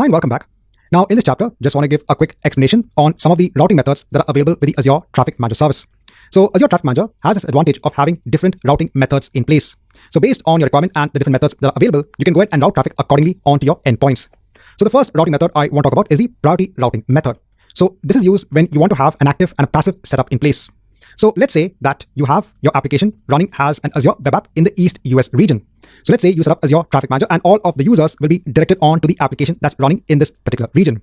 Hi and welcome back. Now in this chapter, just want to give a quick explanation on some of the routing methods that are available with the Azure Traffic Manager service. So Azure Traffic Manager has this advantage of having different routing methods in place. So based on your requirement and the different methods that are available, you can go ahead and route traffic accordingly onto your endpoints. So the first routing method I want to talk about is the priority routing method. So this is used when you want to have an active and a passive setup in place. So let's say that you have your application running as an Azure web app in the East US region. So let's say you set up Azure Traffic Manager and all of the users will be directed on to the application that's running in this particular region.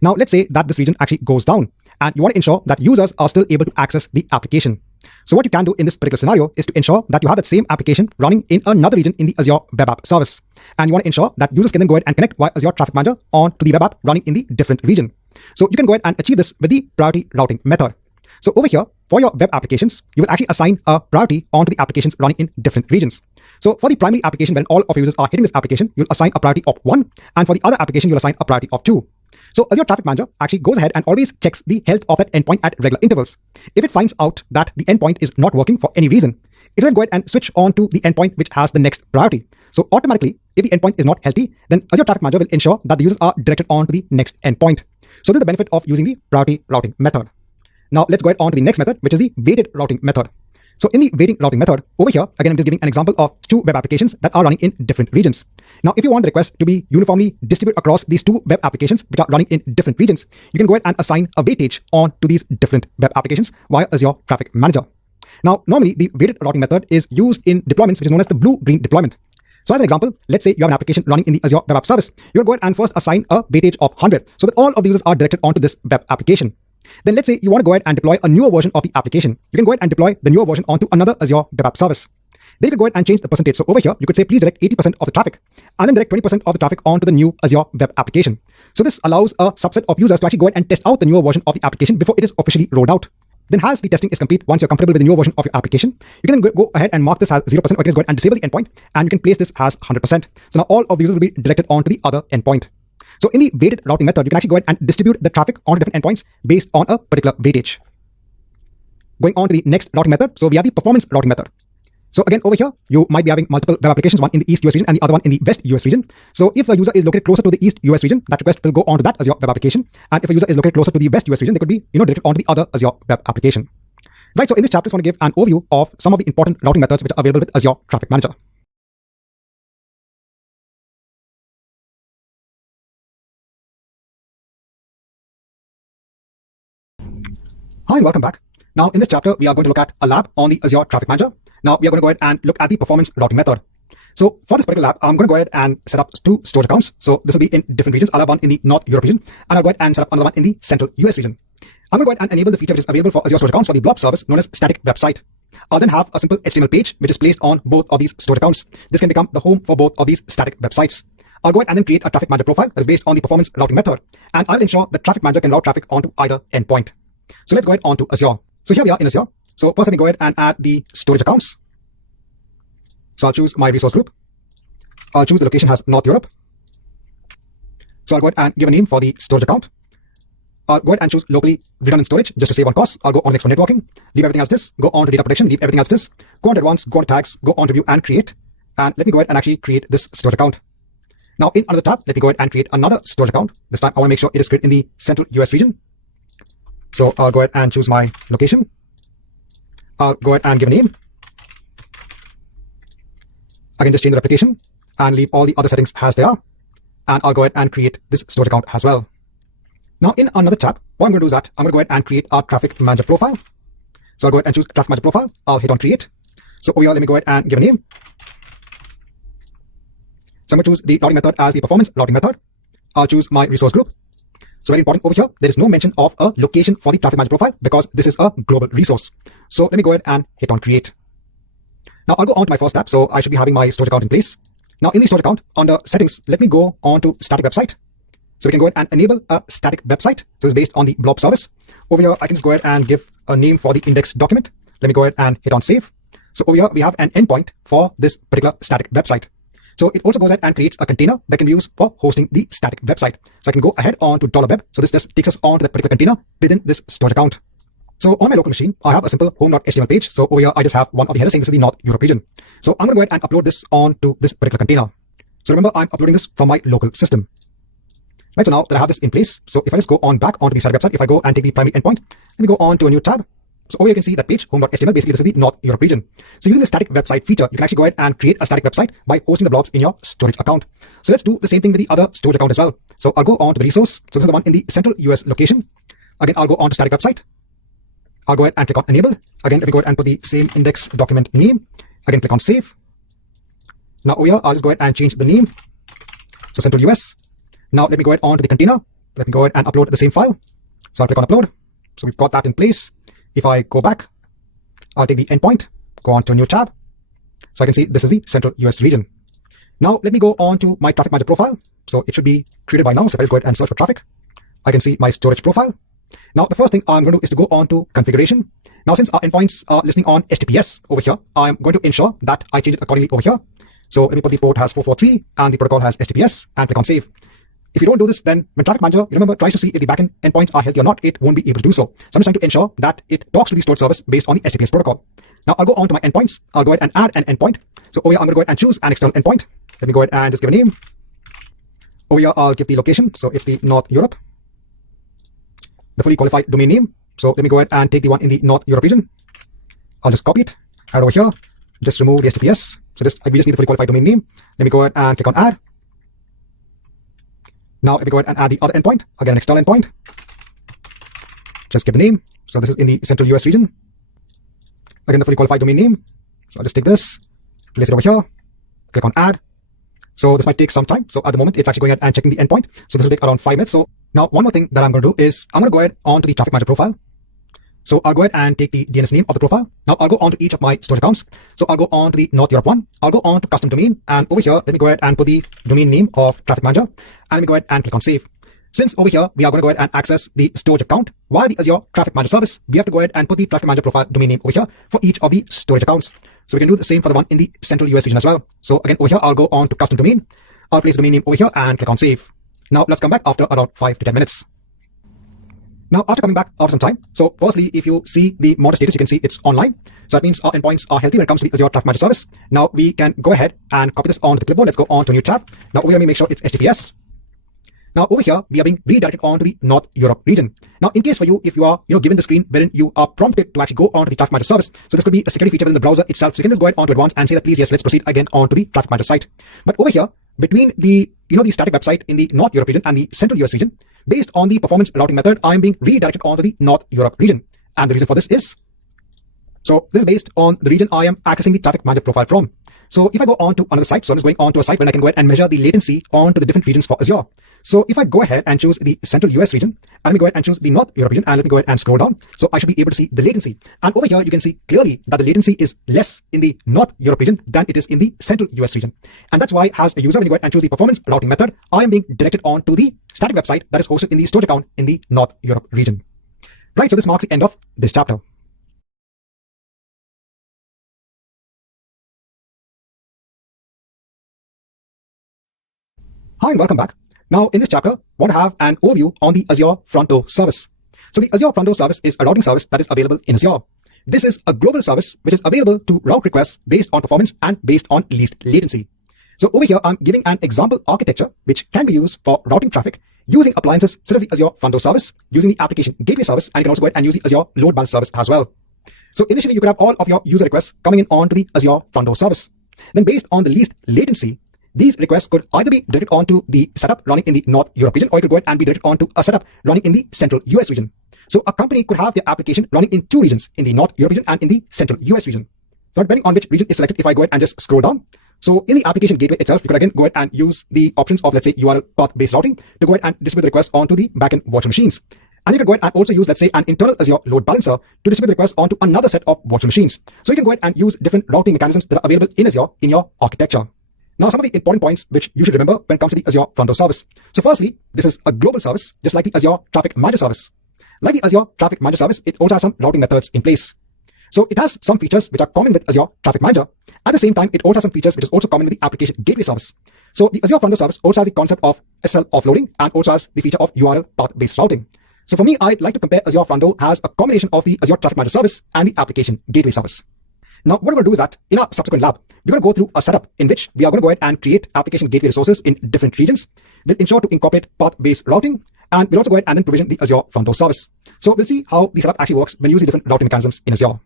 Now let's say that this region actually goes down and you want to ensure that users are still able to access the application. So what you can do in this particular scenario is to ensure that you have that same application running in another region in the Azure Web App service. And you want to ensure that users can then go ahead and connect via Azure Traffic Manager on to the web app running in the different region. So you can go ahead and achieve this with the priority routing method. So over here, for your web applications, you will actually assign a priority onto the applications running in different regions. So for the primary application, when all of your users are hitting this application, you'll assign a priority of 1. And for the other application, you'll assign a priority of 2. So Azure Traffic Manager actually goes ahead and always checks the health of that endpoint at regular intervals. If it finds out that the endpoint is not working for any reason, it will then go ahead and switch on to the endpoint which has the next priority. So automatically, if the endpoint is not healthy, then Azure Traffic Manager will ensure that the users are directed on to the next endpoint. So this is the benefit of using the priority routing method. Now let's go ahead on to the next method, which is the weighted routing method. So in the weighting routing method, over here, again, I'm just giving an example of 2 web applications that are running in different regions. Now, if you want the request to be uniformly distributed across these 2 web applications which are running in different regions, you can go ahead and assign a weightage on to these different web applications via Azure Traffic Manager. Now, normally the weighted routing method is used in deployments which is known as the blue-green deployment. So as an example, let's say you have an application running in the Azure Web App Service. You'll go ahead and first assign a weightage of 100 so that all of the users are directed onto this web application. Then let's say you want to go ahead and deploy a newer version of the application. You can go ahead and deploy the newer version onto another Azure Web App Service. Then you can go ahead and change the percentage. So over here, you could say please direct 80% of the traffic and then direct 20% of the traffic onto the new Azure Web Application. So this allows a subset of users to actually go ahead and test out the newer version of the application before it is officially rolled out. Then as the testing is complete, once you're comfortable with the newer version of your application, you can then go ahead and mark this as 0%, or you can just go ahead and disable the endpoint and you can place this as 100%. So now all of the users will be directed onto the other endpoint. So in the weighted routing method, you can actually go ahead and distribute the traffic onto different endpoints based on a particular weightage. Going on to the next routing method, so we have the performance routing method. So again, over here, you might be having multiple web applications, one in the East US region and the other one in the West US region. So if a user is located closer to the East US region, that request will go onto that Azure Web Application. And if a user is located closer to the West US region, they could be directed onto the other Azure Web Application. Right, so in this chapter, I just want to give an overview of some of the important routing methods which are available with Azure Traffic Manager. Hi and welcome back. Now in this chapter, we are going to look at a lab on the Azure Traffic Manager. Now we are going to go ahead and look at the performance routing method. So for this particular lab, I'm going to go ahead and set up 2 storage accounts. So this will be in different regions. I'll have one in the North Europe region and I'll go ahead and set up another one in the Central US region. I'm going to go ahead and enable the feature which is available for Azure storage accounts for the blob service known as static website. I'll then have a simple HTML page which is placed on both of these storage accounts. This can become the home for both of these static websites. I'll go ahead and then create a traffic manager profile that is based on the performance routing method. And I'll ensure the traffic manager can route traffic onto either endpoint. So let's go ahead onto Azure. So here we are in Azure. So first let me go ahead and add the storage accounts. So I'll choose my resource group. I'll choose the location as North Europe. So I'll go ahead and give a name for the storage account. I'll go ahead and choose locally redundant storage just to save on costs. I'll go on next for networking, leave everything as this, go on to data protection, leave everything as this, go on to advanced, go on to tags, go on to view and create. And let me go ahead and actually create this storage account. Now in another tab, let me go ahead and create another storage account. This time I want to make sure it is created in the Central US region. So I'll go ahead and choose my location. I'll go ahead and give a name. I can just change the replication and leave all the other settings as they are. And I'll go ahead and create this storage account as well. Now in another tab, what I'm going to do is that I'm going to go ahead and create our traffic manager profile. So I'll go ahead and choose traffic manager profile. I'll hit on create. So over here, let me go ahead and give a name. So I'm going to choose the routing method as the performance routing method. I'll choose my resource group. So very important over here, there is no mention of a location for the traffic manager profile because this is a global resource. So let me go ahead and hit on create. Now I'll go on to my first tab. So I should be having my storage account in place. Now in the storage account, under settings, let me go on to static website. So we can go ahead and enable a static website. So it's based on the blob service. Over here, I can just go ahead and give a name for the index document. Let me go ahead and hit on save. So over here, we have an endpoint for this particular static website. So it also goes ahead and creates a container that can be used for hosting the static website. So I can go ahead on to $web. So this just takes us on to that particular container within this storage account. So on my local machine, I have a simple home.html page. So over here, I just have one of the headers saying this is the North Europe region. So I'm going to go ahead and upload this onto this particular container. So remember, I'm uploading this from my local system. Right, so now that I have this in place, so if I just go on back onto the static website, if I go and take the primary endpoint, let me go on to a new tab. So over here you can see that page, home.html, basically this is the North Europe region. So using the static website feature, you can actually go ahead and create a static website by hosting the blobs in your storage account. So let's do the same thing with the other storage account as well. So I'll go on to the resource. So this is the one in the central US location. Again, I'll go on to static website. I'll go ahead and click on enable. Again, let me go ahead and put the same index document name. Again, click on save. Now over here, I'll just go ahead and change the name. So central US. Now let me go ahead on to the container. Let me go ahead and upload the same file. So I'll click on upload. So we've got that in place. If I go back, I'll take the endpoint, go on to a new tab. So I can see this is the central US region. Now let me go on to my traffic manager profile. So it should be created by now. So if I just go ahead and search for traffic, I can see my storage profile. Now the first thing I'm going to do is to go on to configuration. Now since our endpoints are listening on HTTPS over here, I'm going to ensure that I change it accordingly over here. So let me put the port has 443 and the protocol has HTTPS and click on save. If you don't do this, then when Traffic Manager, you remember, tries to see if the backend endpoints are healthy or not, it won't be able to do so. So I'm just trying to ensure that it talks to the storage service based on the HTTPS protocol. Now I'll go on to my endpoints. I'll go ahead and add an endpoint. So over here, I'm going to go ahead and choose an external endpoint. Let me go ahead and just give a name. Over here, I'll give the location. So it's the North Europe. The fully qualified domain name. So let me go ahead and take the one in the North Europe region. I'll just copy it, add over here, just remove the HTTPS. So we just need the fully qualified domain name. Let me go ahead and click on add. Now let me go ahead and add the other endpoint, again an external endpoint. Just give the name. So this is in the central US region. Again, the fully qualified domain name. So I'll just take this, place it over here, click on add. So this might take some time. So at the moment, it's actually going ahead and checking the endpoint. So this will take around 5 minutes. So now one more thing that I'm going to do is I'm going to go ahead onto the Traffic Manager profile. So I'll go ahead and take the DNS name of the profile. Now I'll go on to each of my storage accounts. So I'll go on to the North Europe one. I'll go on to custom domain. And over here, let me go ahead and put the domain name of Traffic Manager. And let me go ahead and click on save. Since over here, we are going to go ahead and access the storage account via the Azure Traffic Manager service, we have to go ahead and put the Traffic Manager profile domain name over here for each of the storage accounts. So we can do the same for the one in the central US region as well. So again, over here, I'll go on to custom domain. I'll place the domain name over here and click on save. Now let's come back after around 5 to 10 minutes. Now, after coming back after some time, so firstly, if you see the model status, you can see it's online. So that means our endpoints are healthy when it comes to the Azure Traffic Manager service. Now we can go ahead and copy this onto the clipboard. Let's go on to a new tab. Now over here, we make sure it's HTTPS. Now over here, we are being redirected onto the North Europe region. Now, in case for you, if you are given the screen wherein you are prompted to actually go onto the Traffic Manager service, so this could be a security feature within the browser itself. So you can just go ahead onto advanced and say that please, yes, let's proceed again onto the Traffic Manager site. But over here, between the the static website in the North Europe region and the Central US region, based on the performance routing method, I am being redirected onto the North Europe region. And the reason for this is, so this is based on the region I am accessing the Traffic Manager profile from. So if I go on to another site, so I'm just going on to a site where I can go ahead and measure the latency onto the different regions for Azure. So if I go ahead and choose the Central US region, and let me go ahead and choose the North Europe region, and let me go ahead and scroll down. So I should be able to see the latency. And over here, you can see clearly that the latency is less in the North Europe region than it is in the Central US region. And that's why, as a user, when you go ahead and choose the performance routing method, I am being directed on to the static website that is hosted in the storage account in the North Europe region. Right, so this marks the end of this chapter. Hi and welcome back. Now in this chapter, I want to have an overview on the Azure Front Door service. So the Azure Front Door service is a routing service that is available in Azure. This is a global service which is available to route requests based on performance and based on least latency. So over here, I'm giving an example architecture which can be used for routing traffic using appliances such as the Azure Front Door service, using the application gateway service, and you can also go ahead and use the Azure load balance service as well. So initially, you could have all of your user requests coming in onto the Azure Front Door service. Then based on the least latency, these requests could either be directed onto the setup running in the North Europe region, or you could go ahead and be directed onto a setup running in the Central US region. So a company could have their application running in 2 regions, in the North Europe region and in the Central US region. So depending on which region is selected, if I go ahead and just scroll down, so in the application gateway itself, you could again go ahead and use the options of, let's say, URL path-based routing to go ahead and distribute the request onto the backend virtual machines. And you can go ahead and also use, let's say, an internal Azure load balancer to distribute the request onto another set of virtual machines. So you can go ahead and use different routing mechanisms that are available in Azure in your architecture. Now, some of the important points which you should remember when it comes to the Azure Front Door service. So firstly, this is a global service, just like the Azure Traffic Manager service. Like the Azure Traffic Manager service, it also has some routing methods in place. So it has some features which are common with Azure Traffic Manager. At the same time, it also has some features which is also common with the application gateway service. So the Azure Front Door service also has the concept of SSL offloading and also has the feature of URL path-based routing. So for me, I'd like to compare Azure Front Door as a combination of the Azure Traffic Manager service and the application gateway service. Now, what we're going to do is that in our subsequent lab, we're going to go through a setup in which we are going to go ahead and create application gateway resources in different regions. We'll ensure to incorporate path-based routing, and we'll also go ahead and then provision the Azure front door service. So we'll see how the setup actually works when using different routing mechanisms in Azure.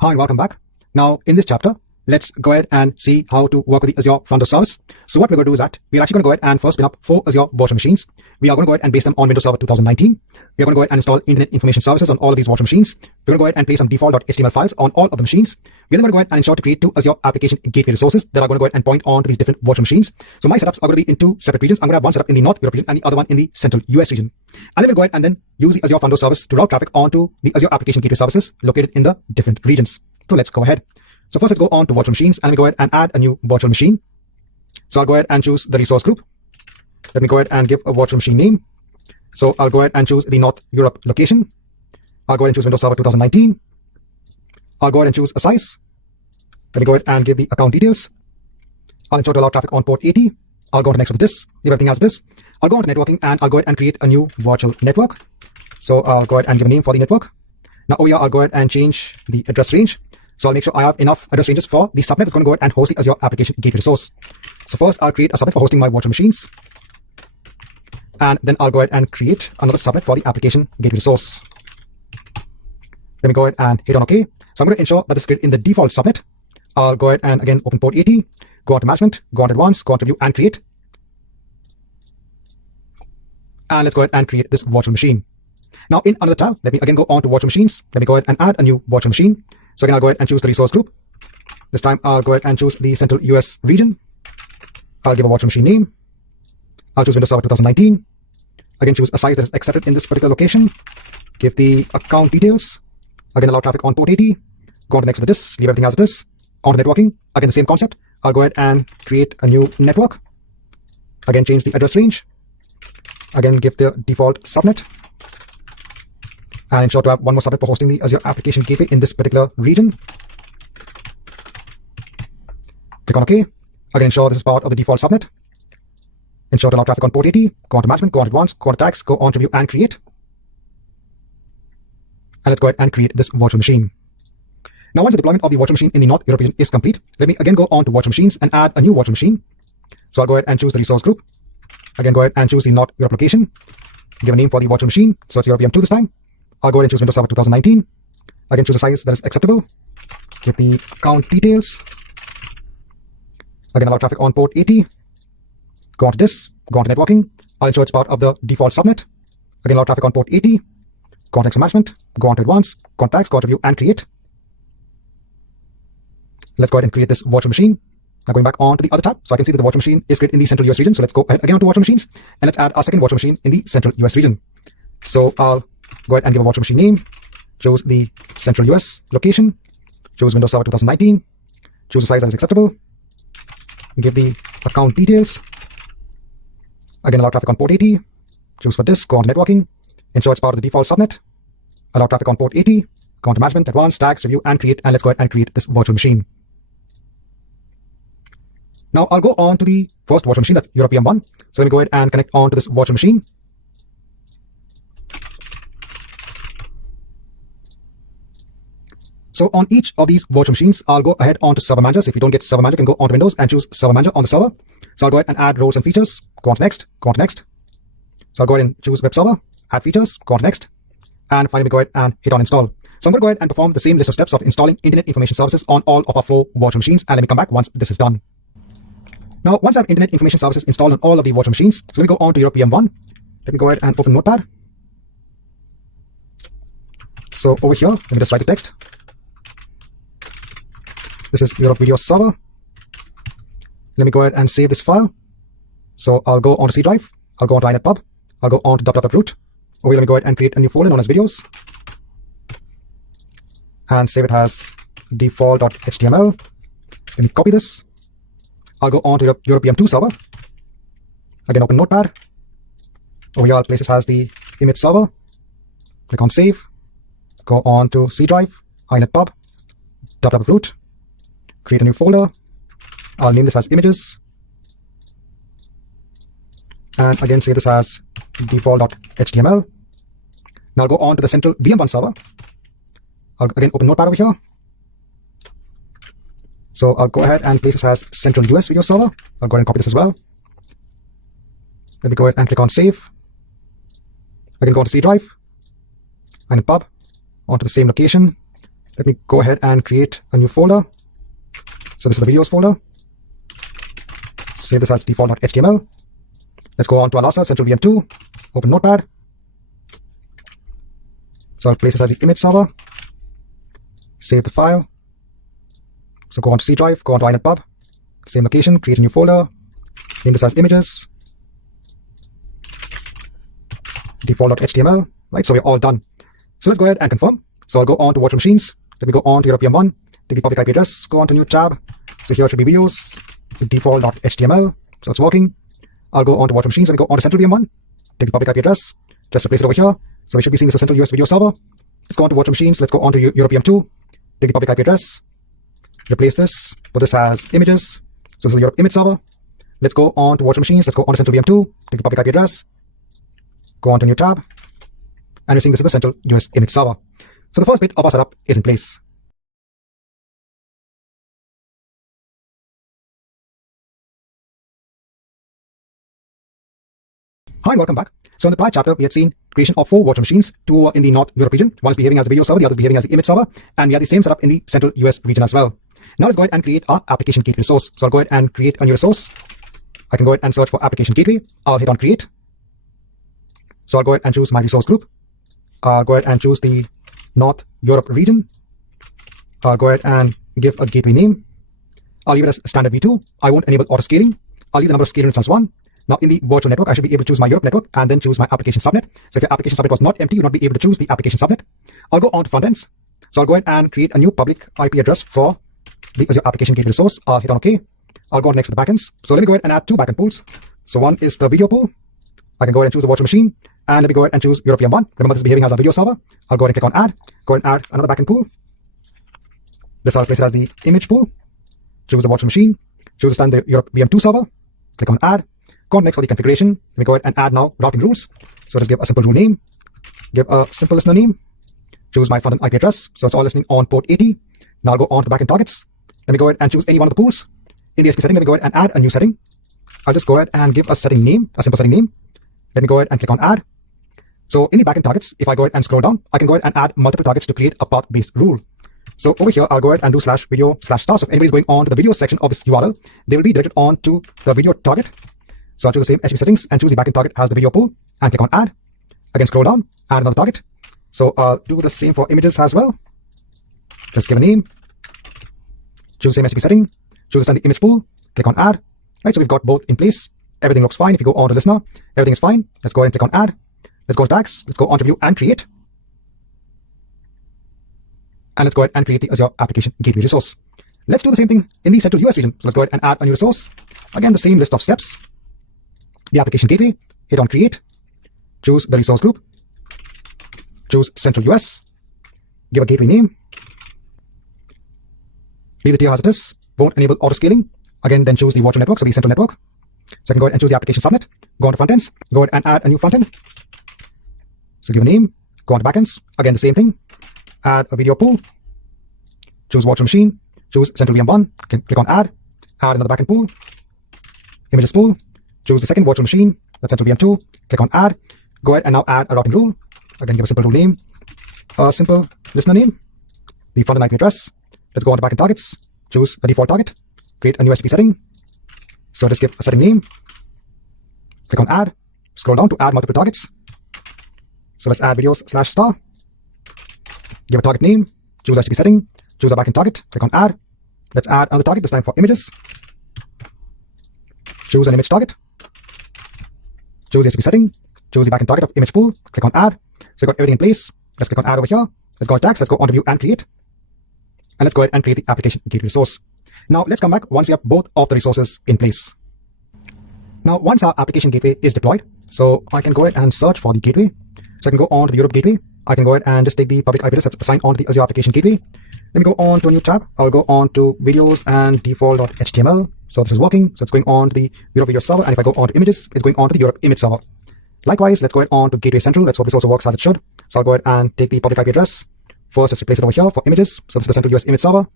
Hi, and welcome back. Now, in this chapter, let's go ahead and see how to work with the Azure front door service. So what we're going to do is that we're actually going to go ahead and first spin up 4 Azure virtual machines. We are going to go ahead and base them on Windows Server 2019. We're going to go ahead and install Internet Information Services on all of these virtual machines. We're going to go ahead and place some default.html files on all of the machines. We're then going to go ahead and ensure to create 2 Azure application gateway resources that are going to go ahead and point on to these different virtual machines. So my setups are going to be in 2 separate regions. I'm going to have one setup in the North Europe region and the other one in the Central US region. And then we'll go ahead and then use the Azure front door service to route traffic onto the Azure application gateway services located in the different regions. So let's go ahead. So first let's go on to virtual machines, and we go ahead and add a new virtual machine. So I'll go ahead and choose the resource group. Let me go ahead and give a virtual machine name. So I'll go ahead and choose the North Europe location. I'll go ahead and choose Windows Server 2019. I'll go ahead and choose a size. Let me go ahead and give the account details. I'll ensure to allow traffic on port 80. I'll go on to next with this, leave everything as this. I'll go on to networking, and I'll go ahead and create a new virtual network. So I'll go ahead and give a name for the network. Now over here, I'll go ahead and change the address range. So I'll make sure I have enough address ranges for the subnet that's going to go ahead and host the Azure application gateway resource. So first I'll create a subnet for hosting my virtual machines. And then I'll go ahead and create another subnet for the application gateway resource. Let me go ahead and hit on OK. So I'm going to ensure that it's created in the default subnet. I'll go ahead and again open port 80, go on to management, go on to advanced, go on to view and create. And let's go ahead and create this virtual machine. Now in another tab, let me again go on to virtual machines. Let me go ahead and add a new virtual machine. So again, I'll go ahead and choose the resource group. This time, I'll go ahead and choose the Central US region. I'll give a virtual machine name. I'll choose Windows Server 2019. Again, choose a size that is accepted in this particular location. Give the account details. Again, allow traffic on port 80. Go on to next with this. Leave everything as it is. On to networking. Again, the same concept. I'll go ahead and create a new network. Again, change the address range. Again, give the default subnet. And ensure to have one more subnet for hosting the Azure application gateway in this particular region. Click on OK. Again, ensure this is part of the default subnet. Ensure to allow traffic on port 80. Go on to management, go on to advanced, go on to tags, go on to view and create. And let's go ahead and create this virtual machine. Now, once the deployment of the virtual machine in the North Europe region is complete, let me again go on to virtual machines and add a new virtual machine. So I'll go ahead and choose the resource group. Again, go ahead and choose the North Europe location. Give a name for the virtual machine. So it's European 2 this time. I'll go ahead and choose Windows Server 2019. Again, choose a size that is acceptable. Give the account details. Again, allow traffic on port 80. Go on to this. Go on to networking. I'll ensure it's part of the default subnet. Again, allow traffic on port 80. Go on to management. Go on to advanced. Contacts. Go on to view and create. Let's go ahead and create this virtual machine. Now going back on to the other tab, so I can see that the virtual machine is created in the Central US region. So let's go ahead again to virtual machines, and let's add our second virtual machine in the Central US region. So I'll go ahead and give a virtual machine name. Choose the Central US location. Choose Windows Server 2019. Choose a size that is acceptable. Give the account details. Again, allow traffic on port 80. Choose for this. Go on to networking. Ensure it's part of the default subnet. Allow traffic on port 80. Go on to management, advanced, tags, review, and create. And let's go ahead and create this virtual machine. Now I'll go on to the first virtual machine, that's European 1. So let me go ahead and connect on to this virtual machine. So on each of these virtual machines, I'll go ahead on to Server Manager. So if you don't get Server Manager, you can go on to Windows and choose Server Manager on the server. So I'll go ahead and add roles and features. Go on to next. Go on to next. So I'll go ahead and choose Web Server, add features, go on to next. And finally, go ahead and hit on install. So I'm going to go ahead and perform the same list of steps of installing Internet Information Services on all of our 4 virtual machines. And let me come back once this is done. Now, once I have Internet Information Services installed on all of the virtual machines, so let me go on to European 1. Let me go ahead and open Notepad. So over here, let me just write the text. This is Europe Video Server. Let me go ahead and save this file. So I'll go on to C drive. I'll go on to inetpub. I'll go on to root. Over here, let me go ahead and create a new folder known as videos. And save it as default.html. Let me copy this. I'll go on to European 2 server. Again, open Notepad. Over here, I'll place this as the image server. Click on save. Go on to C drive, inetpub, root. Create a new folder. I'll name this as images. and again save this as default.html. Now I'll go on to the central VM1 server. I'll again open Notepad over here. So I'll go ahead and place this as central US video server. I'll go ahead and copy this as well. Let me go ahead and click on save. Again, go on to C drive and in pub onto the same location. Let me go ahead and create a new folder. So this is the videos folder. Save this as default.html. Let's go on to Alasa Central VM2. Open Notepad. So I'll place this as the image server. Save the file. So go on to C drive, go on to inetpub, same location, create a new folder, name this as images, default.html, right? So we're all done. So let's go ahead and confirm. So I'll go on to virtual machines. Let me go on to European 1, take the public IP address, go on to new tab. So here should be videos, default.html. So it's working. I'll go on to virtual machines. Let me go on to central VM1, take the public IP address, just replace it over here. So we should be seeing this as central US video server. Let's go on to virtual machines. Let's go on to European 2, take the public IP address. Replace this, put this as images. So this is your image server. Let's go on to virtual machines. Let's go on to central VM2, take the public IP address, go on to new tab, and you're seeing this is the central US image server. So the first bit of our setup is in place. Hi and welcome back. So in the prior chapter, we had seen creation of 4 virtual machines. 2 are in the North Europe region. One is behaving as the video server, the other is behaving as the image server, and we have the same setup in the Central US region as well. Now let's go ahead and create our application gateway resource. So I'll go ahead and create a new resource. I can go ahead and search for application gateway. I'll hit on create. So I'll go ahead and choose my resource group. I'll go ahead and choose the North Europe region. I'll go ahead and give a gateway name. I'll leave it as standard v2. I won't enable auto scaling. I'll leave the number of scaling as 1. Now in the virtual network, I should be able to choose my Europe network and then choose my application subnet. So if your application subnet was not empty, you would not be able to choose the application subnet. I'll go on to front ends. So I'll go ahead and create a new public IP address for the Azure application gateway resource. I'll hit on OK. I'll go on next with the backends. So let me go ahead and add 2 backend pools. So one is the video pool. I can go ahead and choose the virtual machine. And let me go ahead and choose European 1. Remember, this is behaving as a video server. I'll go ahead and click on add. Go ahead and add another backend pool. This I'll place it as the image pool. Choose the virtual machine. Choose the standard Europe VM2 server. Click on add. Go on next for the configuration. Let me go ahead and add now routing rules. So just give a simple rule name. Give a simple listener name. Choose my front-end IP address. So it's all listening on port 80. Now I'll go on to the backend targets. Let me go ahead and choose any one of the pools. In the SP setting, let me go ahead and add a new setting. I'll just go ahead and give a setting name, a simple setting name. Let me go ahead and click on add. So in the backend targets, if I go ahead and scroll down, I can go ahead and add multiple targets to create a path-based rule. So over here, I'll go ahead and do /video/star. So if anybody's going on to the video section of this URL, they will be directed on to the video target. So I'll choose the same HTTP settings and choose the backend target as the video pool and click on add. Again, scroll down, add another target. So I'll do the same for images as well. Just give a name. Choose the same HTTP setting. Choose the image pool. Click on add. Right, so we've got both in place. Everything looks fine. If you go on to listener, everything is fine. Let's go ahead and click on add. Let's go to tags. Let's go on to view and create. And let's go ahead and create the Azure application gateway resource. Let's do the same thing in the Central US region. So let's go ahead and add a new resource. Again, the same list of steps. The application gateway, hit on create, choose the resource group, choose Central US, give a gateway name, leave the tier as it is, won't enable auto scaling. Again, then choose the virtual network, so the central network. So I can go ahead and choose the application subnet, go on to front ends, go ahead and add a new front end. So give a name, go on to backends, again the same thing, add a video pool, choose virtual machine, choose Central VM1, click on add another backend pool, images pool. Choose the second virtual machine, that's Central VM2, click on add, go ahead and now add a routing rule. Again, give a simple rule name, a simple listener name, the front-end IP address. Let's go on to backend targets, choose a default target, create a new HTTP setting. So just give a setting name, click on add, scroll down to add multiple targets. So let's add videos/star, give a target name, choose HTTP setting, choose a backend target, click on add. Let's add another target, this time for images. Choose an image target. Choose the HTTP setting, choose the backend target of image pool, click on add. So we've got everything in place. Let's click on add over here. Let's go on tags, let's go on to view and create. And let's go ahead and create the application gateway resource. Now let's come back once you have both of the resources in place. Now once our application gateway is deployed, so I can go ahead and search for the gateway. So I can go on to the Europe gateway. I can go ahead and just take the public IP address that's assigned on to the Azure application gateway. Let me go on to a new tab. I'll go on to videos and default.html. So this is working. So it's going on to the Europe video server. And if I go on to images, it's going on to the Europe image server. Likewise, let's go ahead on to Gateway Central. Let's hope this also works as it should. So I'll go ahead and take the public IP address. First, just replace it over here for images. So this is the Central US image server.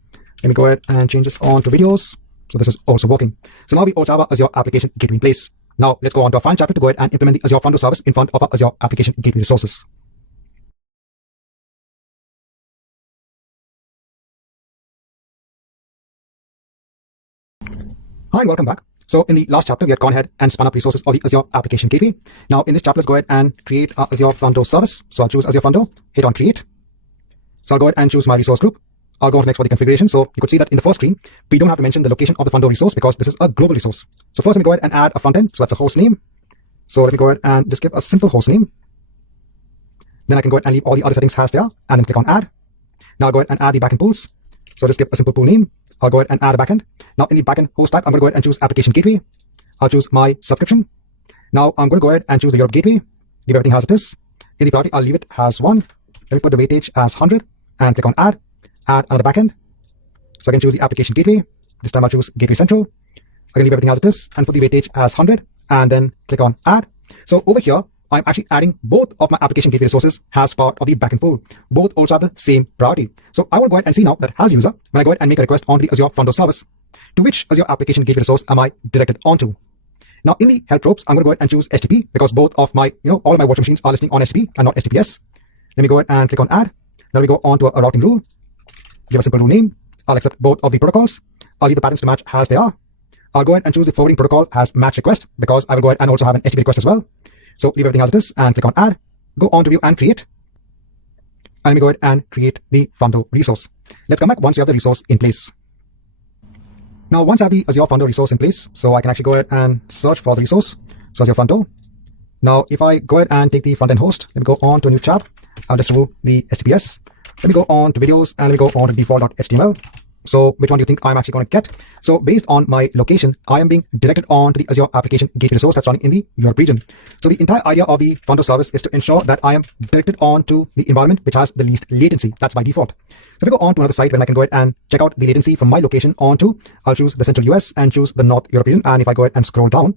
Let me go ahead and change this on to videos. So this is also working. So now we also have our Azure Application Gateway in place. Now let's go on to our final chapter to go ahead and implement the Azure Fundo service in front of our Azure Application Gateway resources. Hi, and welcome back. So in the last chapter, we had gone ahead and spun up resources of the Azure Application Gateway. Now in this chapter, let's go ahead and create our Azure Fundo service. So I'll choose Azure Fundo, hit on create. So I'll go ahead and choose my resource group. I'll go on to next for the configuration. So you could see that in the first screen, we don't have to mention the location of the Fundo resource because this is a global resource. So first, let me go ahead and add a front end. So that's a host name. So let me go ahead and just give a simple host name. Then I can go ahead and leave all the other settings as they are and then click on add. Now I'll go ahead and add the backend pools. So just give a simple pool name. I'll go ahead and add a backend. Now in the backend host type, I'm going to go ahead and choose Application Gateway. I'll choose my subscription. Now I'm going to go ahead and choose the Europe Gateway. Leave everything as it is. In the priority, I'll leave it as 1. Let me put the weightage as 100 and click on add. Add another backend. So I can choose the Application Gateway. This time I'll choose Gateway Central. I can leave everything as it is and put the weightage as 100 and then click on add. So over here, I'm actually adding both of my Application Gateway resources as part of the backend pool. Both also have the same priority. So I will go ahead and see now that as user, when I go ahead and make a request on the Azure Fundo service, to which Azure Application Gateway resource am I directed onto? Now in the help ropes, I'm going to go ahead and choose HTTP because both of my, all of my virtual machines are listing on HTTP and not HTTPS. Let me go ahead and click on add. Now we go on to a routing rule. Give a simple rule name. I'll accept both of the protocols. I'll leave the patterns to match as they are. I'll go ahead and choose the forwarding protocol as match request because I will go ahead and also have an HTTP request as well. So leave everything as it is and click on add. Go on to view and create. And let me go ahead and create the Fundo resource. Let's come back once we have the resource in place. Now once I have the Azure Fundo resource in place, so I can actually go ahead and search for the resource. So Azure Fundo. Now if I go ahead and take the front end host, let me go on to a new tab. I'll just remove the HTTPS. Let me go on to videos and let me go on to default.html. So which one do you think I'm actually going to get? So based on my location, I am being directed on to the Azure Application Gateway resource that's running in the Europe region. So the entire idea of the Fundo service is to ensure that I am directed on to the environment which has the least latency. That's by default. So if we go on to another site when I can go ahead and check out the latency from my location onto, I'll choose the Central US and choose the North Europe region. And if I go ahead and scroll down,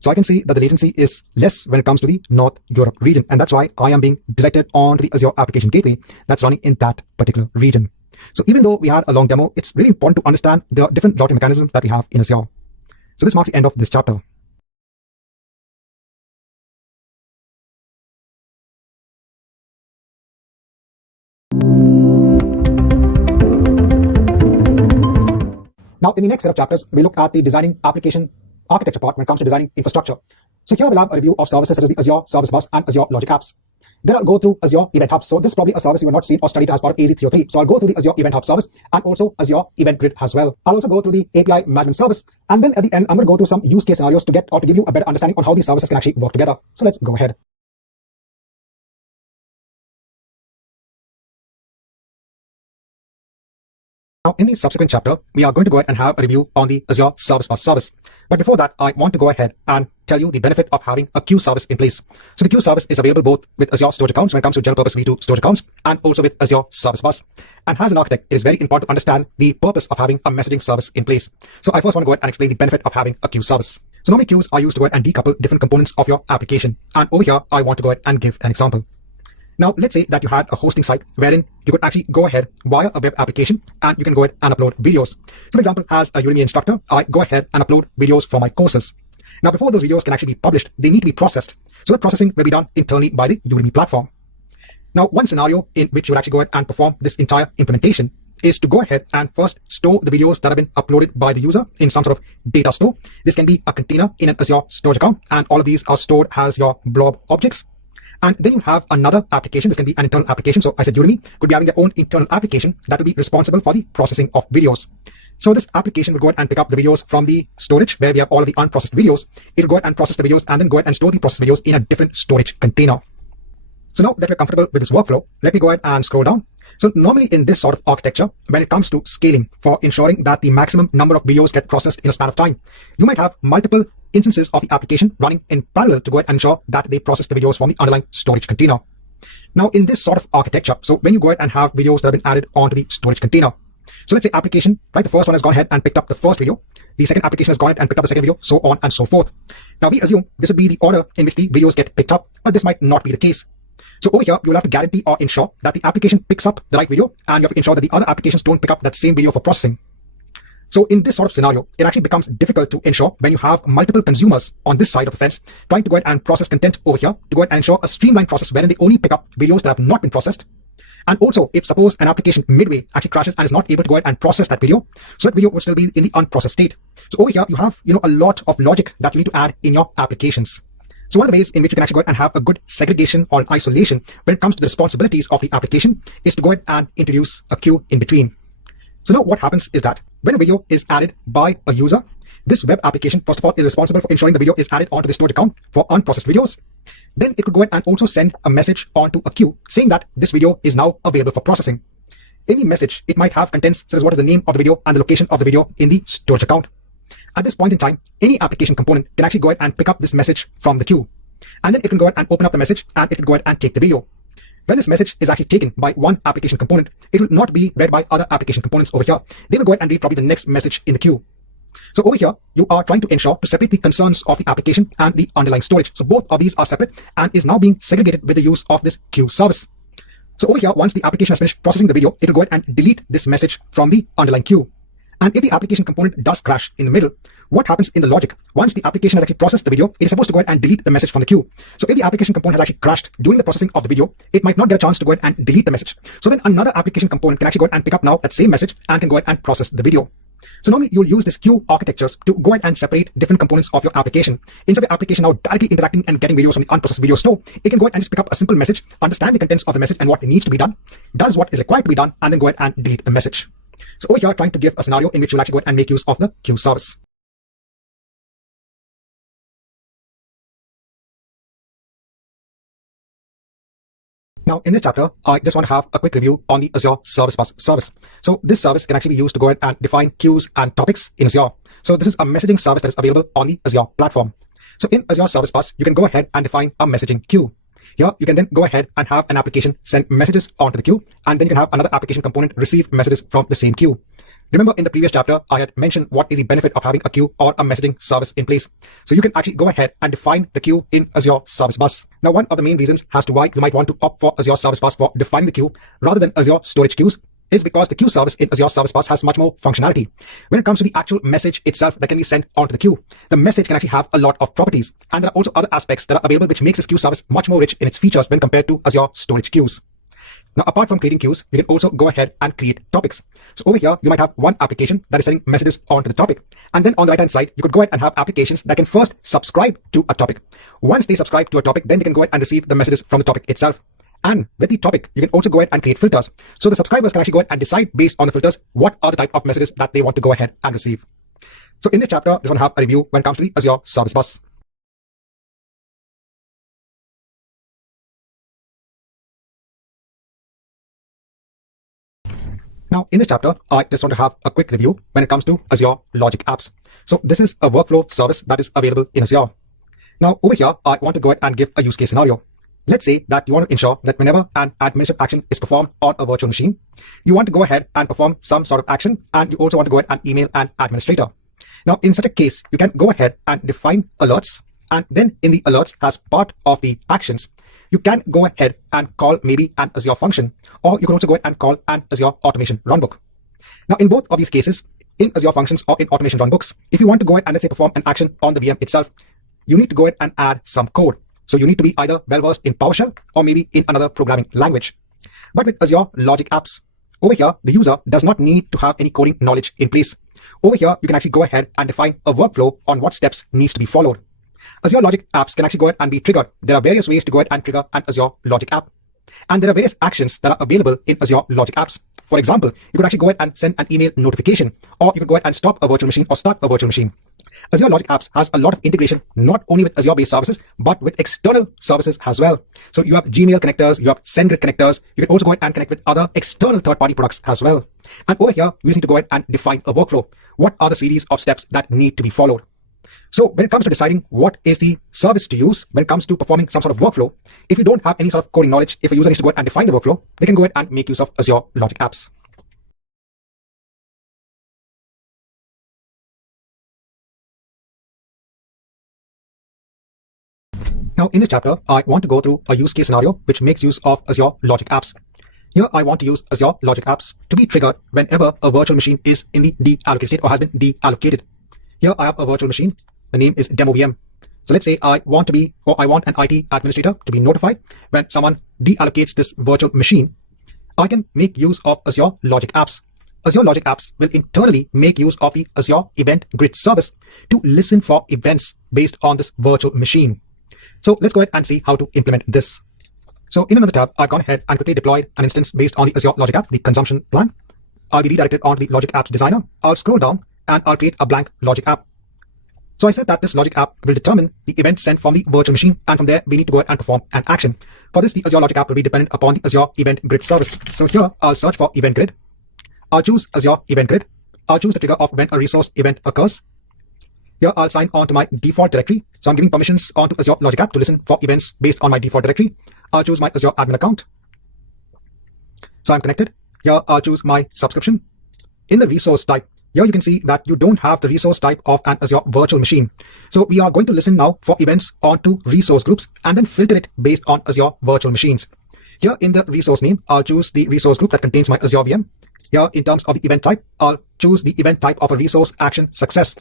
so I can see that the latency is less when it comes to the North Europe region. And that's why I am being directed on to the Azure Application Gateway that's running in that particular region. So even though we had a long demo, it's really important to understand the different routing mechanisms that we have in Azure. So this marks the end of this chapter. Now in the next set of chapters, we look at the designing application architecture part when it comes to designing infrastructure. So here we'll have a review of services such as the Azure Service Bus and Azure Logic Apps. Then I'll go through Azure Event Hub. So this is probably a service you have not seen or studied as part of AZ303. So I'll go through the Azure Event Hub service and also Azure Event Grid as well. I'll also go through the API management service. And then at the end, I'm going to go through some use case scenarios to get or to give you a better understanding on how these services can actually work together. So let's go ahead. Now, in the subsequent chapter, we are going to go ahead and have a review on the Azure Service Bus service. But before that, I want to go ahead and tell you the benefit of having a queue service in place. So the queue service is available both with Azure Storage Accounts when it comes to general purpose V2 storage accounts and also with Azure Service Bus. And as an architect, it is very important to understand the purpose of having a messaging service in place. So I first want to go ahead and explain the benefit of having a queue service. So normally queues are used to go ahead and decouple different components of your application. And over here, I want to go ahead and give an example. Now, let's say that you had a hosting site wherein you could actually go ahead via a web application and you can go ahead and upload videos. So for example, as a Udemy instructor, I go ahead and upload videos for my courses. Now, before those videos can actually be published, they need to be processed. So the processing will be done internally by the Udemy platform. Now, one scenario in which you would actually go ahead and perform this entire implementation is to go ahead and first store the videos that have been uploaded by the user in some sort of data store. This can be a container in an Azure storage account, and all of these are stored as your blob objects. And then you have another application. This can be an internal application. So I said Udemy could be having their own internal application that will be responsible for the processing of videos. So this application will go ahead and pick up the videos from the storage where we have all of the unprocessed videos. It will go ahead and process the videos and then go ahead and store the processed videos in a different storage container. So now that we're comfortable with this workflow, let me go ahead and scroll down. So normally in this sort of architecture, when it comes to scaling for ensuring that the maximum number of videos get processed in a span of time, you might have multiple instances of the application running in parallel to go ahead and ensure that they process the videos from the underlying storage container. Now, in this sort of architecture, so when you go ahead and have videos that have been added onto the storage container, so let's say application, right? The first one has gone ahead and picked up the first video. The second application has gone ahead and picked up the second video, so on and so forth. Now, we assume this would be the order in which the videos get picked up, but this might not be the case. So over here, you'll have to guarantee or ensure that the application picks up the right video, and you have to ensure that the other applications don't pick up that same video for processing. So in this sort of scenario, it actually becomes difficult to ensure when you have multiple consumers on this side of the fence trying to go ahead and process content over here to go ahead and ensure a streamlined process wherein they only pick up videos that have not been processed. And also, if suppose an application midway actually crashes and is not able to go ahead and process that video, so that video would still be in the unprocessed state. So over here, you have a lot of logic that you need to add in your applications. So one of the ways in which you can actually go ahead and have a good segregation or an isolation when it comes to the responsibilities of the application is to go ahead and introduce a queue in between. So now what happens is that when a video is added by a user, this web application, first of all, is responsible for ensuring the video is added onto the storage account for unprocessed videos. Then it could go ahead and also send a message onto a queue saying that this video is now available for processing. In the message, it might have contents such as what is the name of the video and the location of the video in the storage account. At this point in time, any application component can actually go ahead and pick up this message from the queue. And then it can go ahead and open up the message and it can go ahead and take the video. When this message is actually taken by one application component, it will not be read by other application components over here. They will go ahead and read probably the next message in the queue. So over here, you are trying to ensure to separate the concerns of the application and the underlying storage. So both of these are separate and is now being segregated with the use of this queue service. So over here, once the application has finished processing the video, it will go ahead and delete this message from the underlying queue. And if the application component does crash in the middle, what happens in the logic? Once the application has actually processed the video, it is supposed to go ahead and delete the message from the queue. So if the application component has actually crashed during the processing of the video, it might not get a chance to go ahead and delete the message. So then another application component can actually go ahead and pick up now that same message and can go ahead and process the video. So normally you'll use this queue architectures to go ahead and separate different components of your application. Instead of your application now directly interacting and getting videos from the unprocessed video store, it can go ahead and just pick up a simple message, understand the contents of the message and what needs to be done, does what is required to be done, and then go ahead and delete the message. So over here, trying to give a scenario in which you'll actually go ahead and make use of the queue service. Now, in this chapter, I just want to have a quick review on the Azure Service Bus service. So this service can actually be used to go ahead and define queues and topics in Azure. So this is a messaging service that is available on the Azure platform. So in Azure Service Bus, you can go ahead and define a messaging queue. Here, you can then go ahead and have an application send messages onto the queue, and then you can have another application component receive messages from the same queue. Remember in the previous chapter, I had mentioned what is the benefit of having a queue or a messaging service in place. So you can actually go ahead and define the queue in Azure Service Bus. Now, one of the main reasons as to why you might want to opt for Azure Service Bus for defining the queue rather than Azure Storage Queues is because the queue service in Azure Service Bus has much more functionality. When it comes to the actual message itself that can be sent onto the queue, the message can actually have a lot of properties, and there are also other aspects that are available which makes this queue service much more rich in its features when compared to Azure Storage Queues. Now, apart from creating queues, you can also go ahead and create topics. So over here, you might have one application that is sending messages onto the topic. And then on the right-hand side, you could go ahead and have applications that can first subscribe to a topic. Once they subscribe to a topic, then they can go ahead and receive the messages from the topic itself. And with the topic, you can also go ahead and create filters. So the subscribers can actually go ahead and decide based on the filters what are the type of messages that they want to go ahead and receive. So in this chapter, I just want to have a review when it comes to the Azure Service Bus. Now, in this chapter, I just want to have a quick review when it comes to Azure Logic Apps. So this is a workflow service that is available in Azure. Now, over here, I want to go ahead and give a use case scenario. Let's say that you want to ensure that whenever an administrative action is performed on a virtual machine, you want to go ahead and perform some sort of action, and you also want to go ahead and email an administrator. Now, in such a case, you can go ahead and define alerts, and then in the alerts, as part of the actions, you can go ahead and call maybe an Azure function, or you can also go ahead and call an Azure Automation Runbook. Now, in both of these cases, in Azure Functions or in Automation Runbooks, if you want to go ahead and let's say perform an action on the VM itself, you need to go ahead and add some code. So you need to be either well-versed in PowerShell or maybe in another programming language. But with Azure Logic Apps, over here, the user does not need to have any coding knowledge in place. Over here, you can actually go ahead and define a workflow on what steps needs to be followed. Azure Logic Apps can actually go ahead and be triggered. There are various ways to go ahead and trigger an Azure Logic App. And there are various actions that are available in Azure Logic Apps. For example, you could actually go ahead and send an email notification, or you could go ahead and stop a virtual machine or start a virtual machine. Azure Logic Apps has a lot of integration, not only with Azure-based services, but with external services as well. So you have Gmail connectors, you have SendGrid connectors. You can also go ahead and connect with other external third-party products as well. And over here, we just need to go ahead and define a workflow. What are the series of steps that need to be followed? So when it comes to deciding what is the service to use, when it comes to performing some sort of workflow, if you don't have any sort of coding knowledge, if a user needs to go ahead and define the workflow, they can go ahead and make use of Azure Logic Apps. Now in this chapter, I want to go through a use case scenario which makes use of Azure Logic Apps. Here I want to use Azure Logic Apps to be triggered whenever a virtual machine is in the deallocated state or has been deallocated. Here I have a virtual machine. The name is Demo VM. So let's say I want an IT administrator to be notified when someone deallocates this virtual machine. I can make use of Azure Logic Apps. Azure Logic Apps will internally make use of the Azure Event Grid service to listen for events based on this virtual machine. So let's go ahead and see how to implement this. So in another tab, I've gone ahead and quickly deployed an instance based on the Azure Logic App, the consumption plan. I'll be redirected onto the Logic Apps designer. I'll scroll down and I'll create a blank Logic App. So I said that this Logic App will determine the event sent from the virtual machine, and from there we need to go ahead and perform an action. For this, the Azure Logic App will be dependent upon the Azure Event Grid service. So here I'll search for Event Grid. I'll choose Azure Event Grid. I'll choose the trigger of when a resource event occurs. Here I'll sign on to my default directory. So I'm giving permissions onto Azure Logic App to listen for events based on my default directory. I'll choose my Azure admin account. So I'm connected. Here I'll choose my subscription. In the resource type, here you can see that you don't have the resource type of an Azure virtual machine. So we are going to listen now for events onto resource groups and then filter it based on Azure virtual machines. Here in the resource name, I'll choose the resource group that contains my Azure VM. Here in terms of the event type, I'll choose the event type of a resource action success.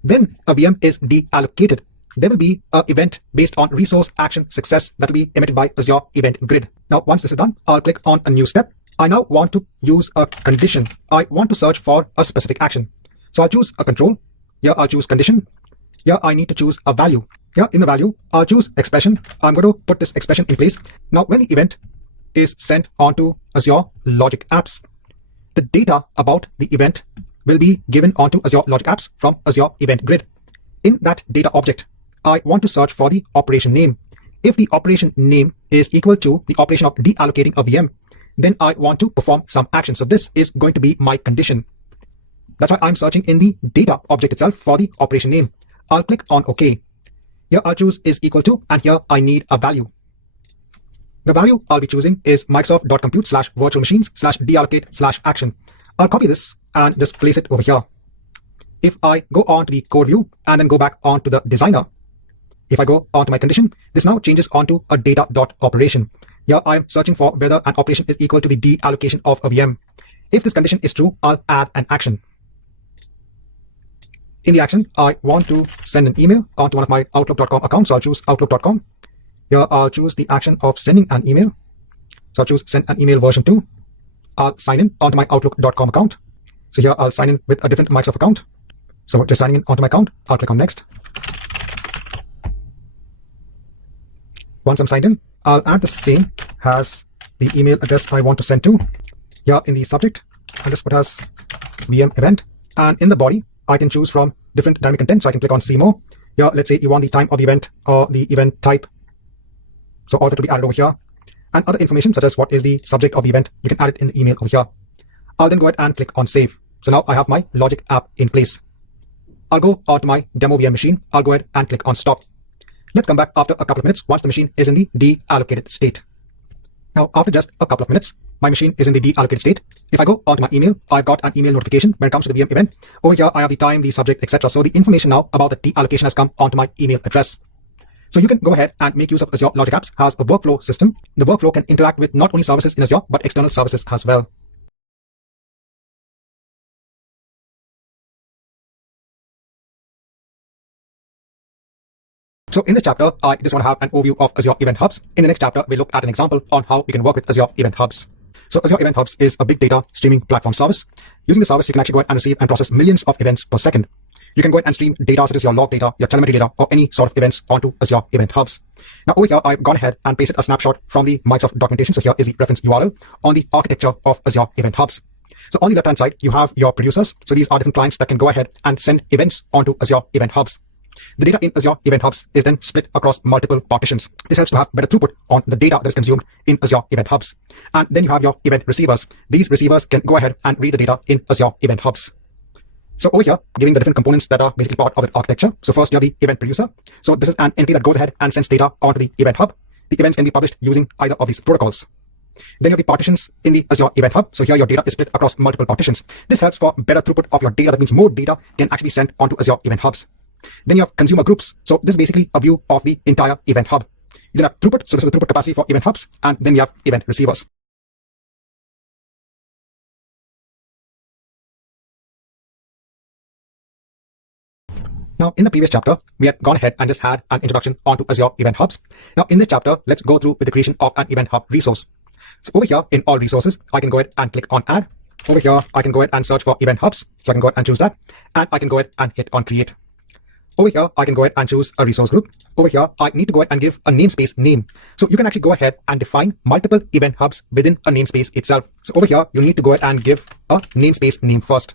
When a VM is deallocated, there will be an event based on resource action success that will be emitted by Azure Event Grid. Now, once this is done, I'll click on a new step. I now want to use a condition. I want to search for a specific action. So I'll choose a control. Here I'll choose condition. Here I need to choose a value. Here in the value, I'll choose expression. I'm going to put this expression in place. Now, when the event is sent onto Azure Logic Apps, the data about the event will be given onto Azure Logic Apps from Azure Event Grid. In that data object, I want to search for the operation name. If the operation name is equal to the operation of deallocating a VM, then I want to perform some action. So this is going to be my condition. That's why I'm searching in the data object itself for the operation name. I'll click on OK. Here I'll choose is equal to, and here I need a value. The value I'll be choosing is Microsoft.compute/virtual machines/deallocate/action. I'll copy this and just place it over here. If I go on to the code view and then go back onto the designer, if I go onto my condition, this now changes onto a data.operation. Here I'm searching for whether an operation is equal to the deallocation of a VM. If this condition is true, I'll add an action. In the action, I want to send an email onto one of my Outlook.com accounts, so I'll choose Outlook.com. Here I'll choose the action of sending an email. So I'll choose send an email version 2. I'll sign in onto my Outlook.com account. So here I'll sign in with a different Microsoft account. So just signing in onto my account, I'll click on next. Once I'm signed in, I'll add the same as the email address I want to send to. Here in the subject, I'll just put as VM event. And in the body, I can choose from different dynamic content. So I can click on see more. Here, let's say you want the time of the event or the event type. So all of it will be added over here. And other information such as what is the subject of the event, you can add it in the email over here. I'll then go ahead and click on save. So now I have my Logic app in place. I'll go onto my demo VM machine. I'll go ahead and click on stop. Let's come back after a couple of minutes once the machine is in the deallocated state. Now, after just a couple of minutes, my machine is in the deallocated state. If I go onto my email, I've got an email notification when it comes to the VM event. Over here, I have the time, the subject, etc. So the information now about the deallocation has come onto my email address. So you can go ahead and make use of Azure Logic Apps as a workflow system. The workflow can interact with not only services in Azure, but external services as well. So in this chapter, I just want to have an overview of Azure Event Hubs. In the next chapter, we look at an example on how we can work with Azure Event Hubs. So Azure Event Hubs is a big data streaming platform service. Using the service, you can actually go ahead and receive and process millions of events per second. You can go ahead and stream data such as your log data, your telemetry data, or any sort of events onto Azure Event Hubs. Now over here, I've gone ahead and pasted a snapshot from the Microsoft documentation. So here is the reference URL on the architecture of Azure Event Hubs. So on the left-hand side, you have your producers. So these are different clients that can go ahead and send events onto Azure Event Hubs. The data in Azure Event Hubs is then split across multiple partitions. This helps to have better throughput on the data that is consumed in Azure Event Hubs. And then you have your event receivers. These receivers can go ahead and read the data in Azure Event Hubs. So over here, giving the different components that are basically part of the architecture. So first you have the event producer. So this is an entity that goes ahead and sends data onto the event hub. The events can be published using either of these protocols. Then you have the partitions in the Azure Event Hub. So here your data is split across multiple partitions. This helps for better throughput of your data. That means more data can actually be sent onto Azure Event Hubs. Then you have consumer groups. So this is basically a view of the entire event hub. You then have throughput. So this is the throughput capacity for event hubs. And then you have event receivers. Now, in the previous chapter, we had gone ahead and just had an introduction onto Azure Event Hubs. Now, in this chapter, let's go through with the creation of an Event Hub resource. So over here in all resources, I can go ahead and click on add. Over here, I can go ahead and search for Event Hubs. So I can go ahead and choose that. And I can go ahead and hit on create. Over here, I can go ahead and choose a resource group. Over here, I need to go ahead and give a namespace name. So you can actually go ahead and define multiple event hubs within a namespace itself. So over here, you need to go ahead and give a namespace name first.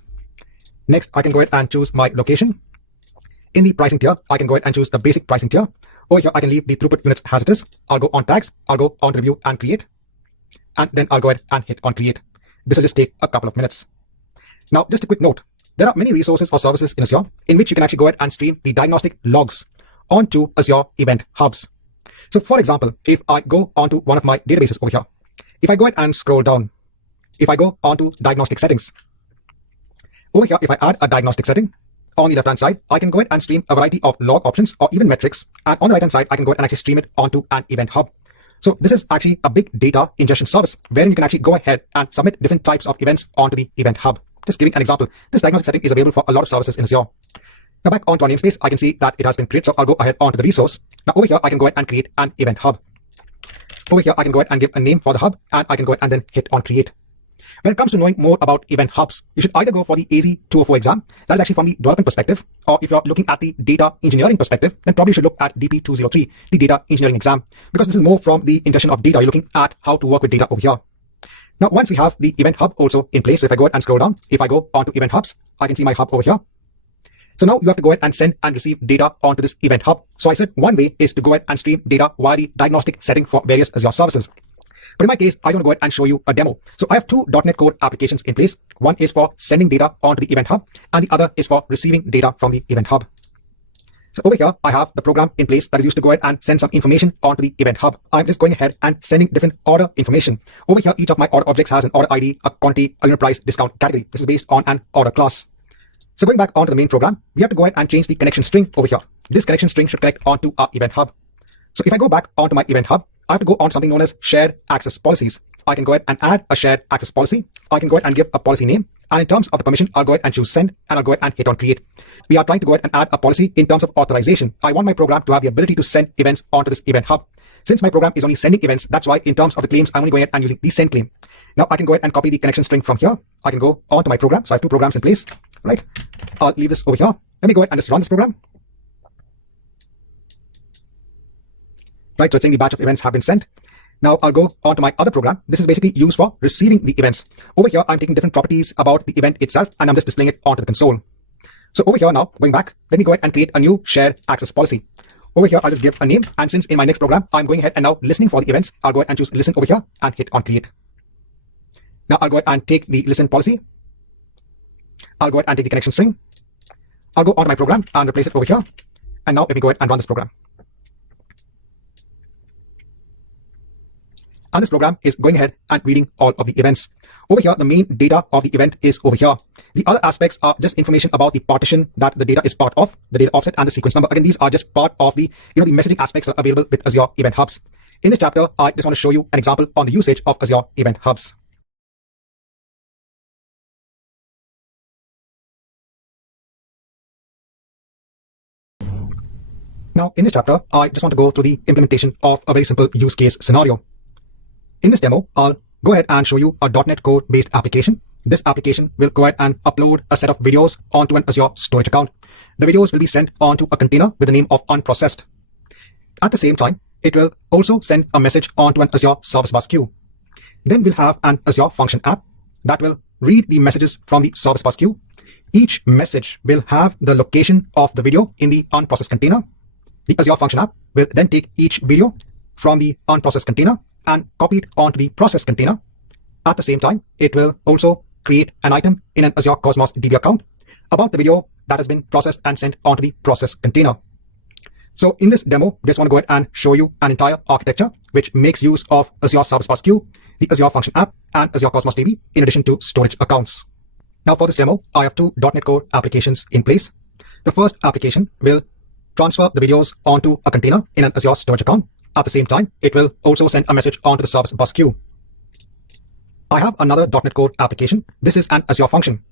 Next, I can go ahead and choose my location. In the pricing tier, I can go ahead and choose the basic pricing tier. Over here, I can leave the throughput units as it is. I'll go on tags. I'll go on review and create. And then I'll go ahead and hit on create. This will just take a couple of minutes. Now, just a quick note. There are many resources or services in Azure in which you can actually go ahead and stream the diagnostic logs onto Azure Event Hubs. So for example, if I go onto one of my databases over here, if I go ahead and scroll down, if I go onto diagnostic settings, over here, if I add a diagnostic setting, on the left-hand side, I can go ahead and stream a variety of log options or even metrics. And on the right-hand side, I can go ahead and actually stream it onto an event hub. So this is actually a big data ingestion service wherein you can actually go ahead and submit different types of events onto the event hub. Just giving an example, this diagnostic setting is available for a lot of services in Azure. Now back onto our namespace, I can see that it has been created. So I'll go ahead onto the resource. Now over here, I can go ahead and create an event hub. Over here, I can go ahead and give a name for the hub and I can go ahead and then hit on create. When it comes to knowing more about event hubs, you should either go for the AZ-204 exam. That is actually from the development perspective. Or if you're looking at the data engineering perspective, then probably you should look at DP-203, the data engineering exam, because this is more from the ingestion of data. You're looking at how to work with data over here. Now, once we have the event hub also in place, so if I go ahead and scroll down, if I go onto event hubs, I can see my hub over here. So now you have to go ahead and send and receive data onto this event hub. So I said one way is to go ahead and stream data via the diagnostic setting for various Azure services. But in my case, I want to go ahead and show you a demo. So I have two .NET Core applications in place. One is for sending data onto the event hub, and the other is for receiving data from the event hub. So over here, I have the program in place that is used to go ahead and send some information onto the event hub. I'm just going ahead and sending different order information. Over here, each of my order objects has an order ID, a quantity, a unit price, discount category. This is based on an order class. So going back onto the main program, we have to go ahead and change the connection string over here. This connection string should connect onto our event hub. So if I go back onto my event hub, I have to go on something known as shared access policies. I can go ahead and add a shared access policy. I can go ahead and give a policy name. And in terms of the permission, I'll go ahead and choose send, and I'll go ahead and hit on create. We are trying to go ahead and add a policy in terms of authorization. I want my program to have the ability to send events onto this event hub. Since my program is only sending events, that's why in terms of the claims, I'm only going ahead and using the send claim. Now I can go ahead and copy the connection string from here. I can go onto my program. So I have two programs in place, right? I'll leave this over here. Let me go ahead and just run this program. Right, so it's saying the batch of events have been sent. Now I'll go on to my other program. This is basically used for receiving the events. Over here, I'm taking different properties about the event itself, and I'm just displaying it onto the console. So over here now, going back, let me go ahead and create a new shared access policy. Over here, I'll just give a name. And since in my next program, I'm going ahead and now listening for the events, I'll go ahead and choose listen over here and hit on create. Now I'll go ahead and take the listen policy. I'll go ahead and take the connection string. I'll go onto my program and replace it over here. And now let me go ahead and run this program. And this program is going ahead and reading all of the events. Over here, the main data of the event is over here. The other aspects are just information about the partition that the data is part of, the data offset and the sequence number. Again, these are just part of the messaging aspects that are available with Azure Event Hubs. In this chapter, I just want to show you an example on the usage of Azure Event Hubs. Now, in this chapter, I just want to go through the implementation of a very simple use case scenario. In this demo, I'll go ahead and show you a .NET Core based application. This application will go ahead and upload a set of videos onto an Azure storage account. The videos will be sent onto a container with the name of unprocessed. At the same time, it will also send a message onto an Azure Service Bus queue. Then we'll have an Azure Function app that will read the messages from the Service Bus queue. Each message will have the location of the video in the unprocessed container. The Azure Function app will then take each video from the unprocessed container and copy it onto the process container. At the same time, it will also create an item in an Azure Cosmos DB account. about the video that has been processed and sent onto the process container. So in this demo, just want to go ahead and show you an entire architecture which makes use of Azure Service Bus Queue, the Azure Function App, and Azure Cosmos DB in addition to storage accounts. Now for this demo, I have two .NET Core applications in place. The first application will transfer the videos onto a container in an Azure storage account. At the same time, it will also send a message onto the Service Bus Queue. I have another .NET Core application. This is an Azure function.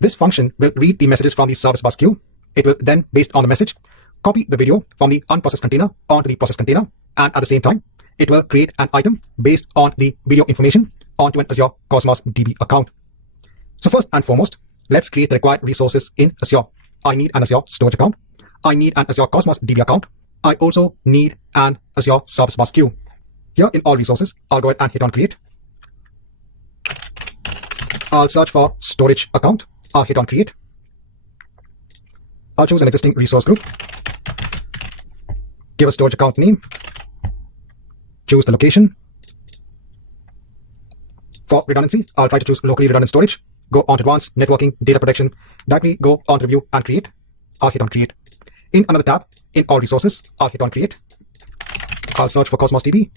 This function will read the messages from the Service Bus Queue. It will then, based on the message, copy the video from the unprocessed container onto the process container, and at the same time, it will create an item based on the video information onto an Azure Cosmos DB account. So first and foremost, let's create the required resources in Azure. I need an Azure storage account. I need an Azure Cosmos DB account. I also need an Azure Service Bus Queue. Here in all resources, I'll go ahead and hit on create. I'll search for storage account. I'll hit on create. I'll choose an existing resource group. Give a storage account name. Choose the location. For redundancy, I'll try to choose locally redundant storage. Go on to advanced networking, data protection. Directly go on to review and create. I'll hit on create. In another tab, in all resources, I'll hit on create. I'll search for Cosmos DB.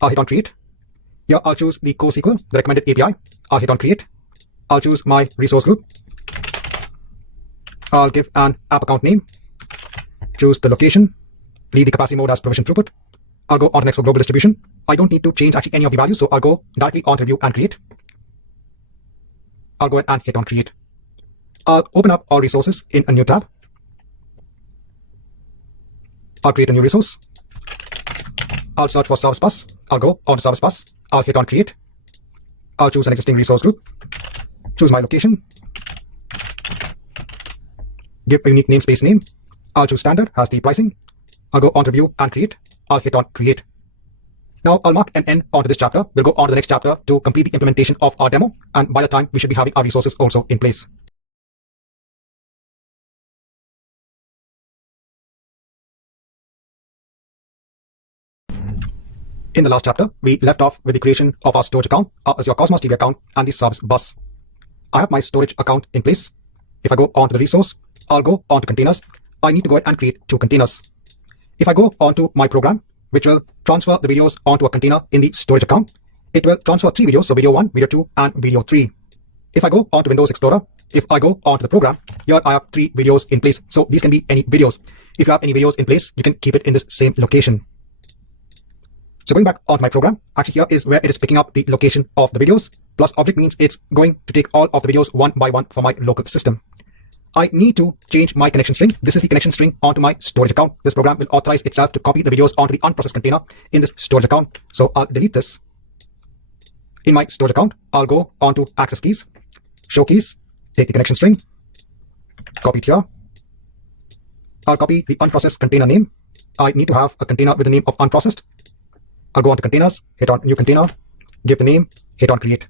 I'll hit on create. Here I'll choose the CoSQL, the recommended API. I'll hit on create. I'll choose my resource group. I'll give an app account name. Choose the location. Leave the capacity mode as provision throughput. I'll go on to next for global distribution. I don't need to change actually any of the values, so I'll go directly on to review and create. I'll go ahead and hit on create. I'll open up all resources in a new tab. I'll create a new resource. I'll search for Service Bus. I'll go on to Service Bus. I'll hit on create. I'll choose an existing resource group. Choose my location. Give a unique namespace name. I'll choose standard, has the pricing. I'll go on to review and create. I'll hit on create. Now I'll mark an end onto this chapter. We'll go on to the next chapter to complete the implementation of our demo. And by the time, we should be having our resources also in place. In the last chapter, we left off with the creation of our storage account, our Azure Cosmos DB account, and the Service Bus. I have my storage account in place. If I go on to the resource, I'll go on to containers. I need to go ahead and create two containers. If I go on to my program, which will transfer the videos onto a container in the storage account, it will transfer three videos, so video 1, video 2, and video 3. If I go on to Windows Explorer, if I go on to the program, here I have three videos in place. So these can be any videos. If you have any videos in place, you can keep it in this same location. So going back onto my program, actually here is where it is picking up the location of the videos. Plus object means it's going to take all of the videos one by one for my local system. I need to change my connection string. This is the connection string onto my storage account. This program will authorize itself to copy the videos onto the unprocessed container in this storage account. So I'll delete this. In my storage account, I'll go on to access keys, show keys, take the connection string, copy it here. I'll copy the unprocessed container name. I need to have a container with the name of unprocessed. I'll go on to containers, hit on new container, give the name, hit on create.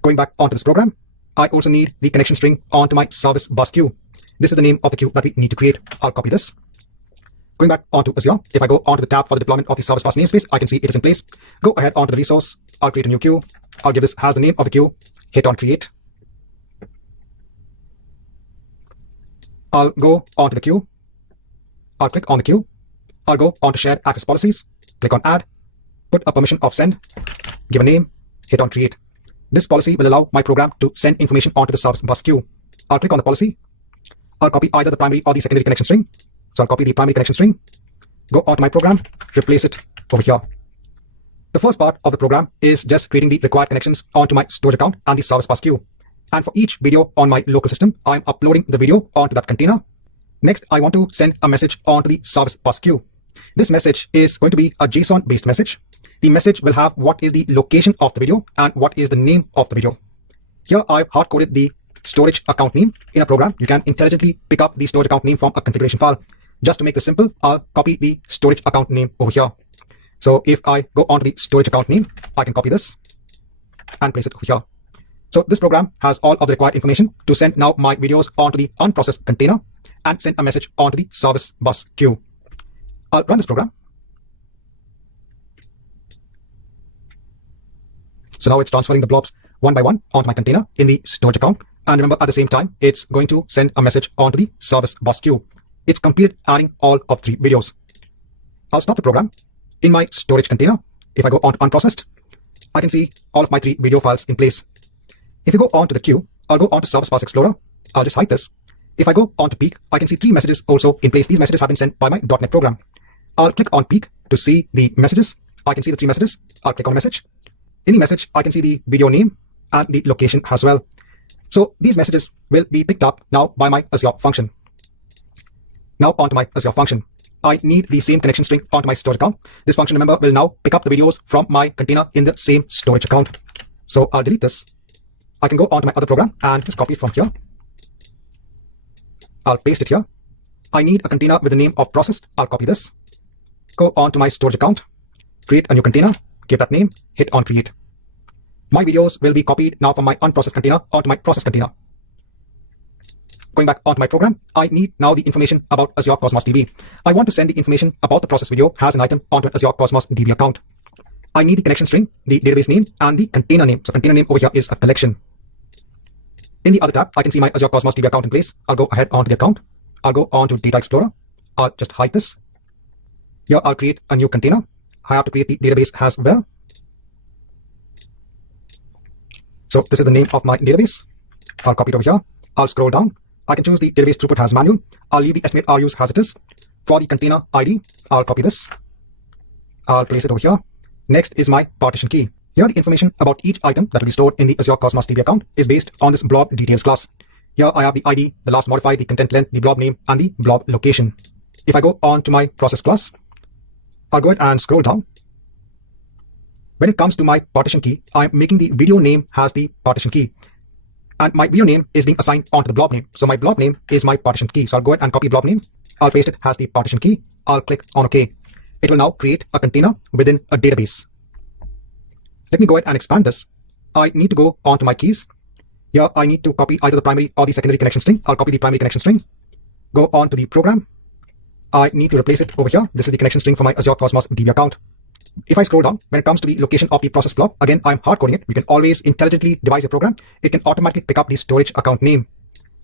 Going back onto this program, I also need the connection string onto my Service Bus Queue. This is the name of the queue that we need to create. I'll copy this. Going back onto Azure, if I go onto the tab for the deployment of the Service Bus namespace, I can see it is in place. Go ahead onto the resource. I'll create a new queue. I'll give this as the name of the queue. Hit on create. I'll go onto the queue. I'll click on the queue. I'll go on to shared access policies. Click on add. Put a permission of send. Give a name. Hit on create. This policy will allow my program to send information onto the Service Bus Queue. I'll click on the policy. I'll copy either the primary or the secondary connection string. So I'll copy the primary connection string, go onto my program, replace it over here. The first part of the program is just creating the required connections onto my storage account and the Service Bus Queue. And for each video on my local system, I'm uploading the video onto that container. Next, I want to send a message onto the Service Bus Queue. This message is going to be a JSON-based message. The message will have what is the location of the video and what is the name of the video. Here I've hard-coded the storage account name. In a program, you can intelligently pick up the storage account name from a configuration file. Just to make this simple, I'll copy the storage account name over here. So if I go onto the storage account name, I can copy this and place it over here. So this program has all of the required information to send now my videos onto the unprocessed container and send a message onto the Service Bus Queue. I'll run this program. So now it's transferring the blobs one by one onto my container in the storage account. And remember, at the same time, it's going to send a message onto the service bus queue. It's completed adding all of 3 videos. I'll stop the program. In my storage container, if I go on to unprocessed, I can see all of my 3 video files in place. If you go on to the queue, I'll go on to Service Bus Explorer. I'll just hide this. If I go on to Peek, I can see 3 messages also in place. These messages have been sent by my .NET program. I'll click on Peek to see the messages. I can see the 3 messages. I'll click on message. In the message, I can see the video name and the location as well. So these messages will be picked up now by my Azure function. Now onto my Azure function. I need the same connection string onto my storage account. This function, remember, will now pick up the videos from my container in the same storage account. So I'll delete this. I can go onto my other program and just copy it from here. I'll paste it here. I need a container with the name of processed. I'll copy this. Go on to my storage account. Create a new container. Give that name. Hit on create. My videos will be copied now from my unprocessed container onto my processed container. Going back onto my program, I need now the information about Azure Cosmos DB. I want to send the information about the process video as an item onto an Azure Cosmos DB account. I need the connection string, the database name, and the container name. So container name over here is a collection. In the other tab, I can see my Azure Cosmos DB account in place. I'll go ahead onto the account. I'll go on to Data Explorer. I'll just hide this. Here, I'll create a new container. I have to create the database as well. So this is the name of my database. I'll copy it over here. I'll scroll down. I can choose the database throughput as manual. I'll leave the estimate RUs as it is. For the container ID, I'll copy this. I'll place it over here. Next is my partition key. Here, the information about each item that will be stored in the Azure Cosmos DB account is based on this blob details class. Here, I have the ID, the last modified, the content length, the blob name, and the blob location. If I go on to my process class, I'll go ahead and scroll down. When it comes to my partition key, I'm making the video name as the partition key. And my video name is being assigned onto the blob name. So my blob name is my partition key. So I'll go ahead and copy blob name. I'll paste it as the partition key. I'll click on OK. It will now create a container within a database. Let me go ahead and expand this. I need to go onto my keys. Here, I need to copy either the primary or the secondary connection string. I'll copy the primary connection string. Go on to the program. I need to replace it over here. This is the connection string for my Azure Cosmos DB account. If I scroll down, when it comes to the location of the process blob, again, I'm hard coding it. You can always intelligently devise a program. It can automatically pick up the storage account name.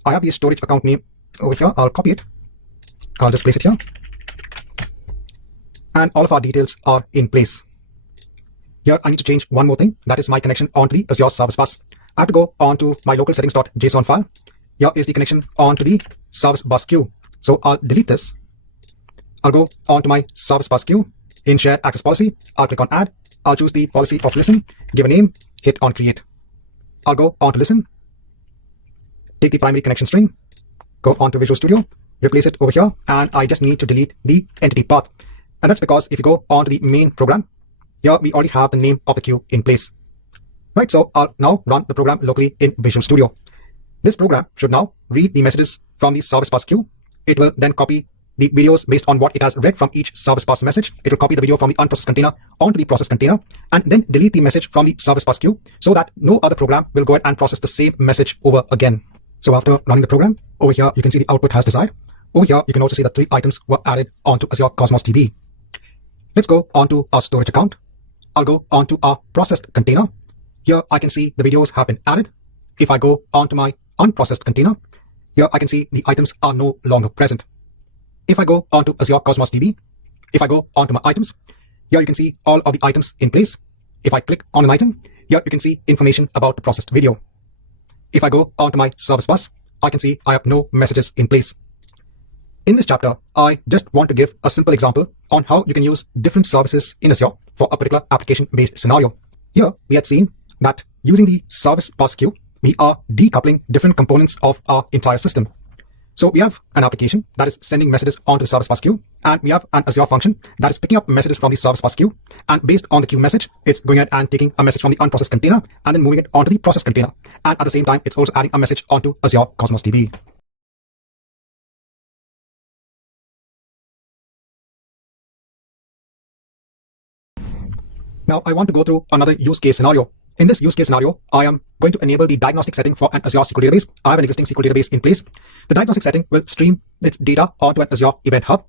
I have the storage account name over here. I'll copy it. I'll just place it here. And all of our details are in place. Here, I need to change one more thing. That is my connection onto the Azure Service Bus. I have to go on to my local settings.json file. Here is the connection onto the Service Bus queue. So I'll delete this. I'll go on to my Service Bus queue. In Shared Access Policy, I'll click on Add. I'll choose the policy of Listen, give a name, hit on Create. I'll go on to Listen, take the primary connection string, go on to Visual Studio, replace it over here, and I just need to delete the entity path. And that's because if you go on to the main program, here we already have the name of the queue in place. Right, so I'll now run the program locally in Visual Studio. This program should now read the messages from the Service Bus queue. It will then copy the videos based on what it has read from each Service Bus message. It will copy the video from the unprocessed container onto the processed container and then delete the message from the Service Bus queue so that no other program will go ahead and process the same message over again. So after running the program, over here you can see the output has desired. Over here you can also see that 3 items were added onto Azure Cosmos DB. Let's go onto our storage account. I'll go onto our processed container. Here I can see the videos have been added. If I go onto my unprocessed container, here I can see the items are no longer present. If I go onto Azure Cosmos DB, if I go onto my items, here you can see all of the items in place. If I click on an item, here you can see information about the processed video. If I go onto my service bus, I can see I have no messages in place. In this chapter, I just want to give a simple example on how you can use different services in Azure for a particular application-based scenario. Here, we had seen that using the service bus queue, we are decoupling different components of our entire system. So we have an application that is sending messages onto the service bus queue, and we have an Azure function that is picking up messages from the service bus queue, and based on the queue message, it's going ahead and taking a message from the unprocessed container and then moving it onto the processed container. And at the same time, it's also adding a message onto Azure Cosmos DB. Now I want to go through another use case scenario. In this use case scenario, I am going to enable the diagnostic setting for an Azure SQL database. I have an existing SQL database in place. The diagnostic setting will stream its data onto an Azure Event Hub.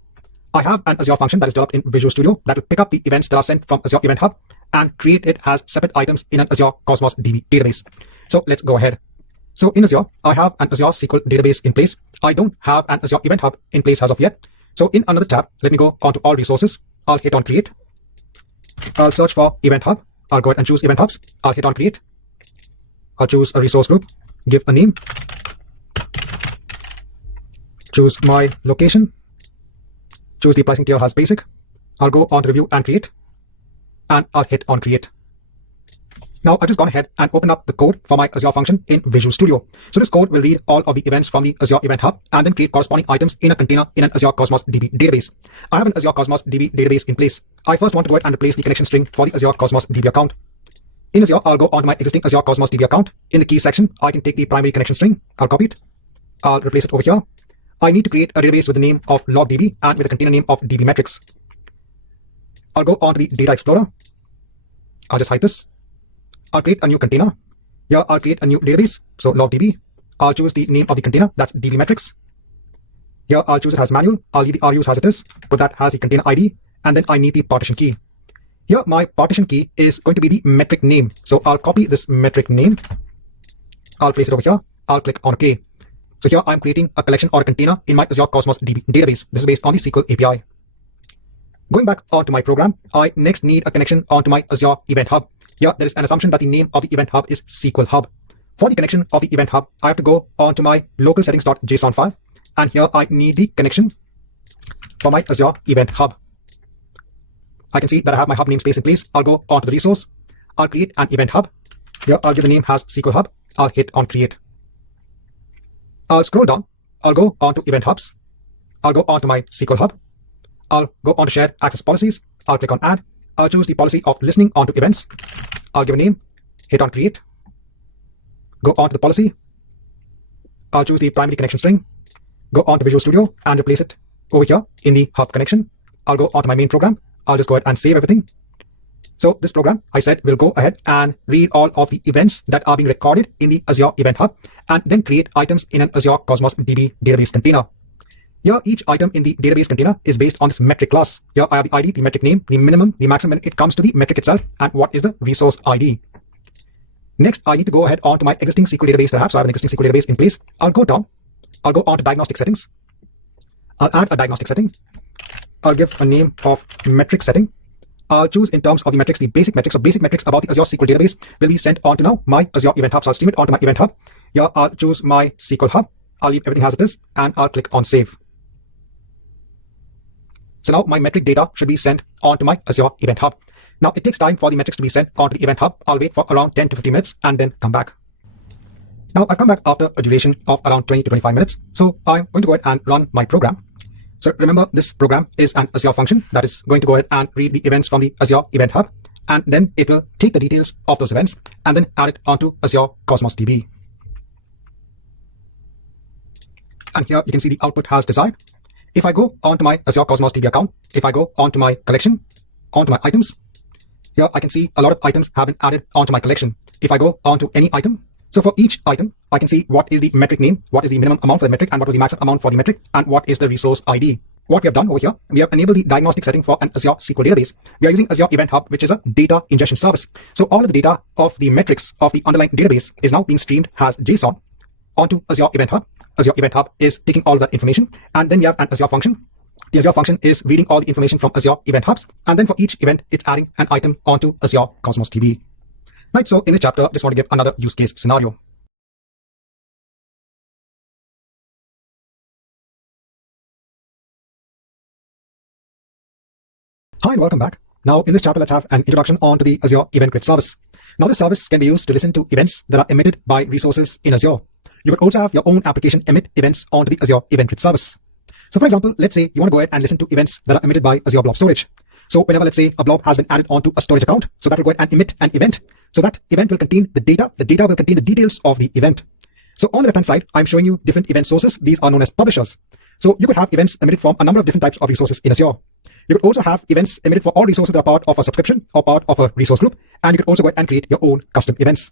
I have an Azure function that is developed in Visual Studio that will pick up the events that are sent from Azure Event Hub and create it as separate items in an Azure Cosmos DB database. So let's go ahead. So in Azure, I have an Azure SQL database in place. I don't have an Azure Event Hub in place as of yet. So in another tab, let me go onto all resources. I'll hit on create. I'll search for Event Hub. I'll go ahead and choose Event Hubs. I'll hit on create. I'll choose a resource group, give a name, choose my location, choose the pricing tier as basic. I'll go on to review and create, and I'll hit on create. Now I've just gone ahead and opened up the code for my Azure function in Visual Studio. So this code will read all of the events from the Azure Event Hub and then create corresponding items in a container in an Azure Cosmos DB database. I have an Azure Cosmos DB database in place. I first want to go ahead and replace the connection string for the Azure Cosmos DB account. In Azure, I'll go onto my existing Azure Cosmos DB account. In the keys section, I can take the primary connection string. I'll copy it. I'll replace it over here. I need to create a database with the name of logdb and with a container name of dbmetrics. I'll go onto the Data Explorer. I'll just hide this. I'll create a new container. Here, I'll create a new database. So logdb. I'll choose the name of the container. That's dbmetrics. Here, I'll choose it as manual. I'll leave the RUs as it is. Put that as the container ID. And then I need the partition key. Here, my partition key is going to be the metric name. So I'll copy this metric name. I'll place it over here. I'll click on OK. So here I'm creating a collection or a container in my Azure Cosmos DB database. This is based on the SQL API. Going back onto my program, I next need a connection onto my Azure Event Hub. Here, there is an assumption that the name of the Event Hub is SQL Hub. For the connection of the Event Hub, I have to go onto my local settings.json file. And here I need the connection for my Azure Event Hub. I can see that I have my hub namespace in place. I'll go onto the resource. I'll create an Event Hub. Here, I'll give the name as SQL Hub. I'll hit on create. I'll scroll down. I'll go onto Event Hubs. I'll go onto my SQL Hub. I'll go onto Shared Access Policies. I'll click on Add. I'll choose the policy of listening onto events. I'll give a name. Hit on create. Go onto the policy. I'll choose the primary connection string. Go onto Visual Studio and replace it over here in the hub connection. I'll go onto my main program. I'll just go ahead and save everything. So this program, I said, will go ahead and read all of the events that are being recorded in the Azure Event Hub and then create items in an Azure Cosmos DB database container. Here, each item in the database container is based on this metric class. Here, I have the ID, the metric name, the minimum, the maximum when it comes to the metric itself, and what is the resource ID. Next, I need to go ahead onto my existing SQL database that I have. So I have an existing SQL database in place. I'll go down. I'll go onto diagnostic settings. I'll add a diagnostic setting. I'll give a name of metric setting. I'll choose in terms of the metrics, the basic metrics. So basic metrics about the Azure SQL database will be sent on to now my Azure Event Hub. So I'll stream it onto my Event Hub. Here, I'll choose my SQL Hub. I'll leave everything as it is, and I'll click on Save. So now my metric data should be sent onto my Azure Event Hub. Now it takes time for the metrics to be sent onto the Event Hub. I'll wait for around 10 to 15 minutes and then come back. Now I've come back after a duration of around 20 to 25 minutes. So I'm going to go ahead and run my program. So remember, this program is an Azure function that is going to go ahead and read the events from the Azure Event Hub. And then it will take the details of those events and then add it onto Azure Cosmos DB. And here you can see the output as desired. If I go onto my Azure Cosmos DB account, if I go onto my collection, onto my items, here I can see a lot of items have been added onto my collection. If I go onto any item, so for each item, I can see what is the metric name, what is the minimum amount for the metric, and what was the maximum amount for the metric, and what is the resource ID. What we have done over here, we have enabled the diagnostic setting for an Azure SQL database. We are using Azure Event Hub, which is a data ingestion service. So all of the data of the metrics of the underlying database is now being streamed as JSON onto Azure Event Hub. Azure Event Hub is taking all that information, and then we have an Azure function. The Azure function is reading all the information from Azure Event Hubs, and then for each event, it's adding an item onto Azure Cosmos DB. Right, so in this chapter, I just want to give another use case scenario. Hi and welcome back. Now in this chapter, let's have an introduction onto the Azure Event Grid service. Now this service can be used to listen to events that are emitted by resources in Azure. You could also have your own application emit events onto the Azure Event Grid service. So for example, let's say you want to go ahead and listen to events that are emitted by Azure Blob Storage. So whenever, let's say, a blob has been added onto a storage account, so that will go ahead and emit an event. So that event will contain the data will contain the details of the event. So on the left-hand side, I'm showing you different event sources. These are known as publishers. So you could have events emitted from a number of different types of resources in Azure. You could also have events emitted for all resources that are part of a subscription or part of a resource group. And you could also go ahead and create your own custom events.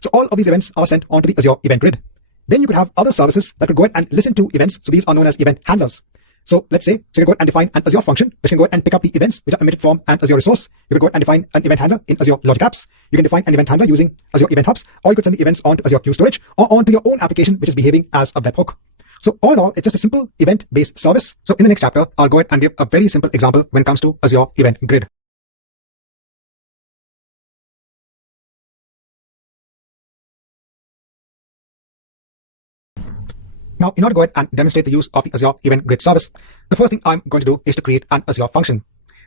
So all of these events are sent onto the Azure Event Grid. Then you could have other services that could go ahead and listen to events. So these are known as event handlers. So let's say, you can go ahead and define an Azure function, which can go ahead and pick up the events which are emitted from an Azure resource. You can go ahead and define an event handler in Azure Logic Apps. You can define an event handler using Azure Event Hubs, or you could send the events onto Azure Queue Storage or onto your own application, which is behaving as a webhook. So all in all, it's just a simple event-based service. So in the next chapter, I'll go ahead and give a very simple example when it comes to Azure Event Grid. Now, in order to go ahead and demonstrate the use of the Azure Event Grid service, the first thing I'm going to do is to create an Azure function.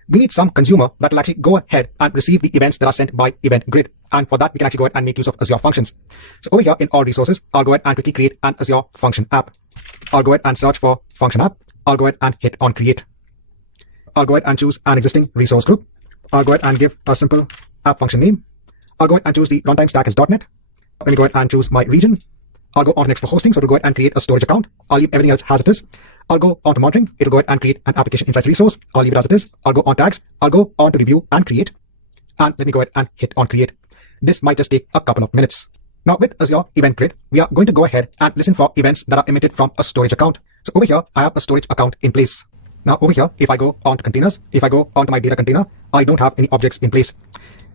We need some consumer that will actually go ahead and receive the events that are sent by Event Grid. And for that, we can actually go ahead and make use of Azure functions. So over here in all resources, I'll go ahead and quickly create an Azure function app. I'll go ahead and search for function app. I'll go ahead and hit on create. I'll go ahead and choose an existing resource group. I'll go ahead and give a simple app function name. I'll go ahead and choose the runtime stack as .NET. Let me go ahead and choose my region. I'll go on to next for hosting, so it'll go ahead and create a storage account. I'll leave everything else as it is. I'll go on to monitoring. It'll go ahead and create an application insights resource. I'll leave it as it is. I'll go on tags. I'll go on to review and create. And let me go ahead and hit on create. This might just take a couple of minutes. Now with Azure Event Grid, we are going to go ahead and listen for events that are emitted from a storage account. So over here, I have a storage account in place. Now over here, if I go on to containers, if I go on to my data container, I don't have any objects in place.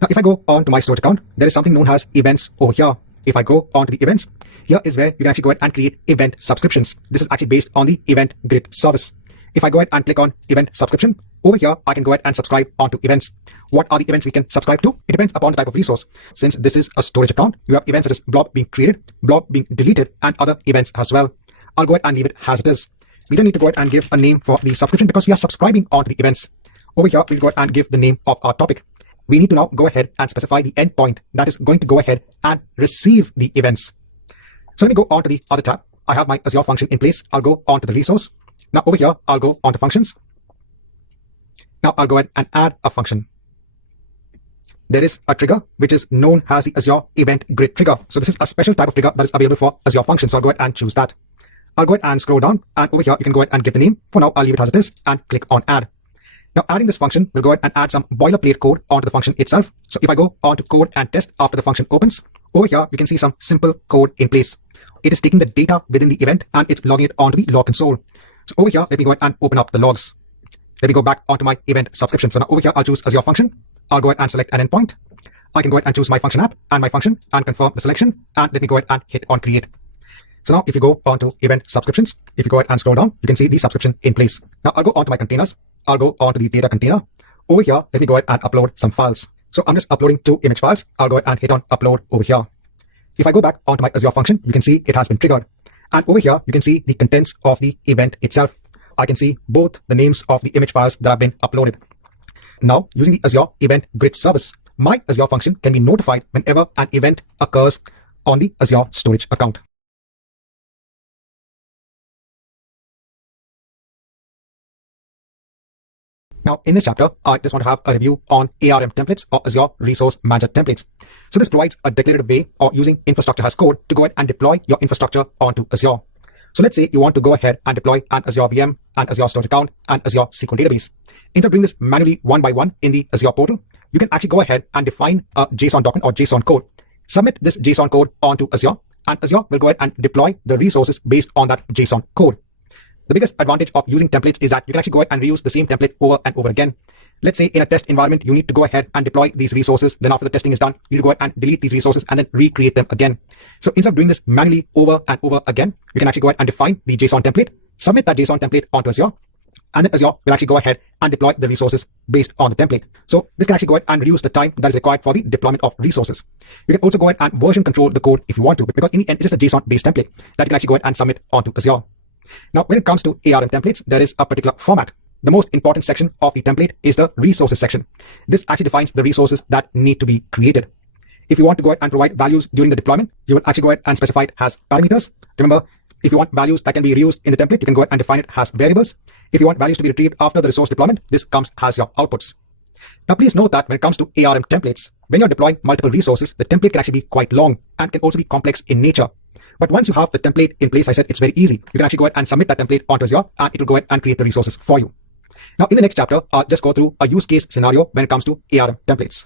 Now if I go on to my storage account, there is something known as events over here. If I go on to the events, here is where you can actually go ahead and create event subscriptions. This is actually based on the Event Grid service. If I go ahead and click on event subscription, over here, I can go ahead and subscribe onto events. What are the events we can subscribe to? It depends upon the type of resource. Since this is a storage account, you have events such as blob being created, blob being deleted, and other events as well. I'll go ahead and leave it as it is. We don't need to go ahead and give a name for the subscription because we are subscribing onto the events. Over here, we'll go ahead and give the name of our topic. We need to now go ahead and specify the endpoint that is going to go ahead and receive the events. So let me go on to the other tab. I have my Azure function in place. I'll go on to the resource. Now over here, I'll go on to functions. Now I'll go ahead and add a function. There is a trigger, which is known as the Azure Event Grid trigger. So this is a special type of trigger that is available for Azure functions. So I'll go ahead and choose that. I'll go ahead and scroll down, and over here, you can go ahead and give the name. For now, I'll leave it as it is and click on add. Now adding this function, we'll go ahead and add some boilerplate code onto the function itself. So if I go on to code and test after the function opens, over here, you can see some simple code in place. It is taking the data within the event and it's logging it onto the log console. So over here, let me go ahead and open up the logs. Let me go back onto my event subscription. So now over here, I'll choose Azure function. I'll go ahead and select an endpoint. I can go ahead and choose my function app and my function and confirm the selection. And let me go ahead and hit on create. So now if you go on to event subscriptions, if you go ahead and scroll down, you can see the subscription in place. Now I'll go on to my containers. I'll go on to the data container. Over here, let me go ahead and upload some files. So I'm just uploading 2 image files. I'll go ahead and hit on upload over here. If I go back onto my Azure function, you can see it has been triggered. And over here, you can see the contents of the event itself. I can see both the names of the image files that have been uploaded. Now, using the Azure Event Grid service, my Azure function can be notified whenever an event occurs on the Azure storage account. Now, in this chapter, I just want to have a review on ARM templates or Azure Resource Manager templates. So this provides a declarative way of using infrastructure as code to go ahead and deploy your infrastructure onto Azure. So let's say you want to go ahead and deploy an Azure VM, an Azure storage account, and Azure SQL database. Instead of doing this manually one by one in the Azure portal, you can actually go ahead and define a JSON document or JSON code. Submit this JSON code onto Azure, and Azure will go ahead and deploy the resources based on that JSON code. The biggest advantage of using templates is that you can actually go ahead and reuse the same template over and over again. Let's say in a test environment, you need to go ahead and deploy these resources. Then after the testing is done, you need to go ahead and delete these resources and then recreate them again. So instead of doing this manually over and over again, you can actually go ahead and define the JSON template, submit that JSON template onto Azure, and then Azure will actually go ahead and deploy the resources based on the template. So this can actually go ahead and reduce the time that is required for the deployment of resources. You can also go ahead and version control the code if you want to, because in the end, it's just a JSON-based template that you can actually go ahead and submit onto Azure. Now, when it comes to ARM templates, there is a particular format. The most important section of the template is the resources section. This actually defines the resources that need to be created. If you want to go ahead and provide values during the deployment, you will actually go ahead and specify it as parameters. Remember, if you want values that can be reused in the template, you can go ahead and define it as variables. If you want values to be retrieved after the resource deployment, this comes as your outputs. Now, please note that when it comes to ARM templates, when you're deploying multiple resources, the template can actually be quite long and can also be complex in nature. But once you have the template in place, I said it's very easy. You can actually go ahead and submit that template onto Azure, and it will go ahead and create the resources for you. Now, in the next chapter, I'll just go through a use case scenario when it comes to ARM templates.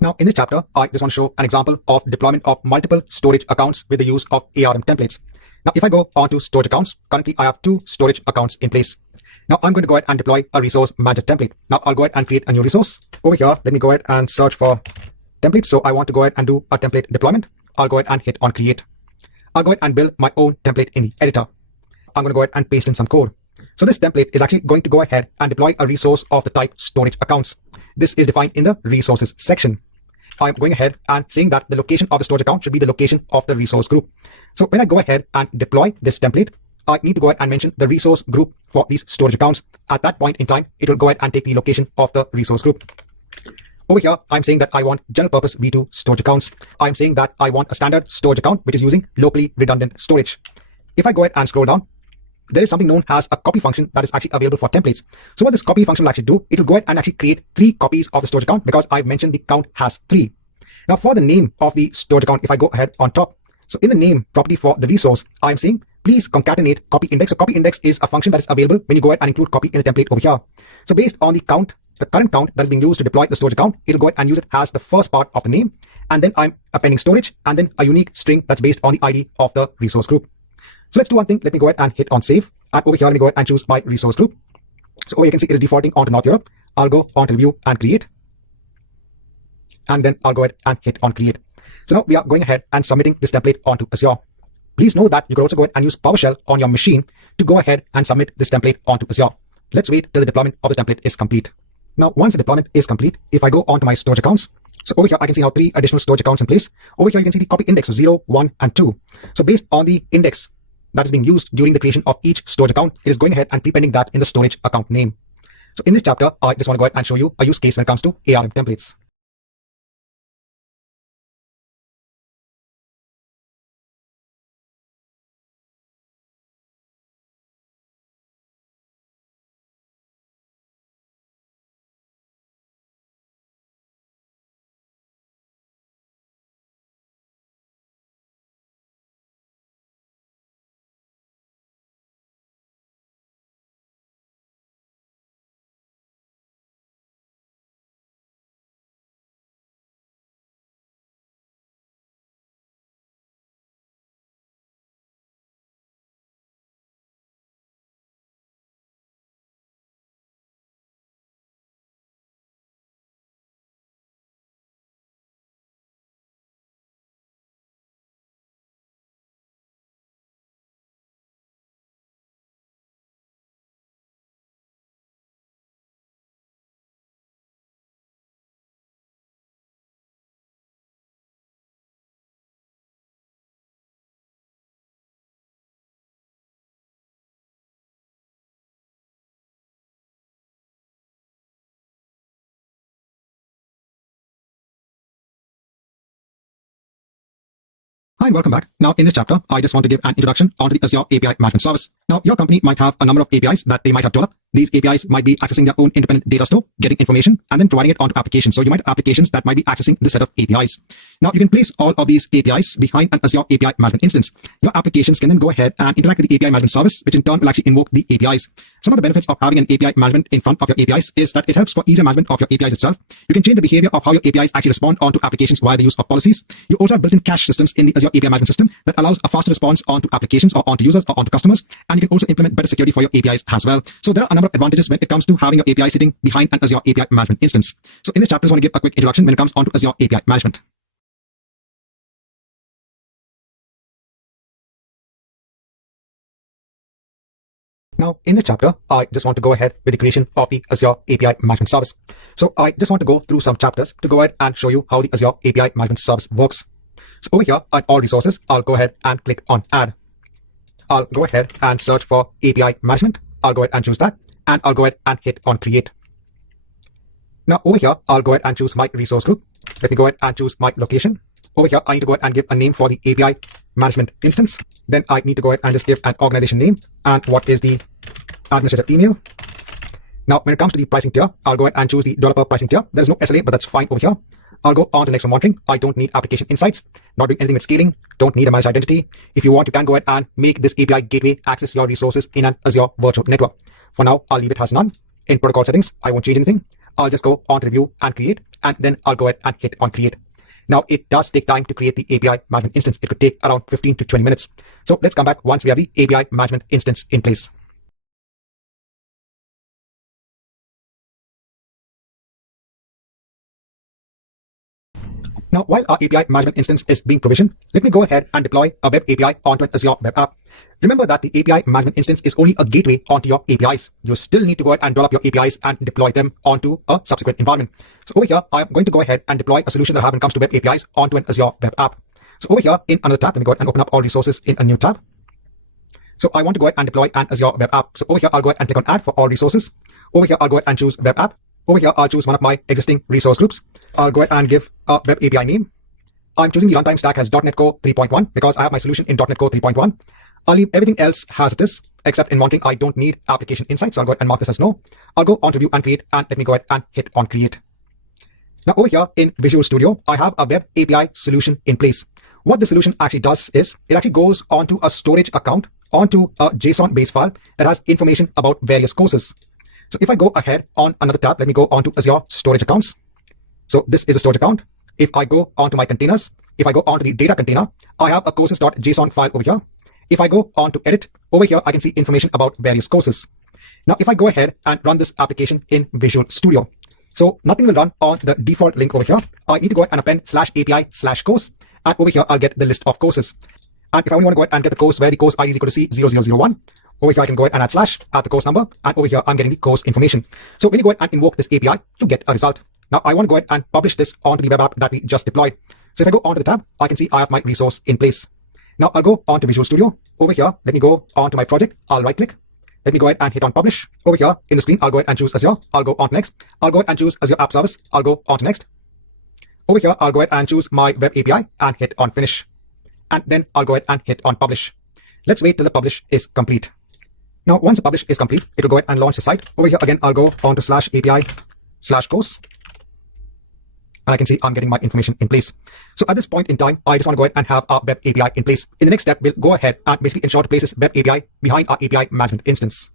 Now, in this chapter, I just want to show an example of deployment of multiple storage accounts with the use of ARM templates. Now, if I go on to storage accounts, currently I have 2 storage accounts in place. Now, I'm going to go ahead and deploy a resource manager template. Now, I'll go ahead and create a new resource. Over here, let me go ahead and search for templates. So I want to go ahead and do a template deployment. I'll go ahead and hit on create. I'll go ahead and build my own template in the editor. I'm going to go ahead and paste in some code. So this template is actually going to go ahead and deploy a resource of the type storage accounts. This is defined in the resources section. I'm going ahead and saying that the location of the storage account should be the location of the resource group. So when I go ahead and deploy this template, I need to go ahead and mention the resource group for these storage accounts. At that point in time, it will go ahead and take the location of the resource group. Over here, I'm saying that I want general purpose V2 storage accounts. I'm saying that I want a standard storage account, which is using locally redundant storage. If I go ahead and scroll down, there is something known as a copy function that is actually available for templates. So what this copy function will actually do, it will go ahead and actually create 3 copies of the storage account because I've mentioned the count has 3. Now for the name of the storage account, if I go ahead on top, so in the name property for the resource, I'm saying please concatenate copy index. So copy index is a function that is available when you go ahead and include copy in the template over here. So based on the count, the current count that is being used to deploy the storage account, it'll go ahead and use it as the first part of the name. And then I'm appending storage and then a unique string that's based on the ID of the resource group. So let's do one thing. Let me go ahead and hit on save. And over here, let me go ahead and choose my resource group. So over here, you can see it is defaulting onto North Europe. I'll go on to review and create. And then I'll go ahead and hit on create. So now we are going ahead and submitting this template onto Azure. Please know that you can also go ahead and use PowerShell on your machine to go ahead and submit this template onto Azure. Let's wait till the deployment of the template is complete. Now, once the deployment is complete, if I go onto my storage accounts, so over here, I can see now 3 additional storage accounts in place. Over here, you can see the copy index 0, 1, and 2. So based on the index that is being used during the creation of each storage account, it is going ahead and prepending that in the storage account name. So in this chapter, I just want to go ahead and show you a use case when it comes to ARM templates. Hi and welcome back. Now in this chapter, I just want to give an introduction onto the Azure API Management Service. Now your company might have a number of APIs that they might have developed. These APIs might be accessing their own independent data store, getting information, and then providing it onto applications. So you might have applications that might be accessing this set of APIs. Now you can place all of these APIs behind an Azure API Management instance. Your applications can then go ahead and interact with the API Management Service, which in turn will actually invoke the APIs. Some of the benefits of having an API management in front of your APIs is that it helps for easier management of your APIs itself. You can change the behavior of how your APIs actually respond onto applications via the use of policies. You also have built-in cache systems in the Azure API Management System that allows a faster response onto applications or onto users or onto customers. And you can also implement better security for your APIs as well. So there are a number of advantages when it comes to having your API sitting behind an Azure API Management instance. So in this chapter, I want to give a quick introduction when it comes onto Azure API Management. Now, in this chapter, I just want to go ahead with the creation of the Azure API Management Service. So I just want to go through some chapters to go ahead and show you how the Azure API Management Service works. So over here at all resources, I'll go ahead and click on add. I'll go ahead and search for API management. I'll go ahead and choose that, and I'll go ahead and hit on create. Now over here, I'll go ahead and choose my resource group. Let me go ahead and choose my location. Over here, I need to go ahead and give a name for the API management instance. Then I need to go ahead and just give an organization name and what is the administrator email. Now, when it comes to the pricing tier, I'll go ahead and choose the developer pricing tier. There is no SLA, but that's fine over here. I'll go on to next for monitoring. I don't need application insights, not doing anything with scaling, don't need a managed identity. If you want, you can go ahead and make this API gateway access your resources in an Azure virtual network. For now, I'll leave it as none. In protocol settings, I won't change anything. I'll just go on to review and create. and then I'll go ahead and hit on create. Now, it does take time to create the API management instance. It could take around 15 to 20 minutes. So let's come back once we have the API management instance in place. Now, while our API management instance is being provisioned, let me go ahead and deploy a web API onto an Azure web app. Remember that the API management instance is only a gateway onto your APIs. You still need to go ahead and develop your APIs and deploy them onto a subsequent environment. So over here, I'm going to go ahead and deploy a solution that I have when it comes to web APIs onto an Azure web app. So over here in another tab, let me go ahead and open up all resources in a new tab. So I want to go ahead and deploy an Azure web app. So over here, I'll go ahead and click on add for all resources. Over here, I'll go ahead and choose web app. Over here, I'll choose one of my existing resource groups. I'll go ahead and give a web API name. I'm choosing the runtime stack as .NET Core 3.1 because I have my solution in .NET Core 3.1. I'll leave everything else as it is, except in monitoring, I don't need application insights. So I'll go ahead and mark this as no. I'll go on to view and create, and let me go ahead and hit on create. Now over here in Visual Studio, I have a web API solution in place. What the solution actually does is it actually goes onto a storage account, onto a JSON base file that has information about various courses. So if I go ahead on another tab, let me go onto Azure storage accounts. So this is a storage account. If I go onto my containers, if I go onto the data container, I have a courses.json file over here. If I go on to edit, over here, I can see information about various courses. Now, if I go ahead and run this application in Visual Studio, so nothing will run on the default link over here. I need to go ahead and append /API/course, and over here, I'll get the list of courses. And if I only want to go ahead and get the course where the course ID is equal to C0001, over here, I can go ahead and add the course number, and over here, I'm getting the course information. So when you go ahead and invoke this API, you get a result. Now, I want to go ahead and publish this onto the web app that we just deployed. So if I go onto the tab, I can see I have my resource in place. Now, I'll go on to Visual Studio. Over here, let me go on to my project. I'll right click. Let me go ahead and hit on publish. Over here in the screen, I'll go ahead and choose Azure. I'll go on to next. I'll go ahead and choose Azure App Service. I'll go on to next. Over here, I'll go ahead and choose my web API and hit on finish. And then I'll go ahead and hit on publish. Let's wait till the publish is complete. Now, once the publish is complete, it'll go ahead and launch the site. Over here, again, I'll go on to /API/course. And I can see I'm getting my information in place. So at this point in time, I just want to go ahead and have our web API in place. In the next step, we'll go ahead and basically ensure to place this web API behind our API management instance.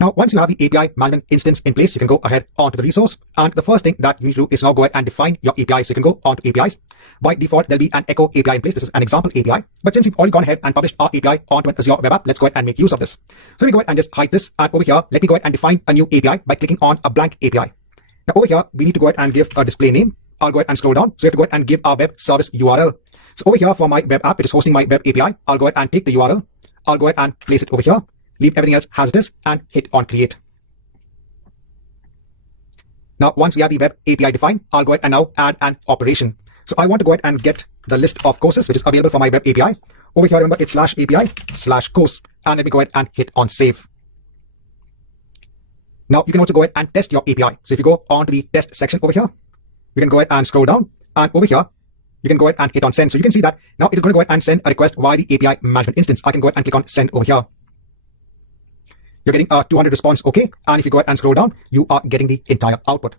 Now, once you have the API management instance in place, you can go ahead onto the resource. And the first thing that you need to do is now go ahead and define your API. So you can go onto APIs. By default, there'll be an Echo API in place. This is an example API. But since we've already gone ahead and published our API onto an Azure web app, let's go ahead and make use of this. So we go ahead and just hide this. And over here, let me go ahead and define a new API by clicking on a blank API. Now over here, we need to go ahead and give a display name. I'll go ahead and scroll down. So we have to go ahead and give our web service URL. So over here for my web app, it is hosting my web API. I'll go ahead and take the URL. I'll go ahead and place it over here. Leave everything else as it is and hit on create. Now, once we have the web API defined, I'll go ahead and now add an operation. So I want to go ahead and get the list of courses which is available for my web API. Over here, remember, it's /API/course. And let me go ahead and hit on save. Now, you can also go ahead and test your API. So if you go on to the test section over here, you can go ahead and scroll down. And over here, you can go ahead and hit on send. So you can see that now it is going to go ahead and send a request via the API management instance. I can go ahead and click on send over here. You're getting a 200 response OK. And if you go ahead and scroll down, you are getting the entire output.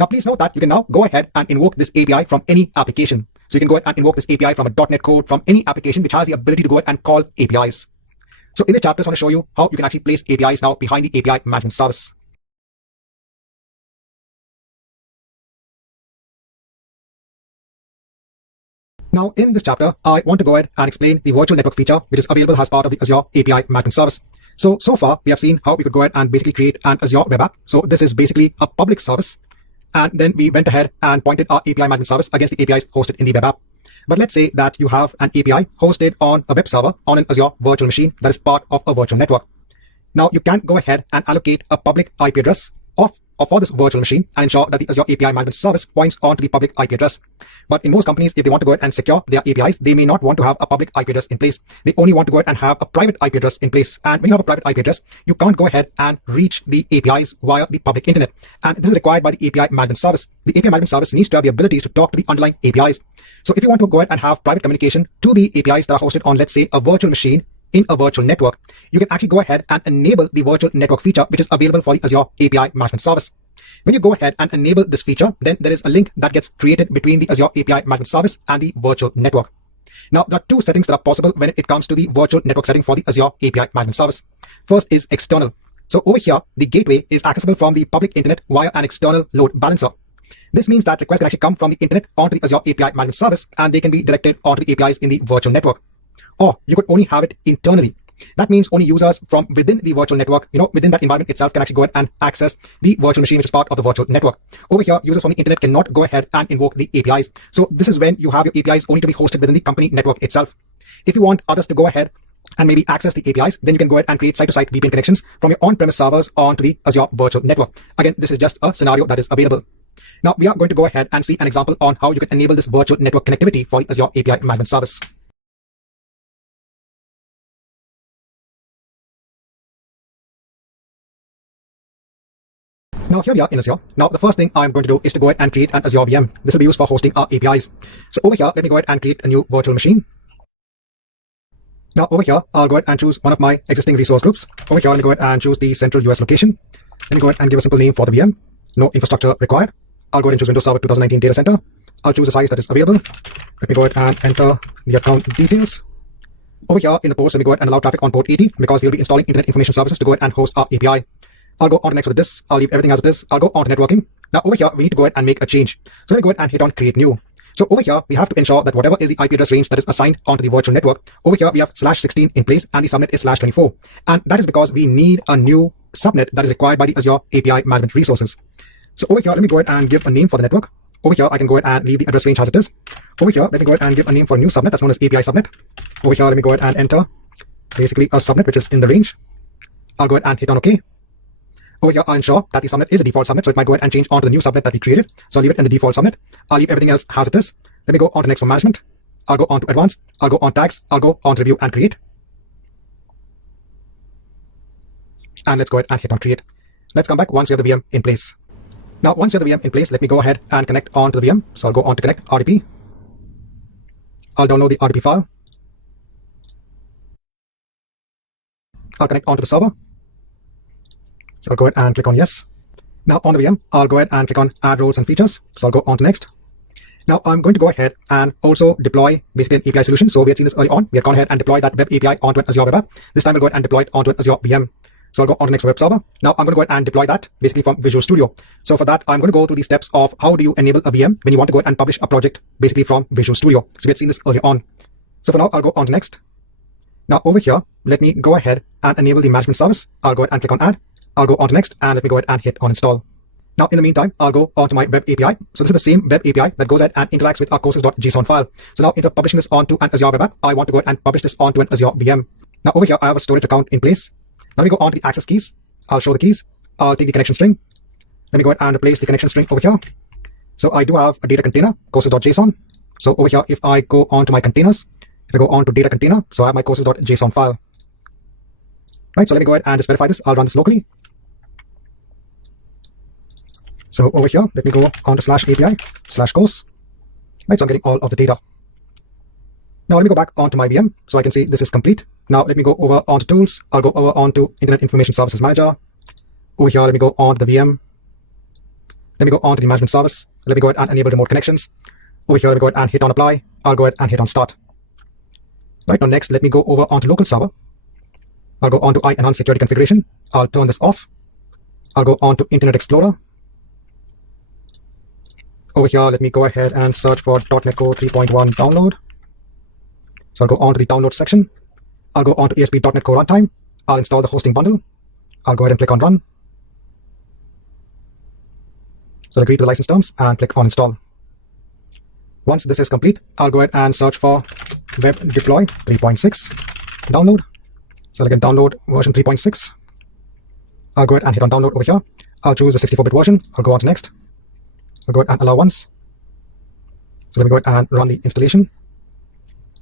Now, please note that you can now go ahead and invoke this API from any application. So you can go ahead and invoke this API from a .NET code, from any application which has the ability to go ahead and call APIs. So in this chapter, I want to show you how you can actually place APIs now behind the API management service. Now, in this chapter, I want to go ahead and explain the virtual network feature, which is available as part of the Azure API management service. So far, we have seen how we could go ahead and basically create an Azure web app. So this is basically a public service. And then we went ahead and pointed our API management service against the APIs hosted in the web app. But let's say that you have an API hosted on a web server on an Azure virtual machine that is part of a virtual network. Now, you can go ahead and allocate a public IP address for this virtual machine and ensure that the Azure API management service points on to the public IP address. But in most companies, if they want to go ahead and secure their APIs, they may not want to have a public IP address in place. They only want to go ahead and have a private IP address in place. And when you have a private IP address, you can't go ahead and reach the APIs via the public internet. And this is required by the API management service. The API management service needs to have the abilities to talk to the underlying APIs. So if you want to go ahead and have private communication to the APIs that are hosted on, let's say, a virtual machine in a virtual network, you can actually go ahead and enable the virtual network feature, which is available for the Azure API management service. When you go ahead and enable this feature, then there is a link that gets created between the Azure API management service and the virtual network. Now, there are two settings that are possible when it comes to the virtual network setting for the Azure API Management Service. First is external. So over here, the gateway is accessible from the public internet via an external load balancer. This means that requests can actually come from the internet onto the Azure API Management Service, and they can be directed onto the APIs in the virtual network. Or you could only have it internally. That means only users from within the virtual network, within that environment itself, can actually go ahead and access the virtual machine, which is part of the virtual network. Over here, users from the internet cannot go ahead and invoke the APIs. So this is when you have your APIs only to be hosted within the company network itself. If you want others to go ahead and maybe access the APIs, then you can go ahead and create site-to-site VPN connections from your on-premise servers onto the Azure virtual network. Again, this is just a scenario that is available. Now, we are going to go ahead and see an example on how you can enable this virtual network connectivity for the Azure API Management Service. Now, here we are in Azure. Now, the first thing I'm going to do is to go ahead and create an Azure VM. This will be used for hosting our APIs. So over here, let me go ahead and create a new virtual machine. Now, over here, I'll go ahead and choose one of my existing resource groups. Over here, let me go ahead and choose the central US location. Let me go ahead and give a simple name for the VM. No infrastructure required. I'll go ahead and choose Windows Server 2019 Data Center. I'll choose the size that is available. Let me go ahead and enter the account details. Over here in the ports, let me go ahead and allow traffic on port 80 because we'll be installing Internet Information Services to go ahead and host our API. I'll go on to next with this. I'll leave everything as it is. I'll go on to networking. Now over here, we need to go ahead and make a change. So let me go ahead and hit on create new. So over here, we have to ensure that whatever is the IP address range that is assigned onto the virtual network, over here we have /16 in place and the subnet is /24. And that is because we need a new subnet that is required by the Azure API management resources. So over here, let me go ahead and give a name for the network. Over here, I can go ahead and leave the address range as it is. Over here, let me go ahead and give a name for a new subnet that's known as API subnet. Over here, let me go ahead and enter basically a subnet which is in the range. I'll go ahead and hit on OK. Over here, I'll ensure that the subnet is a default subnet, so it might go ahead and change onto the new subnet that we created. So I'll leave it in the default subnet. I'll leave everything else as it is. Let me go on to next for management. I'll go on to advanced. I'll go on tags. I'll go on to review and create. And let's go ahead and hit on create. Let's come back once we have the VM in place. Now, once you have the VM in place, let me go ahead and connect on to the VM. So I'll go on to connect RDP. I'll download the RDP file. I'll connect onto the server. So I'll go ahead and click on yes. Now on the VM, I'll go ahead and click on add roles and features. So I'll go on to next. Now I'm going to go ahead and also deploy basically an API solution. So we had seen this early on. We had gone ahead and deployed that web API onto an Azure web app. This time we'll go ahead and deploy it onto an Azure VM. So I'll go on to next web server. Now I'm going to go ahead and deploy that basically from Visual Studio. So for that, I'm going to go through the steps of how do you enable a VM when you want to go ahead and publish a project basically from Visual Studio. So we had seen this earlier on. So for now, I'll go on to next. Now over here, let me go ahead and enable the management service. I'll go ahead and click on add. I'll go on to next and let me go ahead and hit on install. Now in the meantime, I'll go on to my web API. So this is the same web API that goes ahead and interacts with our courses.json file. So now instead of publishing this onto an Azure web app, I want to go ahead and publish this onto an Azure VM. Now over here, I have a storage account in place. Now we go on to the access keys. I'll show the keys. I'll take the connection string. Let me go ahead and replace the connection string over here. So I do have a data container, courses.json. So over here, if I go on to my containers, if I go on to data container, so I have my courses.json file. Right, so let me go ahead and just verify this. I'll run this locally. So over here, let me go on to /API/course. Right, so I'm getting all of the data. Now let me go back onto my VM so I can see this is complete. Now let me go over onto tools. I'll go over onto Internet Information Services Manager. Over here, let me go on to the VM. Let me go on to the management service. Let me go ahead and enable remote connections. Over here, let me go ahead and hit on apply. I'll go ahead and hit on start. Right now, next, let me go over onto local server. I'll go on to enhanced security configuration. I'll turn this off. I'll go on to Internet Explorer. Over here, let me go ahead and search for .NET Core 3.1 download. So I'll go on to the download section. I'll go on to ASP.NET Core Runtime. I'll install the hosting bundle. I'll go ahead and click on run. So I'll agree to the license terms and click on install. Once this is complete, I'll go ahead and search for web deploy 3.6 download. So I can download version 3.6. I'll go ahead and hit on download over here. I'll choose the 64-bit version. I'll go on to next. I'll go ahead and allow once. So let me go ahead and run the installation.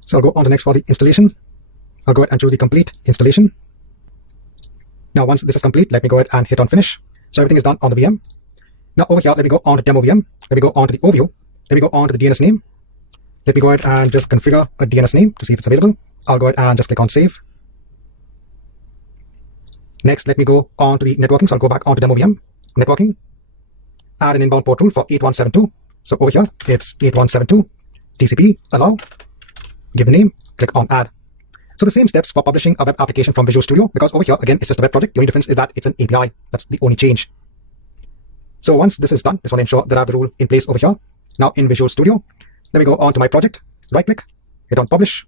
So I'll go on to next for the installation. I'll go ahead and choose the complete installation. Now once this is complete, let me go ahead and hit on finish. So everything is done on the VM. Now over here, let me go on to demo VM. Let me go on to the overview. Let me go on to the DNS name. Let me go ahead and just configure a DNS name to see if it's available. I'll go ahead and just click on save. Next, let me go on to the networking. So I'll go back on to demo VM, networking, add an inbound port rule for 8172. So over here, it's 8172, TCP, allow. give the name, click on add. So the same steps for publishing a web application from Visual Studio, because over here, again, it's just a web project. The only difference is that it's an API. That's the only change. So once this is done, just want to ensure that I have the rule in place over here. Now in Visual Studio, let me go on to my project, right click, hit on publish.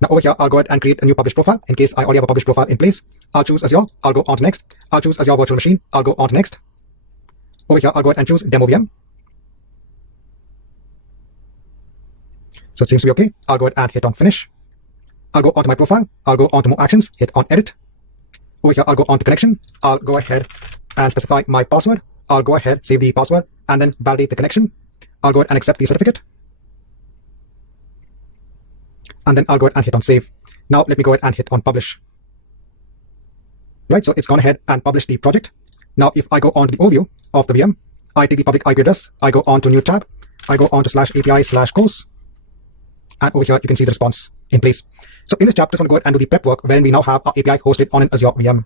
Now over here, I'll go ahead and create a new published profile. In case I already have a published profile in place, I'll choose Azure, I'll go on to next. I'll choose Azure Virtual Machine, I'll go on to next. Over here, I'll go ahead and choose Demo VM. So it seems to be okay. I'll go ahead and hit on finish. I'll go onto my profile. I'll go onto more actions, hit on edit. Over here, I'll go on to connection. I'll go ahead and specify my password. I'll go ahead, save the password, and then validate the connection. I'll go ahead and accept the certificate. And then I'll go ahead and hit on save. Now let me go ahead and hit on publish. Right, so it's gone ahead and published the project. Now if I go on to the overview of the VM, I take the public IP address, I go on to new tab, I go on to /API/course, and over here you can see the response in place. So in this chapter, I'm going to go ahead and do the prep work wherein we now have our API hosted on an Azure VM.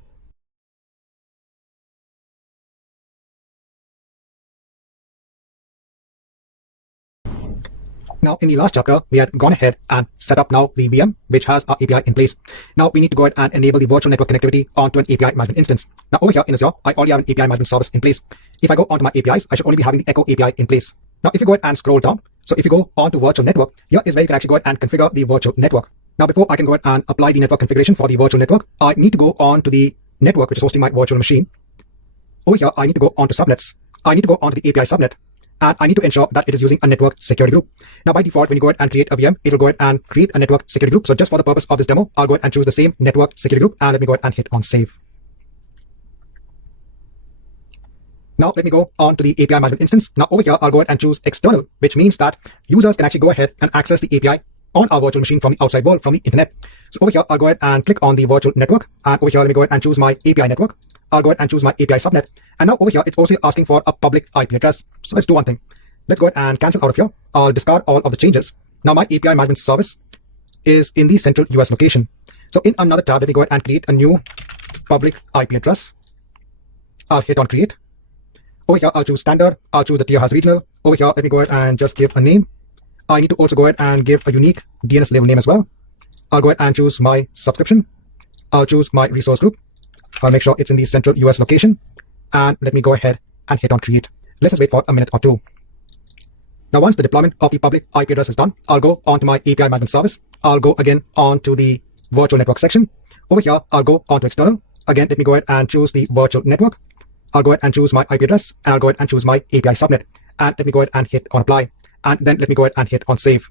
Now, in the last chapter, we had gone ahead and set up now the VM, which has our API in place. Now, we need to go ahead and enable the virtual network connectivity onto an API management instance. Now, over here in Azure, I already have an API management service in place. If I go onto my APIs, I should only be having the Echo API in place. Now, if you go ahead and scroll down, so if you go onto virtual network, here is where you can actually go ahead and configure the virtual network. Now, before I can go ahead and apply the network configuration for the virtual network, I need to go on to the network, which is hosting my virtual machine. Over here, I need to go onto subnets. I need to go onto the API subnet. And I need to ensure that it is using a network security group. Now, by default, when you go ahead and create a VM, it will go ahead and create a network security group. So just for the purpose of this demo, I'll go ahead and choose the same network security group. And let me go ahead and hit on save. Now, let me go on to the API management instance. Now, over here, I'll go ahead and choose external, which means that users can actually go ahead and access the API on our virtual machine from the outside world, from the internet. So over here, I'll go ahead and click on the virtual network. And over here, let me go ahead and choose my API network. I'll go ahead and choose my API subnet. And now over here, it's also asking for a public IP address. So let's do one thing. Let's go ahead and cancel out of here. I'll discard all of the changes. Now my API management service is in the central US location. So in another tab, let me go ahead and create a new public IP address. I'll hit on create. Over here, I'll choose standard. I'll choose the tier has regional. Over here, let me go ahead and just give a name. I need to also go ahead and give a unique DNS label name as well. I'll go ahead and choose my subscription. I'll choose my resource group. I'll make sure it's in the central US location. And let me go ahead and hit on create. Let's just wait for a minute or two. Now, once the deployment of the public IP address is done, I'll go onto my API management service. I'll go again onto the virtual network section. Over here, I'll go onto external. Again, let me go ahead and choose the virtual network. I'll go ahead and choose my IP address, and I'll go ahead and choose my API subnet. And let me go ahead and hit on apply. And then let me go ahead and hit on save.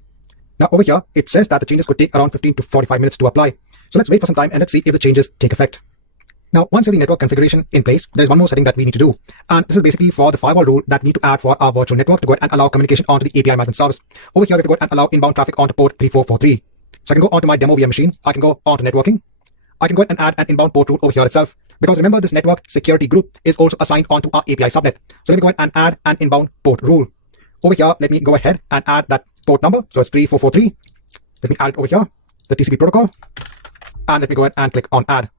Now, over here, it says that the changes could take around 15 to 45 minutes to apply. So let's wait for some time and let's see if the changes take effect. Now, once you have the network configuration in place, there's one more setting that we need to do. And this is basically for the firewall rule that we need to add for our virtual network to go ahead and allow communication onto the API management service. Over here, we have to go ahead and allow inbound traffic onto port 3443. So I can go onto my demo VM machine. I can go onto networking. I can go ahead and add an inbound port rule over here itself. Because remember, this network security group is also assigned onto our API subnet. So let me go ahead and add an inbound port rule. Over here, let me go ahead and add that port number. So it's 3443. Let me add it over here, the TCP protocol. And let me go ahead and click on add.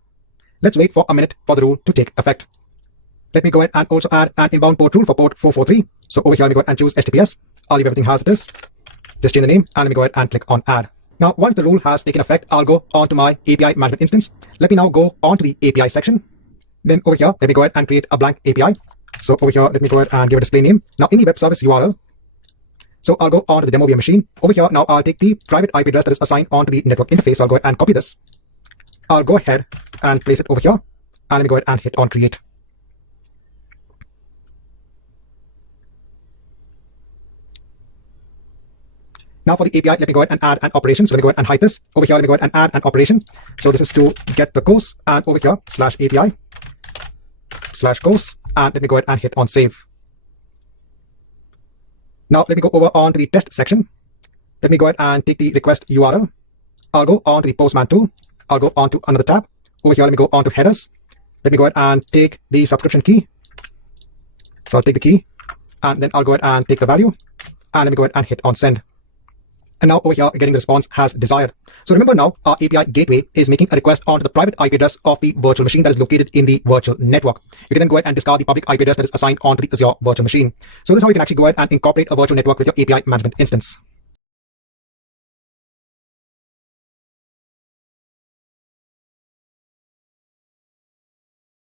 Let's wait for a minute for the rule to take effect. Let me go ahead and also add an inbound port rule for port 443. So over here, let me go ahead and choose HTTPS. I'll leave everything as it is. Just change the name and let me go ahead and click on add. Now, once the rule has taken effect, I'll go onto my API management instance. Let me now go onto the API section. Then over here, let me go ahead and create a blank API. So over here, let me go ahead and give it a display name. Now in the web service URL, so I'll go onto the demo VM machine. Over here, now I'll take the private IP address that is assigned onto the network interface. So I'll go ahead and copy this. I'll go ahead and place it over here. And let me go ahead and hit on create. Now for the API, let me go ahead and add an operation. So let me go ahead and hide this. Over here, let me go ahead and add an operation. So this is to get the course. And over here, /API/course. And let me go ahead and hit on save. Now let me go over on to the test section. Let me go ahead and take the request URL. I'll go on to the Postman tool. I'll go on to another tab. Over here, let me go on to headers. Let me go ahead and take the subscription key. So I'll take the key. And then I'll go ahead and take the value. And let me go ahead and hit on send. And now over here, getting the response as desired. So remember now, our API gateway is making a request onto the private IP address of the virtual machine that is located in the virtual network. You can then go ahead and discard the public IP address that is assigned onto the Azure virtual machine. So this is how you can actually go ahead and incorporate a virtual network with your API management instance.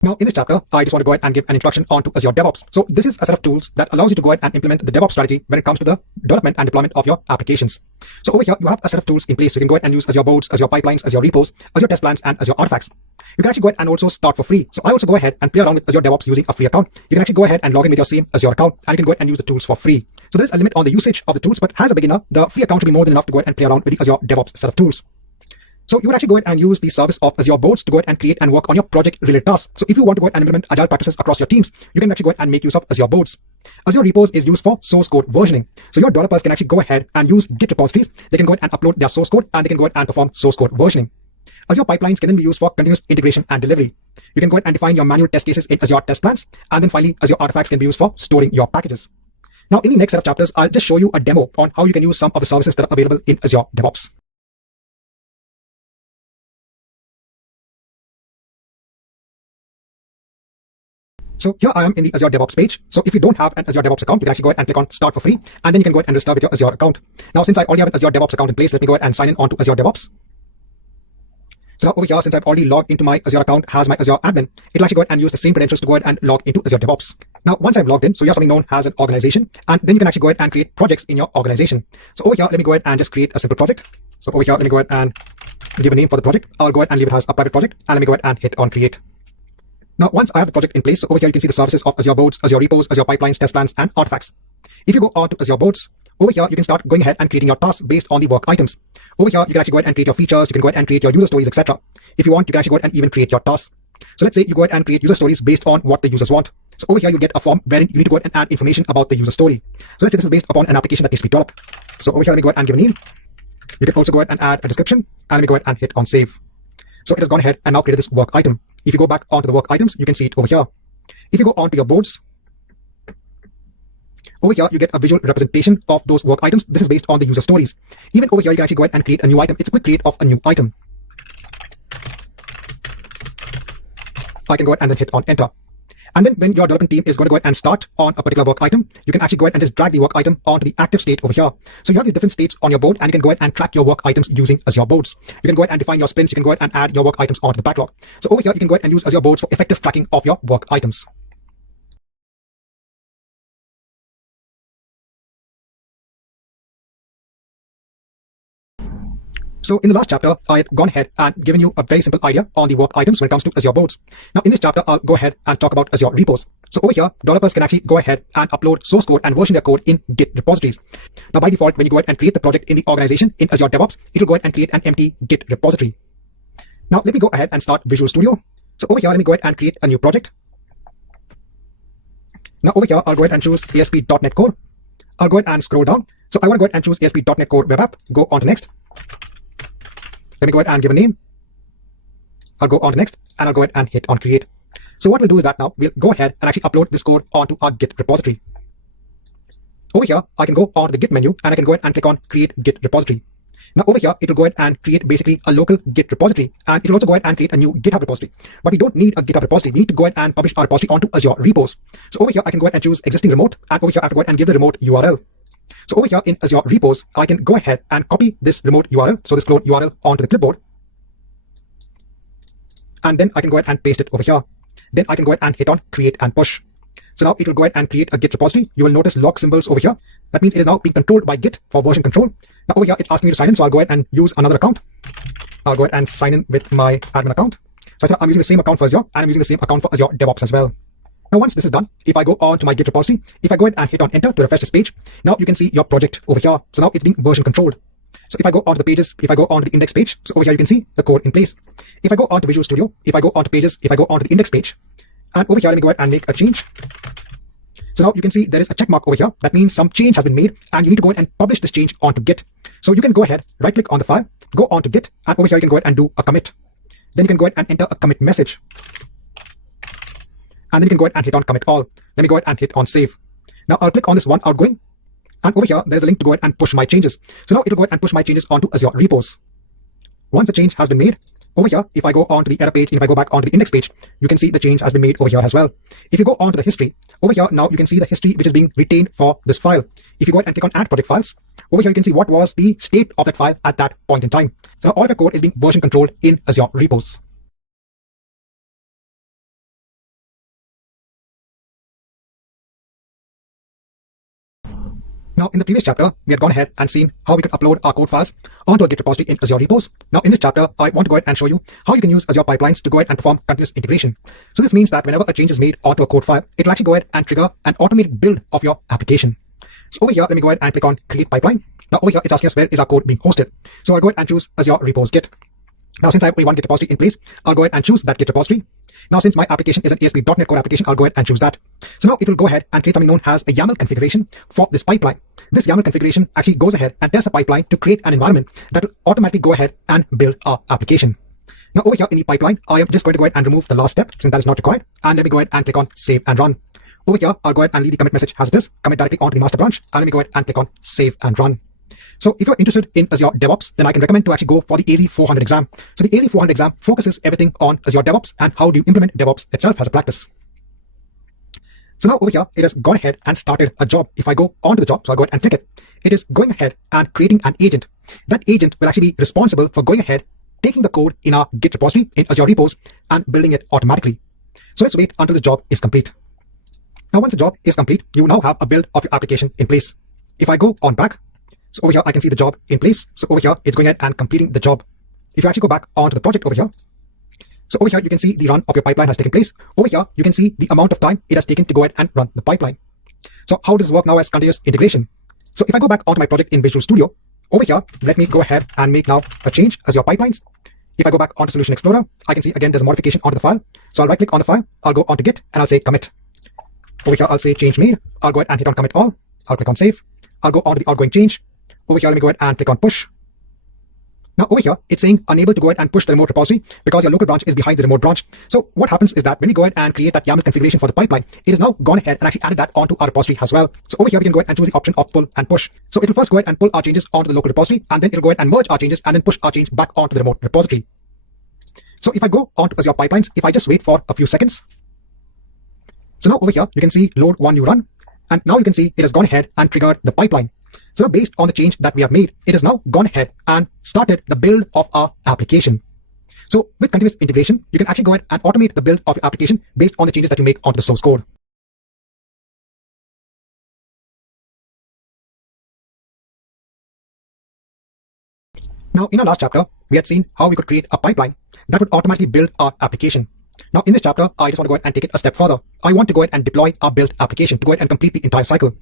Now, in this chapter, I just want to go ahead and give an introduction onto Azure DevOps. So this is a set of tools that allows you to go ahead and implement the DevOps strategy when it comes to the development and deployment of your applications. So over here, you have a set of tools in place. So you can go ahead and use Azure Boards, Azure Pipelines, Azure Repos, Azure Test Plans, and Azure Artifacts. You can actually go ahead and also start for free. So I also go ahead and play around with Azure DevOps using a free account. You can actually go ahead and log in with your same Azure account, and you can go ahead and use the tools for free. So there is a limit on the usage of the tools, but as a beginner, the free account will be more than enough to go ahead and play around with the Azure DevOps set of tools. So you would actually go ahead and use the service of Azure Boards to go ahead and create and work on your project-related tasks. So if you want to go ahead and implement agile practices across your teams, you can actually go ahead and make use of Azure Boards. Azure Repos is used for source code versioning. So your developers can actually go ahead and use Git repositories. They can go ahead and upload their source code, and they can go ahead and perform source code versioning. Azure Pipelines can then be used for continuous integration and delivery. You can go ahead and define your manual test cases in Azure Test Plans, and then finally, Azure Artifacts can be used for storing your packages. Now, in the next set of chapters, I'll just show you a demo on how you can use some of the services that are available in Azure DevOps. So here I am in the Azure DevOps page. So if you don't have an Azure DevOps account, you can actually go ahead and click on Start for Free, and then you can go ahead and register with your Azure account. Now, since I already have an Azure DevOps account in place, let me go ahead and sign in onto Azure DevOps. So now over here, since I've already logged into my Azure account, has my Azure admin, it'll actually go ahead and use the same credentials to go ahead and log into Azure DevOps. Now, once I've logged in, so you have something known as an organization, and then you can actually go ahead and create projects in your organization. So over here, let me go ahead and just create a simple project. So over here, let me go ahead and give a name for the project. I'll go ahead and leave it as a private project, and let me go ahead and hit on create. Now, once I have the project in place, so over here you can see the services of Azure Boards, Azure Repos, Azure Pipelines, Test Plans, and Artifacts. If you go on to Azure Boards, over here you can start going ahead and creating your tasks based on the work items. Over here, you can actually go ahead and create your features, you can go ahead and create your user stories, etc. If you want, you can actually go ahead and even create your tasks. So let's say you go ahead and create user stories based on what the users want. So over here, you get a form wherein you need to go ahead and add information about the user story. So let's say this is based upon an application that needs to be developed. So over here, let me go ahead and give a name. You can also go ahead and add a description, and let me go ahead and hit on save. So it has gone ahead and now created this work item. If you go back onto the work items, you can see it over here. If you go onto your boards, over here you get a visual representation of those work items. This is based on the user stories. Even over here, you can actually go ahead and create a new item. It's a quick create of a new item. I can go ahead and then hit on enter. And then when your development team is going to go ahead and start on a particular work item, you can actually go ahead and just drag the work item onto the active state over here. So you have these different states on your board, and you can go ahead and track your work items using Azure Boards. You can go ahead and define your sprints. You can go ahead and add your work items onto the backlog. So over here, you can go ahead and use Azure Boards for effective tracking of your work items. So in the last chapter, I had gone ahead and given you a very simple idea on the work items when it comes to Azure Boards. Now in this chapter, I'll go ahead and talk about Azure Repos. So over here, developers can actually go ahead and upload source code and version their code in Git repositories. Now by default, when you go ahead and create the project in the organization in Azure DevOps, it will go ahead and create an empty Git repository. Now let me go ahead and start Visual Studio. So over here, let me go ahead and create a new project. Now over here, I'll go ahead and choose ASP.NET Core. I'll go ahead and scroll down. So I want to go ahead and choose ASP.NET Core Web App. Go on to next. Let me go ahead and give a name. I'll go on to next, and I'll go ahead and hit on create. So what we'll do is that now we'll go ahead and actually upload this code onto our Git repository. Over here, I can go on the Git menu, and I can go ahead and click on create Git repository. Now over here, it will go ahead and create basically a local Git repository, and it will also go ahead and create a new GitHub repository. But we don't need a GitHub repository. We need to go ahead and publish our repository onto Azure Repos. So over here, I can go ahead and choose existing remote, and over here, I have to go ahead and give the remote URL. So over here in Azure Repos, I can go ahead and copy this remote URL, so this clone URL onto the clipboard. And then I can go ahead and paste it over here. Then I can go ahead and hit on create and push. So now it will go ahead and create a Git repository. You will notice log symbols over here. That means it is now being controlled by Git for version control. Now over here, it's asking me to sign in, so I'll go ahead and use another account. I'll go ahead and sign in with my admin account. So I said I'm using the same account for Azure, and I'm using the same account for Azure DevOps as well. Now once this is done, if I go on to my Git repository, if I go ahead and hit on enter to refresh this page, now you can see your project over here. So now it's being version controlled. So if I go onto the pages, if I go onto the index page, so over here you can see the code in place. If I go onto Visual Studio, if I go onto pages, if I go onto the index page, and over here let me go ahead and make a change. So now you can see there is a check mark over here. That means some change has been made, and you need to go ahead and publish this change onto Git. So you can go ahead, right click on the file, go onto Git, and over here you can go ahead and do a commit. Then you can go ahead and enter a commit message. And then you can go ahead and hit on commit all. Let me go ahead and hit on save. Now I'll click on this one outgoing. And over here, there's a link to go ahead and push my changes. So now it'll go ahead and push my changes onto Azure Repos. Once a change has been made, over here, if I go onto the error page, and if I go back onto the index page, you can see the change has been made over here as well. If you go onto the history, over here, now you can see the history which is being retained for this file. If you go ahead and click on add project files, over here you can see what was the state of that file at that point in time. So all of your code is being version controlled in Azure Repos. Now, in the previous chapter, we had gone ahead and seen how we could upload our code files onto a Git repository in Azure repos. Now, in this chapter, I want to go ahead and show you how you can use Azure pipelines to go ahead and perform continuous integration. So this means that whenever a change is made onto a code file, it will actually go ahead and trigger an automated build of your application. So over here, let me go ahead and click on Create Pipeline. Now over here, it's asking us where is our code being hosted. So I'll go ahead and choose Azure Repos Git. Now, since I have only one Git repository in place, I'll go ahead and choose that Git repository. Now, since my application is an ASP.NET Core application, I'll go ahead and choose that. So now it will go ahead and create something known as a YAML configuration for this pipeline. This YAML configuration actually goes ahead and tests a pipeline to create an environment that will automatically go ahead and build our application. Now, over here in the pipeline, I am just going to go ahead and remove the last step since that is not required. And let me go ahead and click on Save and Run. Over here, I'll go ahead and leave the commit message as it is, commit directly onto the master branch, and let me go ahead and click on Save and Run. So if you're interested in Azure DevOps, then I can recommend to actually go for the AZ400 exam. So the AZ400 exam focuses everything on Azure DevOps and how do you implement DevOps itself as a practice. So now over here, it has gone ahead and started a job. If I go onto the job, so I'll go ahead and click it. It is going ahead and creating an agent. That agent will actually be responsible for going ahead, taking the code in our Git repository in Azure repos and building it automatically. So let's wait until the job is complete. Now, once the job is complete, you now have a build of your application in place. If I go on back, so over here, I can see the job in place. So over here, it's going ahead and completing the job. If you actually go back onto the project over here, so over here, you can see the run of your pipeline has taken place. Over here, you can see the amount of time it has taken to go ahead and run the pipeline. So how does this work now as continuous integration? So if I go back onto my project in Visual Studio, over here, let me go ahead and make now a change as your pipelines. If I go back onto Solution Explorer, I can see again, there's a modification onto the file. So I'll right click on the file. I'll go onto Git and I'll say commit. Over here, I'll say change made. I'll go ahead and hit on commit all. I'll click on save. I'll go onto the outgoing change. Over here, let me go ahead and click on push. Now over here, it's saying unable to go ahead and push the remote repository because your local branch is behind the remote branch. So what happens is that when we go ahead and create that YAML configuration for the pipeline, it has now gone ahead and actually added that onto our repository as well. So over here, we can go ahead and choose the option of pull and push. So it will first go ahead and pull our changes onto the local repository, and then it'll go ahead and merge our changes and then push our change back onto the remote repository. So if I go onto Azure pipelines, if I just wait for a few seconds, so now over here, you can see load one new run. And now you can see it has gone ahead and triggered the pipeline. So now based on the change that we have made, it has now gone ahead and started the build of our application. So with continuous integration, you can actually go ahead and automate the build of your application based on the changes that you make onto the source code. Now in our last chapter, we had seen how we could create a pipeline that would automatically build our application. Now in this chapter, I just want to go ahead and take it a step further. I want to go ahead and deploy our build application to go ahead and complete the entire cycle.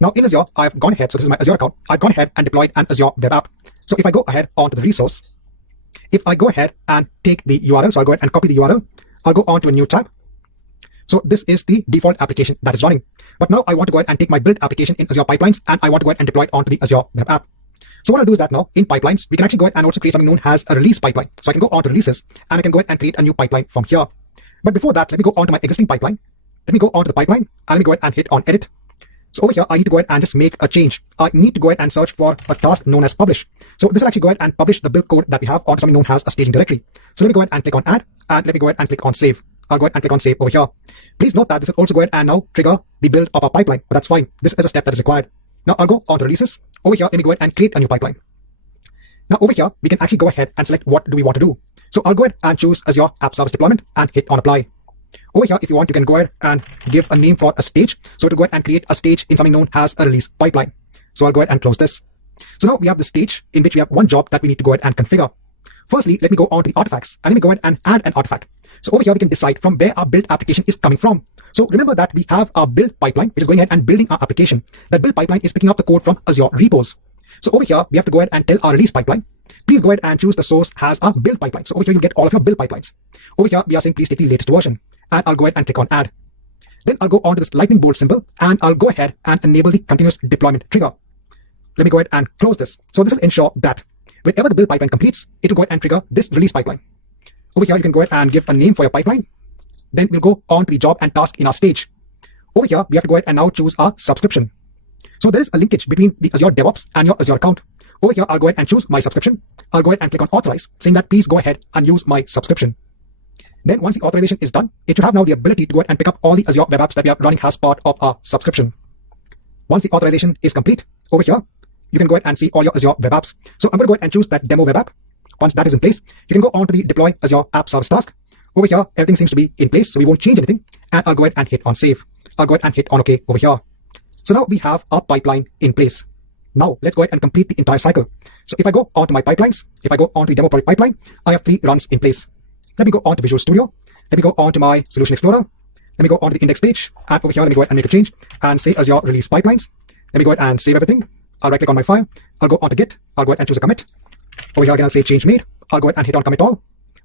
Now in Azure, I've gone ahead, so this is my Azure account, I've gone ahead and deployed an Azure web app. So if I go ahead onto the resource, if I go ahead and take the URL, so I'll go ahead and copy the URL, I'll go on to a new tab. So this is the default application that is running. But now I want to go ahead and take my build application in Azure pipelines and I want to go ahead and deploy it onto the Azure web app. So what I'll do is that now in pipelines, we can actually go ahead and also create something known as a release pipeline. So I can go on to releases and I can go ahead and create a new pipeline from here. But before that, let me go on to my existing pipeline. Let me go onto the pipeline and let me go ahead and hit on edit. So over here, I need to go ahead and just make a change. I need to go ahead and search for a task known as publish. So this will actually go ahead and publish the build code that we have onto something known as a staging directory. So let me go ahead and click on add and let me go ahead and click on save. I'll go ahead and click on save over here. Please note that this will also go ahead and now trigger the build of our pipeline, but that's fine. This is a step that is required. Now I'll go on to releases. Over here, let me go ahead and create a new pipeline. Now over here, we can actually go ahead and select what do we want to do. So I'll go ahead and choose Azure App Service Deployment and hit on apply. Over here, if you want, you can go ahead and give a name for a stage. So it'll go ahead and create a stage in something known as a release pipeline. So I'll go ahead and close this. So now we have the stage in which we have one job that we need to go ahead and configure. Firstly, let me go on to the artifacts and let me go ahead and add an artifact. So over here, we can decide from where our build application is coming from. So remember that we have our build pipeline, which is going ahead and building our application. That build pipeline is picking up the code from Azure repos. So over here, we have to go ahead and tell our release pipeline. Please go ahead and choose the source as our build pipeline. So over here, you get all of your build pipelines. Over here, we are saying please take the latest version. And I'll go ahead and click on add. Then I'll go on to this lightning bolt symbol and I'll go ahead and enable the continuous deployment trigger. Let me go ahead and close this. So this will ensure that whenever the build pipeline completes, it will go ahead and trigger this release pipeline. Over here, you can go ahead and give a name for your pipeline. Then we'll go on to the job and task in our stage. Over here, we have to go ahead and now choose our subscription. So there is a linkage between the Azure DevOps and your Azure account. Over here, I'll go ahead and choose my subscription. I'll go ahead and click on authorize, saying that please go ahead and use my subscription. Then once the authorization is done, it should have now the ability to go ahead and pick up all the Azure web apps that we are running as part of our subscription. Once the authorization is complete, over here, you can go ahead and see all your Azure web apps. So I'm going to go ahead and choose that demo web app. Once that is in place, you can go on to the deploy Azure app service task. Over here, everything seems to be in place, so we won't change anything. And I'll go ahead and hit on save. I'll go ahead and hit on OK over here. So now we have our pipeline in place. Now let's go ahead and complete the entire cycle. So if I go onto my pipelines, if I go onto the demo project pipeline, I have 3 runs in place. Let me go on to Visual Studio. Let me go on to my Solution Explorer. Let me go on to the index page. And over here, let me go ahead and make a change and say Azure Release Pipelines. Let me go ahead and save everything. I'll right click on my file. I'll go on to Git. I'll go ahead and choose a commit. Over here again, I'll say change made. I'll go ahead and hit on commit all.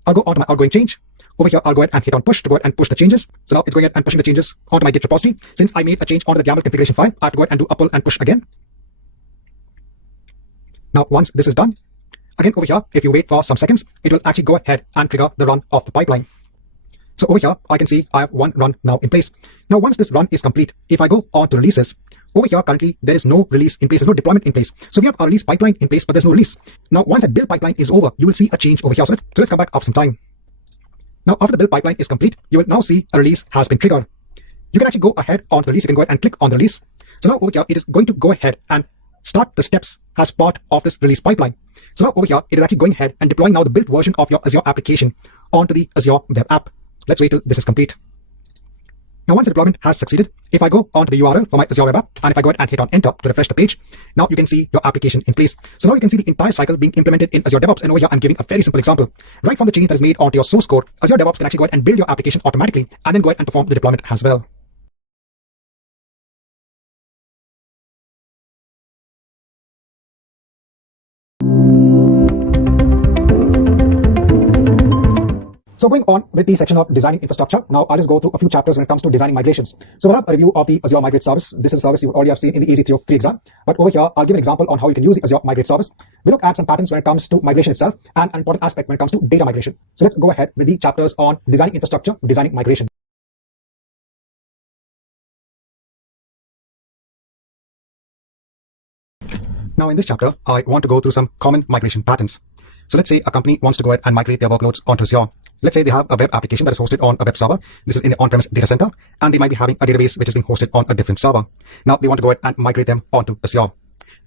I'll go on to my outgoing change. Over here, I'll go ahead and hit on push to go ahead and push the changes. So now it's going ahead and pushing the changes onto my Git repository. Since I made a change onto the YAML configuration file, I have to go ahead and do a pull and push again. Now, once this is done, again over here, if you wait for some seconds, it will actually go ahead and trigger the run of the pipeline. So over here, I can see I have 1 run now in place. Now, once this run is complete, if I go on to releases, over here currently there is no release in place, there's no deployment in place. So we have our release pipeline in place, but there's no release. Now, once that build pipeline is over, you will see a change over here. So let's come back after some time. Now, after the build pipeline is complete, you will now see a release has been triggered. You can actually go ahead on the release. You can go ahead and click on the release. So now over here, it is going to go ahead and start the steps as part of this release pipeline. So now over here, it is actually going ahead and deploying now the built version of your Azure application onto the Azure web app. Let's wait till this is complete. Now, once the deployment has succeeded, if I go onto the URL for my Azure web app, and if I go ahead and hit on enter to refresh the page, now you can see your application in place. So now you can see the entire cycle being implemented in Azure DevOps. And over here, I'm giving a very simple example. Right from the change that is made onto your source code, Azure DevOps can actually go ahead and build your application automatically and then go ahead and perform the deployment as well. So going on with the section of designing infrastructure, now I'll just go through a few chapters when it comes to designing migrations. So we'll have a review of the Azure Migrate service. This is a service you already have seen in the Easy 303 exam. But over here, I'll give an example on how you can use the Azure Migrate service. We'll look at some patterns when it comes to migration itself and an important aspect when it comes to data migration. So let's go ahead with the chapters on designing infrastructure, designing migration. Now in this chapter, I want to go through some common migration patterns. So let's say a company wants to go ahead and migrate their workloads onto Azure. Let's say they have a web application that is hosted on a web server. This is in the on-premise data center, and they might be having a database which is being hosted on a different server. Now they want to go ahead and migrate them onto Azure.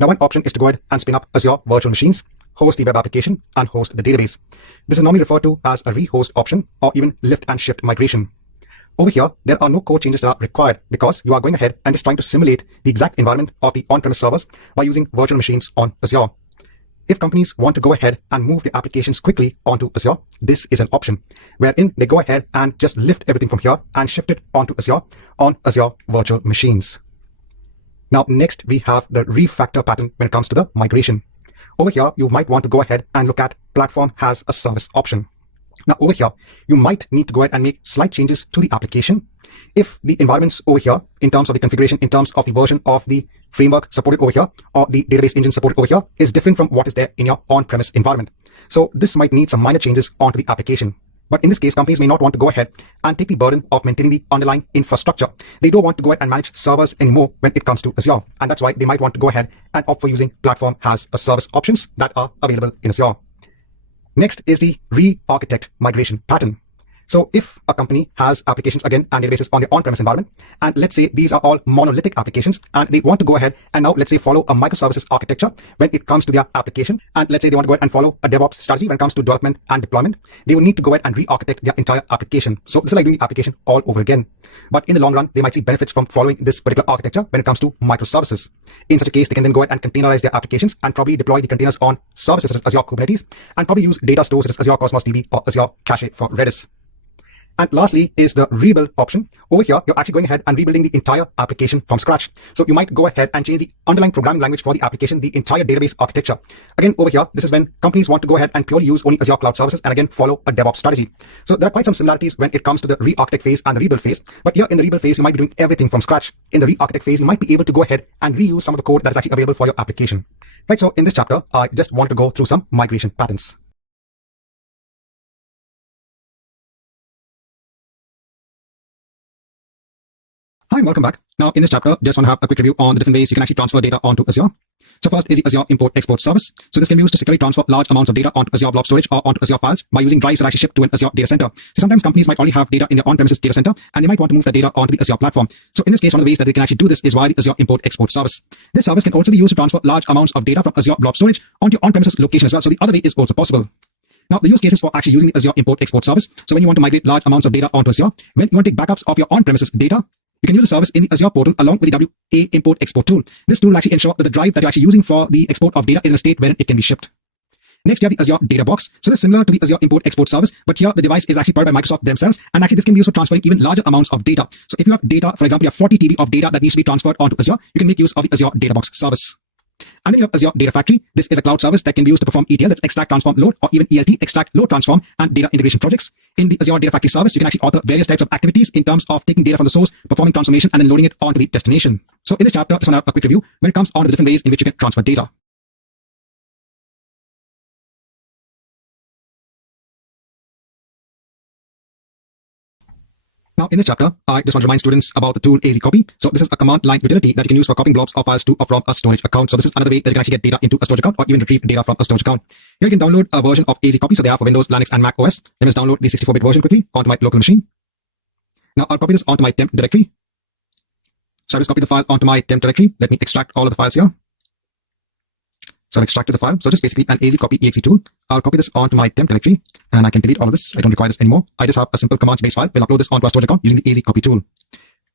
Now one option is to go ahead and spin up Azure virtual machines, host the web application, and host the database. This is normally referred to as a rehost option or even lift and shift migration. Over here, there are no code changes that are required because you are going ahead and just trying to simulate the exact environment of the on-premise servers by using virtual machines on Azure. If companies want to go ahead and move the applications quickly onto Azure, this is an option wherein they go ahead and just lift everything from here and shift it onto Azure on Azure virtual machines. Now, next we have the refactor pattern when it comes to the migration. Over here, you might want to go ahead and look at platform as a service option. Now over here, you might need to go ahead and make slight changes to the application. If the environments over here, in terms of the configuration, in terms of the version of the framework supported over here, or the database engine supported over here, is different from what is there in your on-premise environment. So this might need some minor changes onto the application. But in this case, companies may not want to go ahead and take the burden of maintaining the underlying infrastructure. They don't want to go ahead and manage servers anymore when it comes to Azure. And that's why they might want to go ahead and opt for using platform as a service options that are available in Azure. Next is the re-architect migration pattern. So if a company has applications again and databases on their on-premise environment, and let's say these are all monolithic applications, and they want to go ahead and now let's say follow a microservices architecture when it comes to their application, and let's say they want to go ahead and follow a DevOps strategy when it comes to development and deployment, they will need to go ahead and re-architect their entire application. So this is like doing the application all over again. But in the long run, they might see benefits from following this particular architecture when it comes to microservices. In such a case, they can then go ahead and containerize their applications and probably deploy the containers on services such as Azure Kubernetes, and probably use data stores such as Azure Cosmos DB or Azure Cache for Redis. And lastly is the rebuild option. Over here, you're actually going ahead and rebuilding the entire application from scratch. So you might go ahead and change the underlying programming language for the application, the entire database architecture. Again, over here, this is when companies want to go ahead and purely use only Azure Cloud Services and again, follow a DevOps strategy. So there are quite some similarities when it comes to the re-architect phase and the rebuild phase. But here in the rebuild phase, you might be doing everything from scratch. In the re-architect phase, you might be able to go ahead and reuse some of the code that is actually available for your application. Right, so in this chapter, I just want to go through some migration patterns. Hi, welcome back. Now in this chapter, just want to have a quick review on the different ways you can actually transfer data onto Azure. So first is the Azure Import Export service. So this can be used to securely transfer large amounts of data onto Azure Blob Storage or onto Azure files by using drives that actually ship to an Azure data center. So sometimes companies might already have data in their on-premises data center and they might want to move the data onto the Azure platform. So in this case, one of the ways that they can actually do this is via the Azure Import Export service. This service can also be used to transfer large amounts of data from Azure Blob Storage onto your on-premises location as well. So the other way is also possible. Now, the use cases for actually using the Azure Import Export service. So when you want to migrate large amounts of data onto Azure, when you want to take backups of your on-premises data, you can use the service in the Azure portal along with the WA import export tool. This tool will actually ensure that the drive that you're actually using for the export of data is in a state where it can be shipped. Next, you have the Azure Data Box. So this is similar to the Azure Import Export service, but here the device is actually powered by Microsoft themselves, and actually this can be used for transferring even larger amounts of data. So if you have data, for example, you have 40 TB of data that needs to be transferred onto Azure, you can make use of the Azure Data Box service. And then you have Azure Data Factory. This is a cloud service that can be used to perform ETL, that's extract, transform, load, or even ELT, extract, load, transform, and data integration projects. In the Azure Data Factory service, you can actually author various types of activities in terms of taking data from the source, performing transformation, and then loading it onto the destination. So in this chapter, I just want to have a quick review when it comes on to the different ways in which you can transfer data. Now, in this chapter, I just want to remind students about the tool AZCopy. So this is a command line utility that you can use for copying blobs or files to or from a storage account. So this is another way that you can actually get data into a storage account or even retrieve data from a storage account. Here you can download a version of AZCopy. So they are for Windows, Linux, and Mac OS. Let me just download the 64-bit version quickly onto my local machine. Now I'll copy this onto my temp directory. So I'll just copy the file onto my temp directory. Let me extract all of the files here. So I've extracted the file. So just basically an AZCopy exe tool. I'll copy this onto my temp directory and I can delete all of this. I don't require this anymore. I just have a simple commands-based file. We'll upload this onto our storage account using the AZCopy tool.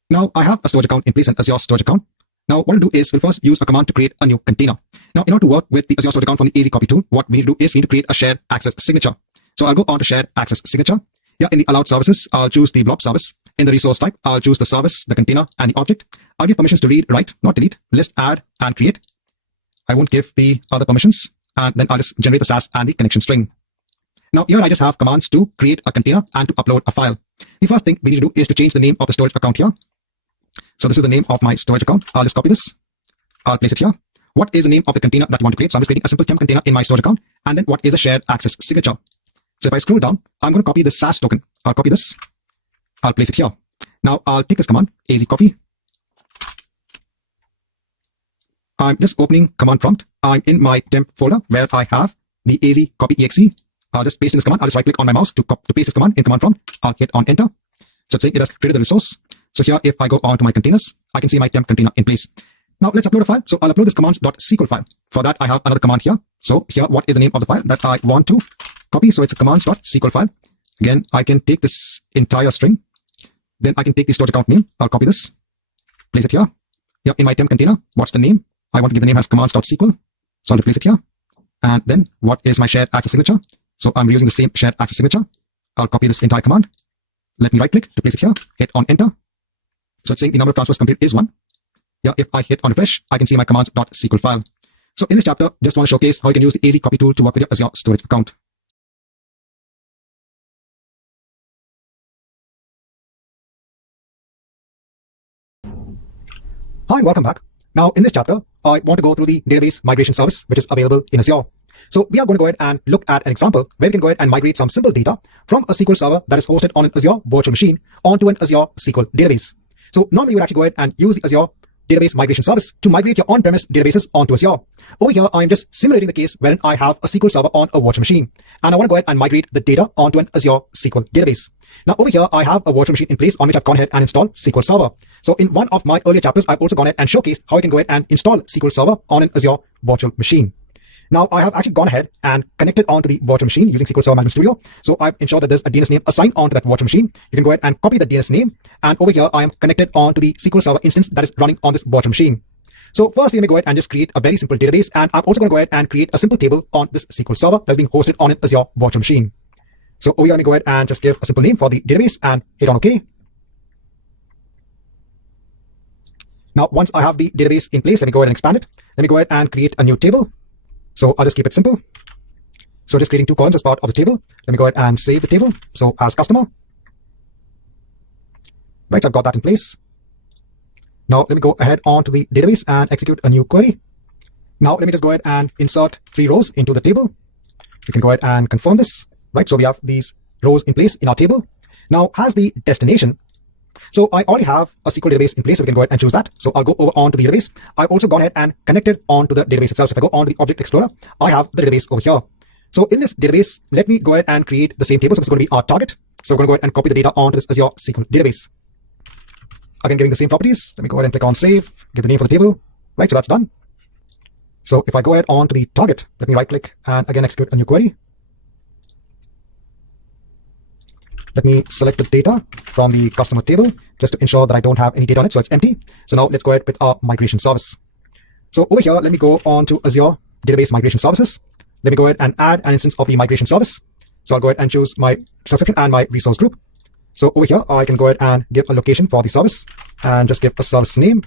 Now I have a storage account in place, an Azure storage account. Now what I'll do is we'll first use a command to create a new container. Now in order to work with the Azure storage account from the AZCopy tool, what we need to do is we need to create a shared access signature. So I'll go on to shared access signature. Here in the allowed services, I'll choose the blob service. In the resource type, I'll choose the service, the container, and the object. I'll give permissions to read, write, not delete, list, add, and create. I won't give the other permissions, and then I'll just generate the SAS and the connection string. Now here I just have commands to create a container and to upload a file. The first thing we need to do is to change the name of the storage account here. So this is the name of my storage account. I'll just copy this. I'll place it here. What is the name of the container that you want to create? So I'm just creating a simple temp container in my storage account. And then what is a shared access signature? So if I scroll down, I'm going to copy the SAS token. I'll copy this. I'll place it here. Now I'll take this command, AZCopy. I'm just opening command prompt. I'm in my temp folder where I have the AZCopy exe. I'll just paste in this command. I'll just right click on my mouse to paste this command in command prompt. I'll hit on enter. So it's saying it has created the resource. So here, if I go on to my containers, I can see my temp container in place. Now let's upload a file. So I'll upload this commands.sql file. For that, I have another command here. So here, what is the name of the file that I want to copy? So it's a commands.sql file. Again, I can take this entire string. Then I can take the storage account name. I'll copy this, place it here. Here in my temp container, what's the name? I want to give the name as commands.sql. So I'll replace it here. And then what is my shared access signature? So I'm using the same shared access signature. I'll copy this entire command. Let me right click to place it here. Hit on enter. So it's saying the number of transfers completed is 1. Here, if I hit on refresh, I can see my commands.sql file. So in this chapter, just want to showcase how you can use the AZCopy tool to work with your Azure storage account. Hi, and welcome back. Now, in this chapter, I want to go through the database migration service, which is available in Azure. So we are going to go ahead and look at an example where we can go ahead and migrate some simple data from a SQL server that is hosted on an Azure virtual machine onto an Azure SQL database. So normally you would actually go ahead and use the Azure database migration service to migrate your on-premise databases onto Azure. Over here, I'm just simulating the case wherein I have a SQL server on a virtual machine, and I want to go ahead and migrate the data onto an Azure SQL database. Now over here, I have a virtual machine in place on which I've gone ahead and installed SQL Server. So in one of my earlier chapters, I've also gone ahead and showcased how you can go ahead and install SQL Server on an Azure virtual machine. Now I have actually gone ahead and connected onto the virtual machine using SQL Server Management Studio. So I've ensured that there's a DNS name assigned onto that virtual machine. You can go ahead and copy the DNS name. And over here, I am connected onto the SQL Server instance that is running on this virtual machine. So first, let me go ahead and just create a very simple database. And I'm also going to go ahead and create a simple table on this SQL Server that's being hosted on an Azure virtual machine. So over here, let me go ahead and just give a simple name for the database and hit on OK. Now, once I have the database in place, let me go ahead and expand it. Let me go ahead and create a new table. So I'll just keep it simple. So just creating 2 columns as part of the table. Let me go ahead and save the table. So as customer. Right, so I've got that in place. Now let me go ahead onto the database and execute a new query. Now let me just go ahead and insert 3 rows into the table. You can go ahead and confirm this. Right, so we have these rows in place in our table. Now as the destination, so I already have a SQL database in place, so we can go ahead and choose that. So I'll go over onto the database. I've also gone ahead and connected onto the database itself. So if I go on to the Object Explorer, I have the database over here. So in this database, let me go ahead and create the same table. So this is going to be our target. So we're going to go ahead and copy the data onto this Azure SQL database. Again, giving the same properties. Let me go ahead and click on save, give the name for the table. Right, so that's done. So if I go ahead on to the target, let me right click and again execute a new query. Let me select the data from the customer table just to ensure that I don't have any data on it, so it's empty. So now let's go ahead with our migration service. So over here, let me go on to Azure Database Migration Services. Let me go ahead and add an instance of the migration service. So I'll go ahead and choose my subscription and my resource group. So over here, I can go ahead and give a location for the service and just give a service name.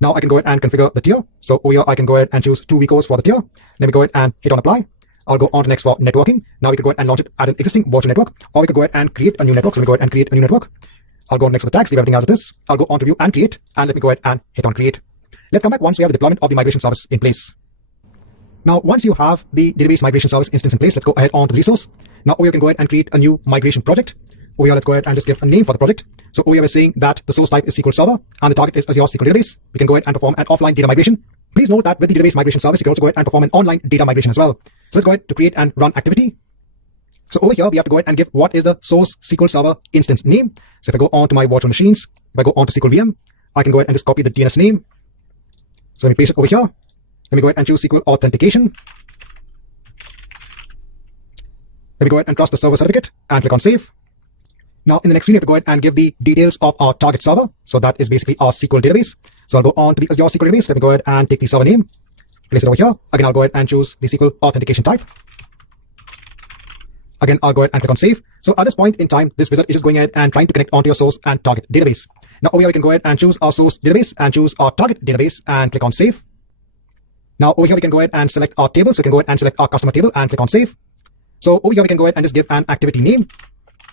Now I can go ahead and configure the tier. So over here, I can go ahead and choose 2 vCores for the tier. Let me go ahead and hit on apply. I'll go on to next for networking. Now we can go ahead and launch it at an existing virtual network, or we can go ahead and create a new network. So let me go ahead and create a new network. I'll go next for the tags, leave everything as it is. I'll go on to view and create, and let me go ahead and hit on create. Let's come back once we have the deployment of the migration service in place. Now, once you have the database migration service instance in place, let's go ahead on to the resource. Now over here, you can go ahead and create a new migration project. Over here, let's go ahead and just give a name for the project. So over here, we're saying that the source type is SQL Server and the target is Azure SQL Database. We can go ahead and perform an offline data migration. Please note that with the database migration service, you can also go ahead and perform an online data migration as well. So let's go ahead to create and run activity. So over here, we have to go ahead and give what is the source SQL Server instance name. So if I go on to my virtual machines, if I go on to SQL VM, I can go ahead and just copy the DNS name. So let me paste it over here. Let me go ahead and choose SQL Authentication. Let me go ahead and trust the server certificate and click on save. Now in the next screen, we have to go ahead and give the details of our target server. So that is basically our SQL database. So I'll go on to the Azure SQL database. Let me go ahead and take the server name, place it over here. Again, I'll go ahead and choose the SQL authentication type. Again, I'll go ahead and click on save. So at this point in time, this wizard is just going ahead and trying to connect onto your source and target database. Now over here, we can go ahead and choose our source database and choose our target database and click on save. Now over here, we can go ahead and select our table. So we can go ahead and select our customer table and click on save. So over here, we can go ahead and just give an activity name.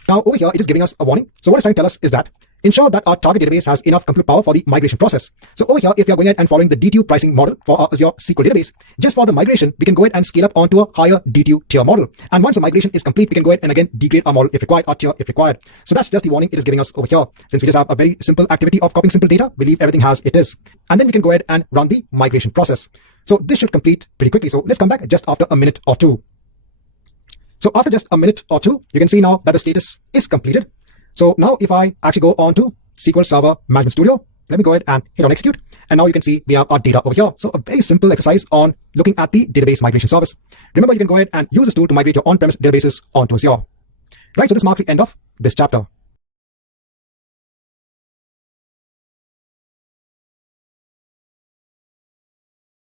Now over here, it is giving us a warning. So what it's trying to tell us is that ensure that our target database has enough compute power for the migration process. So over here, if we are going ahead and following the DTU pricing model for our Azure SQL database, just for the migration, we can go ahead and scale up onto a higher DTU tier model. And once the migration is complete, we can go ahead and again degrade our model if required, or tier if required. So that's just the warning it is giving us over here. Since we just have a very simple activity of copying simple data, we leave everything as it is. And then we can go ahead and run the migration process. So this should complete pretty quickly. So let's come back just after a minute or two. So after just a minute or two, you can see now that the status is completed. So now if I actually go on to SQL Server Management Studio, let me go ahead and hit on execute. And now you can see we have our data over here. So a very simple exercise on looking at the database migration service. Remember, you can go ahead and use this tool to migrate your on-premise databases onto Azure. Right, so this marks the end of this chapter.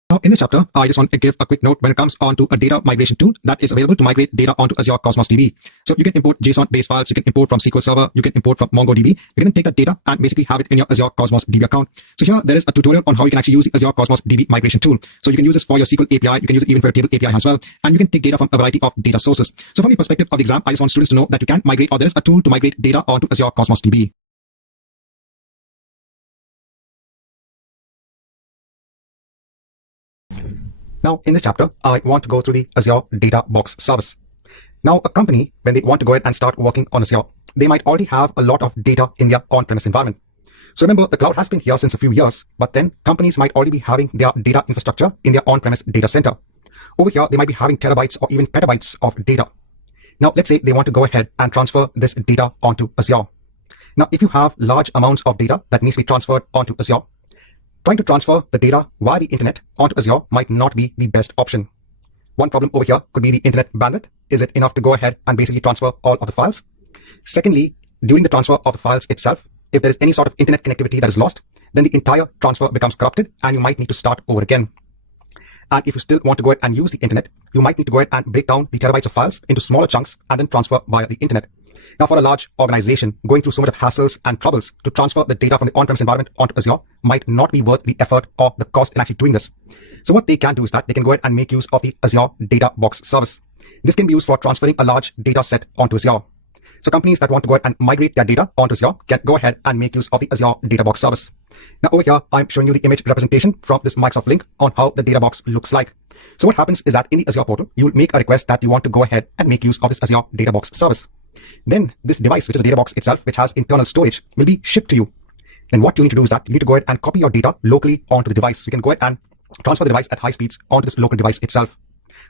Now, in this chapter, I just want to give a quick note when it comes on to a data migration tool that is available to migrate data onto Azure Cosmos DB. So you can import JSON-based files, you can import from SQL Server, you can import from MongoDB. You can then take that data and basically have it in your Azure Cosmos DB account. So here, there is a tutorial on how you can actually use the Azure Cosmos DB migration tool. So you can use this for your SQL API, you can use it even for your table API as well, and you can take data from a variety of data sources. So from the perspective of the exam, I just want students to know that you can migrate, or there is a tool to migrate data onto Azure Cosmos DB. Now, in this chapter, I want to go through the Azure Data Box service. Now, a company, when they want to go ahead and start working on Azure, they might already have a lot of data in their on-premise environment. So remember, the cloud has been here since a few years, but then companies might already be having their data infrastructure in their on-premise data center. Over here, they might be having terabytes or even petabytes of data. Now, let's say they want to go ahead and transfer this data onto Azure. Now, if you have large amounts of data that needs to be transferred onto Azure, trying to transfer the data via the internet onto Azure might not be the best option. One problem over here could be the internet bandwidth. Is it enough to go ahead and basically transfer all of the files? Secondly, during the transfer of the files itself, if there is any sort of internet connectivity that is lost, then the entire transfer becomes corrupted and you might need to start over again. And if you still want to go ahead and use the internet, you might need to go ahead and break down the terabytes of files into smaller chunks and then transfer via the internet. Now, for a large organization, going through so much of hassles and troubles to transfer the data from the on-premise environment onto Azure might not be worth the effort or the cost in actually doing this. So what they can do is that they can go ahead and make use of the Azure Data Box service. This can be used for transferring a large data set onto Azure. So companies that want to go ahead and migrate their data onto Azure can go ahead and make use of the Azure Data Box service. Now over here, I'm showing you the image representation from this Microsoft link on how the data box looks like. So what happens is that in the Azure portal, you will make a request that you want to go ahead and make use of this Azure Data Box service. Then this device, which is a data box itself, which has internal storage, will be shipped to you. Then what you need to do is that you need to go ahead and copy your data locally onto the device. So you can go ahead and transfer the device at high speeds onto this local device itself.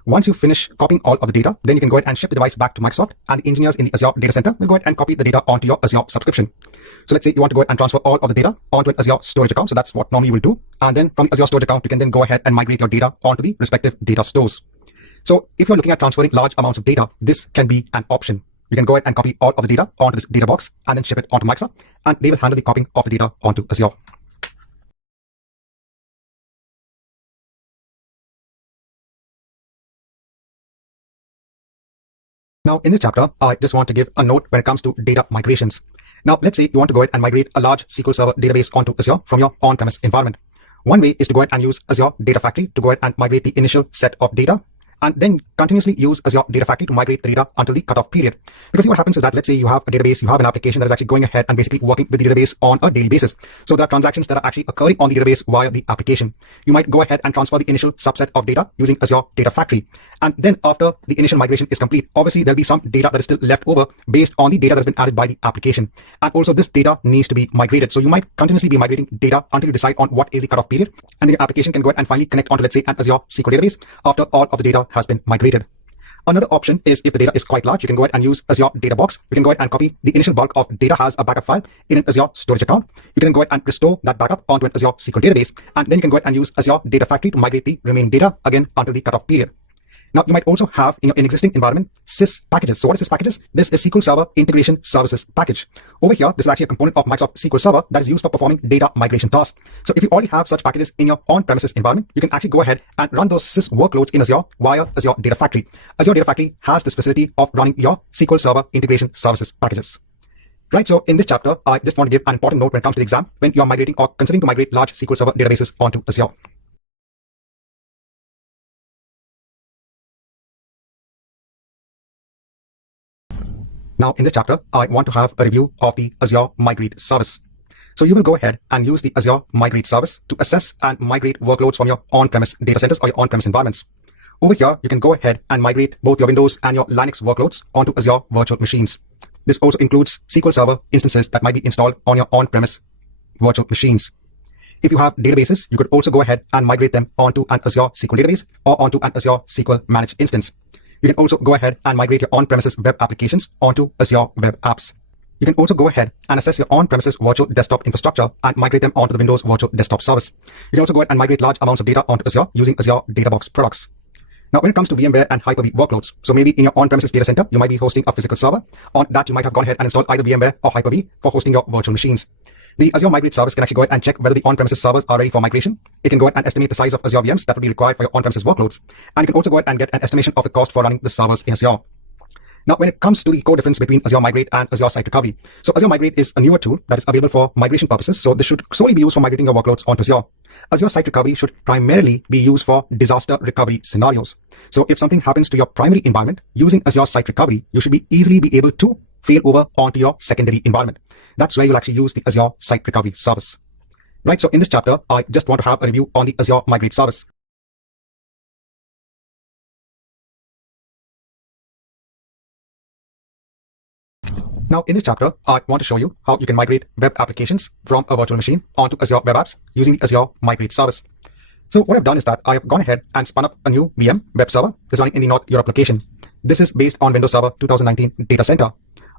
Once you finish copying all of the data, then you can go ahead and ship the device back to Microsoft, and the engineers in the Azure data center will go ahead and copy the data onto your Azure subscription. So let's say you want to go ahead and transfer all of the data onto an Azure storage account. So that's what normally you will do. And then from the Azure storage account, you can then go ahead and migrate your data onto the respective data stores. So if you're looking at transferring large amounts of data, this can be an option. you can go ahead and copy all of the data onto this data box and then ship it onto Microsoft, and they will handle the copying of the data onto Azure. Now, in this chapter, I just want to give a note when it comes to data migrations. Now, let's say you want to go ahead and migrate a large SQL Server database onto Azure from your on-premise environment. One way is to go ahead and use Azure Data Factory to go ahead and migrate the initial set of data, and then continuously use Azure Data Factory to migrate the data until the cutoff period. Because what happens is that, let's say you have a database, you have an application that is actually going ahead and basically working with the database on a daily basis. So there are transactions that are actually occurring on the database via the application. You might go ahead and transfer the initial subset of data using Azure Data Factory. And then after the initial migration is complete, obviously there'll be some data that is still left over based on the data that's been added by the application. And also this data needs to be migrated. So you might continuously be migrating data until you decide on what is the cutoff period. And then your application can go ahead and finally connect onto, let's say, an Azure SQL database after all of the data has been migrated. Another option is, if the data is quite large, you can go ahead and use Azure Data Box. You can go ahead and copy the initial bulk of data as a backup file in an Azure storage account. You can then go ahead and restore that backup onto an Azure SQL database, and then you can go ahead and use Azure Data Factory to migrate the remaining data again until the cutoff period. Now, you might also have in your existing environment sys packages. So what is sys packages? This is SQL Server Integration Services package. Over here, this is actually a component of Microsoft SQL Server that is used for performing data migration tasks. So if you already have such packages in your on-premises environment, you can actually go ahead and run those sys workloads in Azure via Azure Data Factory. Azure Data Factory has this facility of running your SQL Server Integration Services packages. Right, so in this chapter, I just want to give an important note when it comes to the exam when you're migrating or considering to migrate large SQL Server databases onto Azure. Now, in this chapter, I want to have a review of the Azure Migrate service. So you will go ahead and use the Azure Migrate service to assess and migrate workloads from your on-premise data centers or your on-premise environments. Over here, you can go ahead and migrate both your Windows and your Linux workloads onto Azure virtual machines. This also includes SQL Server instances that might be installed on your on-premise virtual machines. If you have databases, you could also go ahead and migrate them onto an Azure SQL database or onto an Azure SQL managed instance. You can also go ahead and migrate your on-premises web applications onto Azure Web Apps. You can also go ahead and assess your on-premises virtual desktop infrastructure and migrate them onto the Windows Virtual Desktop Service. You can also go ahead and migrate large amounts of data onto Azure using Azure DataBox products. Now, when it comes to VMware and Hyper-V workloads, so maybe in your on-premises data center, you might be hosting a physical server. On that, you might have gone ahead and installed either VMware or Hyper-V for hosting your virtual machines. The Azure Migrate service can actually go ahead and check whether the on-premises servers are ready for migration. It can go ahead and estimate the size of Azure VMs that would be required for your on-premises workloads. And you can also go ahead and get an estimation of the cost for running the servers in Azure. Now, when it comes to the core difference between Azure Migrate and Azure Site Recovery, so Azure Migrate is a newer tool that is available for migration purposes. So this should solely be used for migrating your workloads onto Azure. Azure Site Recovery should primarily be used for disaster recovery scenarios. So if something happens to your primary environment, using Azure Site Recovery, you should easily be able to fail over onto your secondary environment. That's where you'll actually use the Azure Site Recovery service. Right, so in this chapter, I just want to have a review on the Azure Migrate service. Now, in this chapter, I want to show you how you can migrate web applications from a virtual machine onto Azure Web Apps using the Azure Migrate service. So what I've done is that I have gone ahead and spun up a new VM web server that's running in the North Europe location. This is based on Windows Server 2019 data center.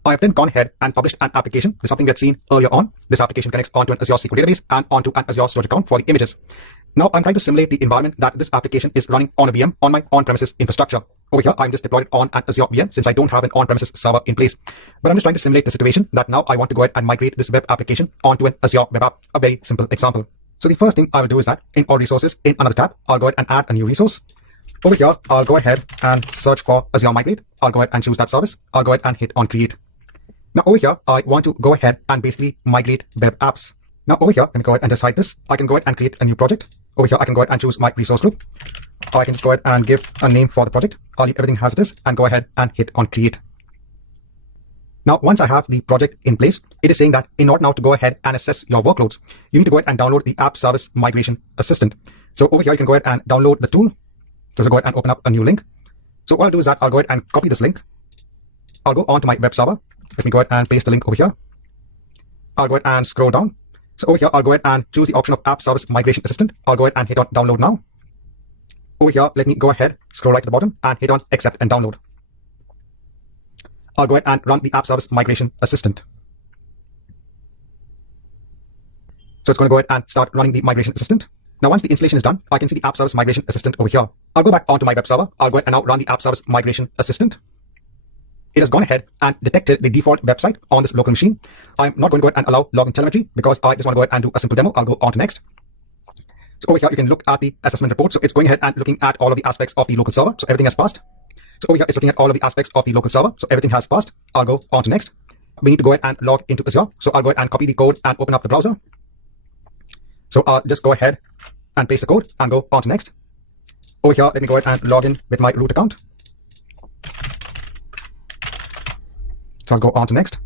I have then gone ahead and published an application. This is something that's seen earlier on. This application connects onto an Azure SQL database and onto an Azure storage account for the images. Now I'm trying to simulate the environment that this application is running on a VM on my on-premises infrastructure. Over here, I'm just deployed it on an Azure VM since I don't have an on-premises server in place. But I'm just trying to simulate the situation that now I want to go ahead and migrate this web application onto an Azure web app, a very simple example. So the first thing I will do is that in All Resources, in another tab, I'll go ahead and add a new resource. Over here, I'll go ahead and search for Azure Migrate. I'll go ahead and choose that service. I'll go ahead and hit on Create. Now over here, I want to go ahead and basically migrate web apps. Now over here, let me go ahead and just hide this. I can go ahead and create a new project. Over here, I can go ahead and choose my resource group. I can just go ahead and give a name for the project. I'll leave everything as it is and go ahead and hit on Create. Now, once I have the project in place, it is saying that in order now to go ahead and assess your workloads, you need to go ahead and download the App Service Migration Assistant. So over here, you can go ahead and download the tool. Just go ahead and open up a new link. So what I'll do is that I'll go ahead and copy this link. I'll go on to my web server. Let me go ahead and paste the link over here. I'll go ahead and scroll down. So over here, I'll go ahead and choose the option of App Service Migration Assistant. I'll go ahead and hit on Download Now. Over here, let me go ahead, scroll right to the bottom and hit on Accept and Download. I'll go ahead and run the App Service Migration Assistant. So it's going to go ahead and start running the Migration Assistant. Now, once the installation is done, I can see the App Service Migration Assistant over here. I'll go back onto my web server. I'll go ahead and now run the App Service Migration Assistant. it has gone ahead and detected the default website on this local machine. I'm not going to go ahead and allow login telemetry because I just want to go ahead and do a simple demo. I'll go on to next. So over here, you can look at the assessment report. So it's going ahead and looking at all of the aspects of the local server. So everything has passed. So over here, it's looking at all of the aspects of the local server. So everything has passed. I'll go on to next. We need to go ahead and log into Azure. So I'll go ahead and copy the code and open up the browser. So I'll just go ahead and paste the code and go on to next. Over here, let me go ahead and log in with my root account. So I'll go on to next.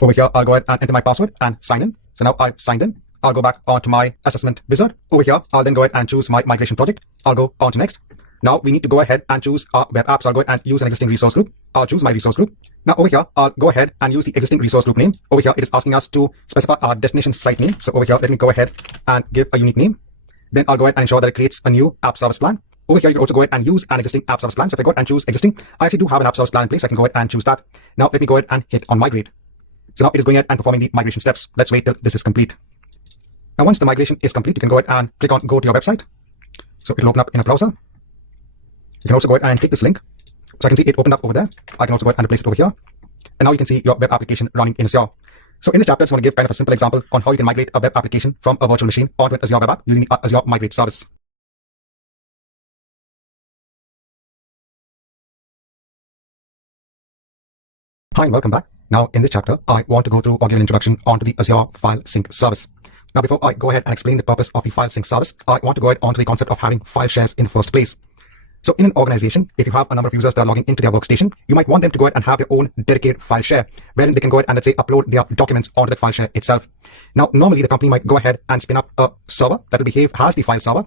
Over here, I'll go ahead and enter my password and sign in. So now I've signed in. I'll go back onto my assessment wizard. Over here, I'll then go ahead and choose my migration project. I'll go on to next. Now we need to go ahead and choose our web apps. I'll go ahead and use an existing resource group. I'll choose my resource group. Now over here, I'll go ahead and use the existing resource group name. Over here, it is asking us to specify our destination site name. So over here, let me go ahead and give a unique name. Then I'll go ahead and ensure that it creates a new app service plan. Over here, you can also go ahead and use an existing app service plan. So if I go ahead and choose existing, I actually do have an app service plan in place. I can go ahead and choose that. Now let me go ahead and hit on migrate. So now it is going ahead and performing the migration steps. Let's wait till this is complete. Now once the migration is complete, you can go ahead and click on go to your website. So it'll open up in a browser. You can also go ahead and click this link. So I can see it opened up over there. I can also go ahead and replace it over here. And now you can see your web application running in Azure. So in this chapter, I just want to give kind of a simple example on how you can migrate a web application from a virtual machine onto an Azure web app using the Azure Migrate service. Hi and welcome back. Now in this chapter, I want to go through or give an introduction onto the Azure File Sync service. Now before I go ahead and explain the purpose of the File Sync service, I want to go ahead onto the concept of having file shares in the first place. So in an organization, if you have a number of users that are logging into their workstation, you might want them to go ahead and have their own dedicated file share, wherein they can go ahead and, let's say, upload their documents onto that file share itself. Now, normally the company might go ahead and spin up a server that will behave as the file server,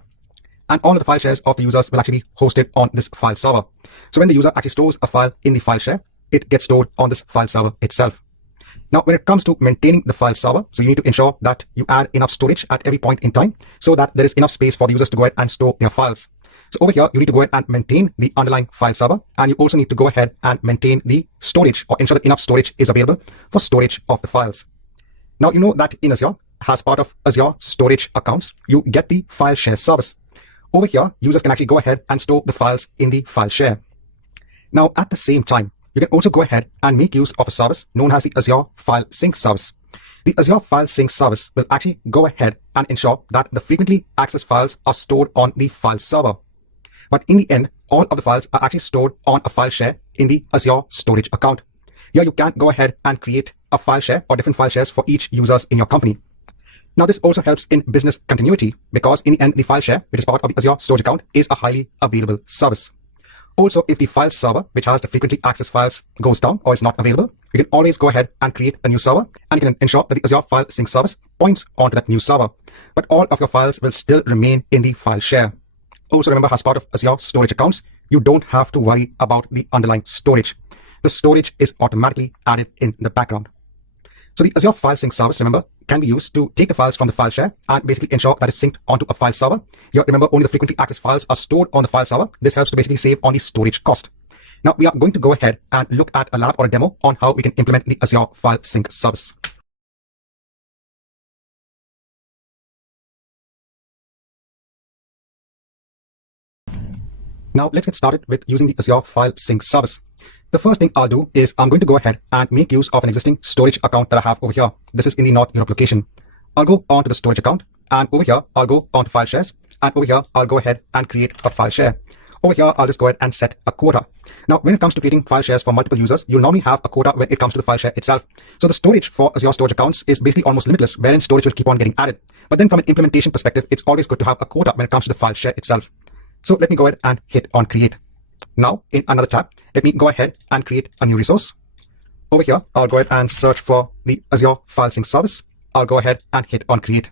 and all of the file shares of the users will actually be hosted on this file server. So when the user actually stores a file in the file share, it gets stored on this file server itself. Now, when it comes to maintaining the file server, so you need to ensure that you add enough storage at every point in time so that there is enough space for the users to go ahead and store their files. So over here, you need to go ahead and maintain the underlying file server, and you also need to go ahead and maintain the storage or ensure that enough storage is available for storage of the files. Now, you know that in Azure, as part of Azure storage accounts, you get the file share service. Over here, users can actually go ahead and store the files in the file share. Now, at the same time, you can also go ahead and make use of a service known as the Azure File Sync service. The Azure File Sync service will actually go ahead and ensure that the frequently accessed files are stored on the file server. But in the end, all of the files are actually stored on a file share in the Azure storage account. Here you can go ahead and create a file share or different file shares for each users in your company. Now this also helps in business continuity because in the end, the file share, which is part of the Azure storage account, is a highly available service. Also, if the file server, which has the frequently accessed files, goes down or is not available, you can always go ahead and create a new server, and you can ensure that the Azure File Sync service points onto that new server. But all of your files will still remain in the file share. Also remember, as part of Azure storage accounts, you don't have to worry about the underlying storage. The storage is automatically added in the background. So the Azure File Sync service, remember, can be used to take the files from the file share and basically ensure that it's synced onto a file server. Here, remember, only the frequently accessed files are stored on the file server. This helps to basically save on the storage cost. Now, we are going to go ahead and look at a lab or a demo on how we can implement the Azure File Sync service. Now, let's get started with using the Azure File Sync service. The first thing I'll do is I'm going to go ahead and make use of an existing storage account that I have over here. This is in the North Europe location. I'll go onto the storage account, and over here, I'll go onto file shares, and over here, I'll go ahead and create a file share. Over here, I'll just go ahead and set a quota. Now, when it comes to creating file shares for multiple users, you'll normally have a quota when it comes to the file share itself. So the storage for Azure storage accounts is basically almost limitless, wherein storage will keep on getting added. But then from an implementation perspective, it's always good to have a quota when it comes to the file share itself. So let me go ahead and hit on create. Now, in another tab, let me go ahead and create a new resource. Over here, I'll go ahead and search for the Azure File Sync service. I'll go ahead and hit on create.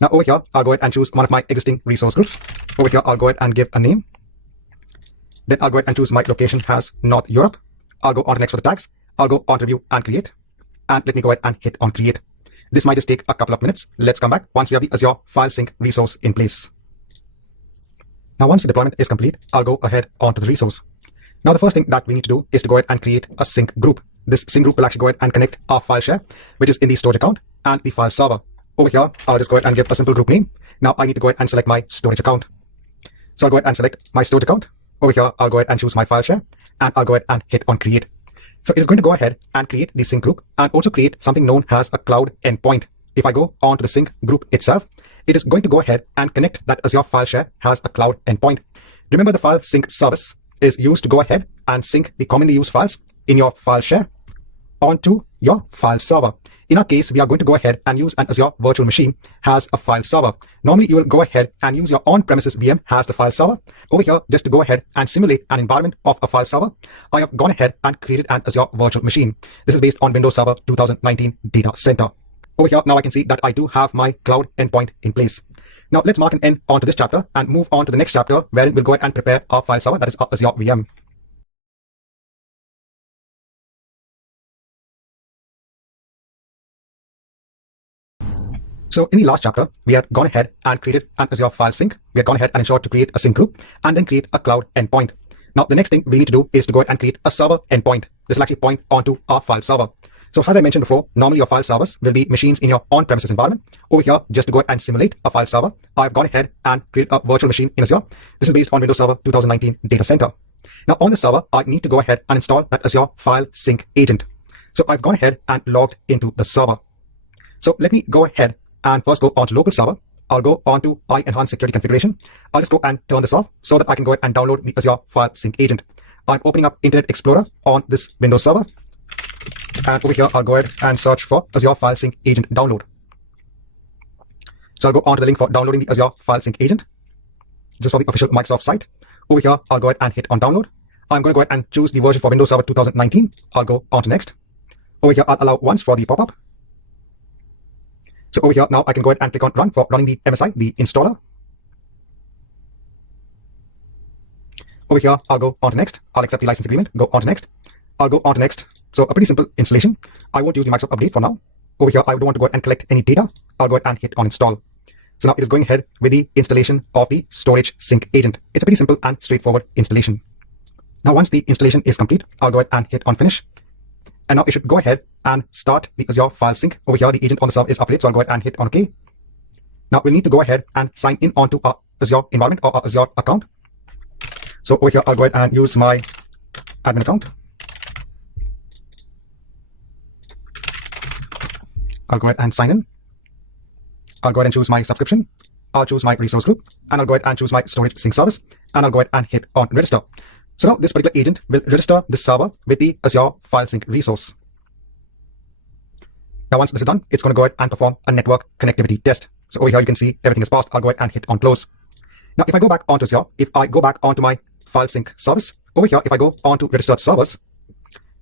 Now over here, I'll go ahead and choose one of my existing resource groups. Over here, I'll go ahead and give a name. Then I'll go ahead and choose my location as North Europe. I'll go on to next for the tags. I'll go on review and create. And let me go ahead and hit on create. This might just take a couple of minutes. Let's come back once we have the Azure File Sync resource in place. Now, once the deployment is complete, I'll go ahead onto the resource. Now, the first thing that we need to do is to go ahead and create a sync group. This sync group will actually go ahead and connect our file share, which is in the storage account, and the file server. Over here, I'll just go ahead and give a simple group name. Now, I need to go ahead and select my storage account. So I'll go ahead and select my storage account. Over here, I'll go ahead and choose my file share, and I'll go ahead and hit on create. So it is going to go ahead and create the sync group and also create something known as a cloud endpoint. If I go on to the sync group itself, it is going to go ahead and connect that Azure file share has a cloud endpoint. Remember, the file sync service is used to go ahead and sync the commonly used files in your file share onto your file server. In our case, we are going to go ahead and use an Azure virtual machine as a file server. Normally, you will go ahead and use your on-premises VM as the file server. Over here, just to go ahead and simulate an environment of a file server, I have gone ahead and created an Azure virtual machine. This is based on Windows Server 2019 Data Center. Over here, now I can see that I do have my cloud endpoint in place. Now, let's mark an end onto this chapter and move on to the next chapter, wherein we'll go ahead and prepare our file server, that is our Azure VM. So in the last chapter, we had gone ahead and created an Azure file sync. We had gone ahead and ensured to create a sync group and then create a cloud endpoint. Now, the next thing we need to do is to go ahead and create a server endpoint. This will actually point onto our file server. So as I mentioned before, normally your file servers will be machines in your on-premises environment. Over here, just to go ahead and simulate a file server, I've gone ahead and created a virtual machine in Azure. This is based on Windows Server 2019 Data Center. Now on the server, I need to go ahead and install that Azure file sync agent. So I've gone ahead and logged into the server. So let me go ahead and first go on to local server. I'll go on to enhanced security configuration. I'll just go and turn this off so that I can go ahead and download the Azure file sync agent. I'm opening up Internet Explorer on this Windows server. And over here, I'll go ahead and search for Azure file sync agent download. So I'll go on to the link for downloading the Azure file sync agent. This is for the official Microsoft site. Over here, I'll go ahead and hit on download. I'm going to go ahead and choose the version for Windows Server 2019. I'll go on to next. Over here, I'll allow once for the pop-up. So over here, now I can go ahead and click on run for running the MSI, the installer. Over here, I'll go on to next. I'll accept the license agreement, go on to next. I'll go on to next. So a pretty simple installation. I won't use the Microsoft Update for now. Over here, I don't want to go ahead and collect any data. I'll go ahead and hit on install. So now it is going ahead with the installation of the storage sync agent. It's a pretty simple and straightforward installation. Now once the installation is complete, I'll go ahead and hit on finish. And now it should go ahead and start the Azure file sync. Over here, the agent on the server is updated, so I'll go ahead and hit on OK. Now we'll need to go ahead and sign in onto our Azure environment or our Azure account. So over here, I'll go ahead and use my admin account. I'll go ahead and sign in. I'll go ahead and choose my subscription. I'll choose my resource group, and I'll go ahead and choose my storage sync service, and I'll go ahead and hit on register. So now this particular agent will register this server with the Azure file sync resource. Now once this is done, it's going to go ahead and perform a network connectivity test. So over here, you can see everything is passed. I'll go ahead and hit on close. Now if I go back onto Azure, if I go back onto my file sync service, over here, if I go onto registered servers,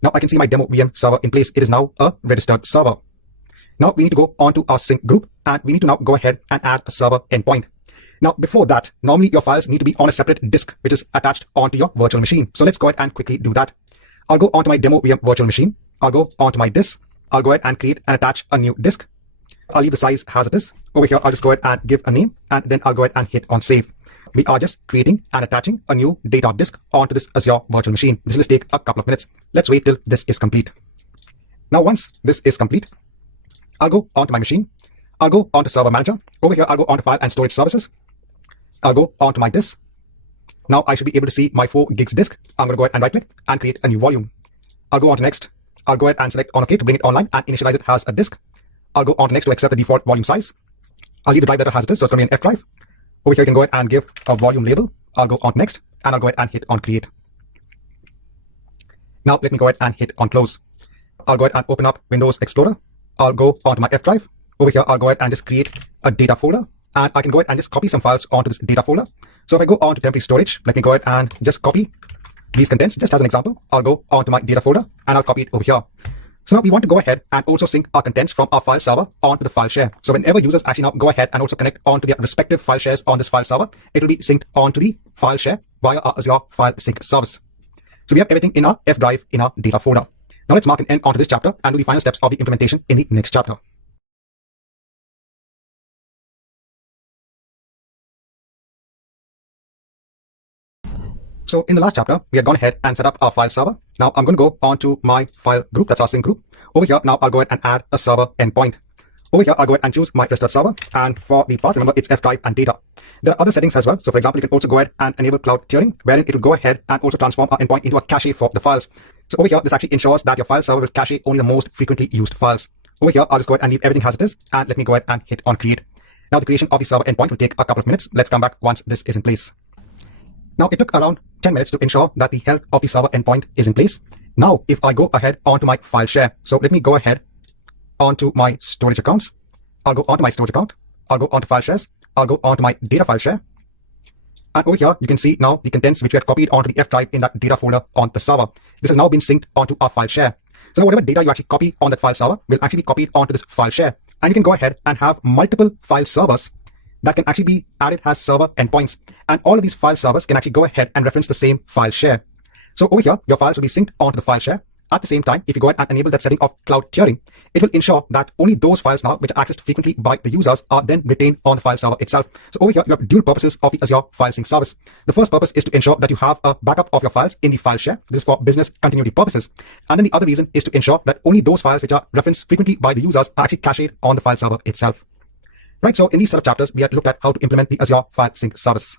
now I can see my demo VM server in place. It is now a registered server. Now we need to go onto our sync group, and we need to now go ahead and add a server endpoint. Now before that, normally your files need to be on a separate disk, which is attached onto your virtual machine. So let's go ahead and quickly do that. I'll go onto my demo VM virtual machine. I'll go onto my disk. I'll go ahead and create and attach a new disk. I'll leave the size as it is. Over here, I'll just go ahead and give a name, and then I'll go ahead and hit on save. We are just creating and attaching a new data disk onto this Azure virtual machine. This will just take a couple of minutes. Let's wait till this is complete. Now once this is complete, I'll go onto my machine. I'll go onto Server Manager. Over here, I'll go onto File and Storage Services. I'll go onto my disk. Now I should be able to see my 4 gigs disk. I'm going to go ahead and right click and create a new volume. I'll go on to next. I'll go ahead and select on OK to bring it online and initialize it as a disk. I'll go on to next to accept the default volume size. I'll leave the drive data as it is, so it's going to be an F drive. Over here, you can go ahead and give a volume label. I'll go on to next, and I'll go ahead and hit on create. Now let me go ahead and hit on close. I'll go ahead and open up Windows Explorer. I'll go onto my F drive. Over here, I'll go ahead and just create a data folder, and I can go ahead and just copy some files onto this data folder. So if I go on to temporary storage, let me go ahead and just copy these contents. Just as an example, I'll go onto my data folder and I'll copy it over here. So now we want to go ahead and also sync our contents from our file server onto the file share. So whenever users actually now go ahead and also connect onto their respective file shares on this file server, it will be synced onto the file share via our Azure file sync service. So we have everything in our F drive in our data folder. Now let's mark an end onto this chapter and do the final steps of the implementation in the next chapter. So in the last chapter, we had gone ahead and set up our file server. Now I'm going to go onto my file group, that's our sync group. Over here, now I'll go ahead and add a server endpoint. Over here, I'll go ahead and choose my registered server. And for the path, remember, it's F drive and data. There are other settings as well. So for example, you can also go ahead and enable cloud tiering, wherein it will go ahead and also transform our endpoint into a cache for the files. So over here, this actually ensures that your file server will cache only the most frequently used files. Over here, I'll just go ahead and leave everything as it is. And let me go ahead and hit on create. Now the creation of the server endpoint will take a couple of minutes. Let's come back once this is in place. Now it took around 10 minutes to ensure that the health of the server endpoint is in place. Now, if I go ahead onto my file share, so let me go ahead onto my storage accounts. I'll go onto my storage account. I'll go onto file shares. I'll go onto my data file share. And over here, you can see now the contents which we had copied onto the F drive in that data folder on the server. This has now been synced onto our file share. So now whatever data you actually copy on that file server will actually be copied onto this file share. And you can go ahead and have multiple file servers that can actually be added as server endpoints. And all of these file servers can actually go ahead and reference the same file share. So over here, your files will be synced onto the file share. At the same time, if you go ahead and enable that setting of cloud tiering, it will ensure that only those files now which are accessed frequently by the users are then retained on the file server itself. So over here, you have dual purposes of the Azure File Sync service. The first purpose is to ensure that you have a backup of your files in the file share. This is for business continuity purposes. And then the other reason is to ensure that only those files which are referenced frequently by the users are actually cached on the file server itself. Right, so in these set of chapters, we had looked at how to implement the Azure File Sync service.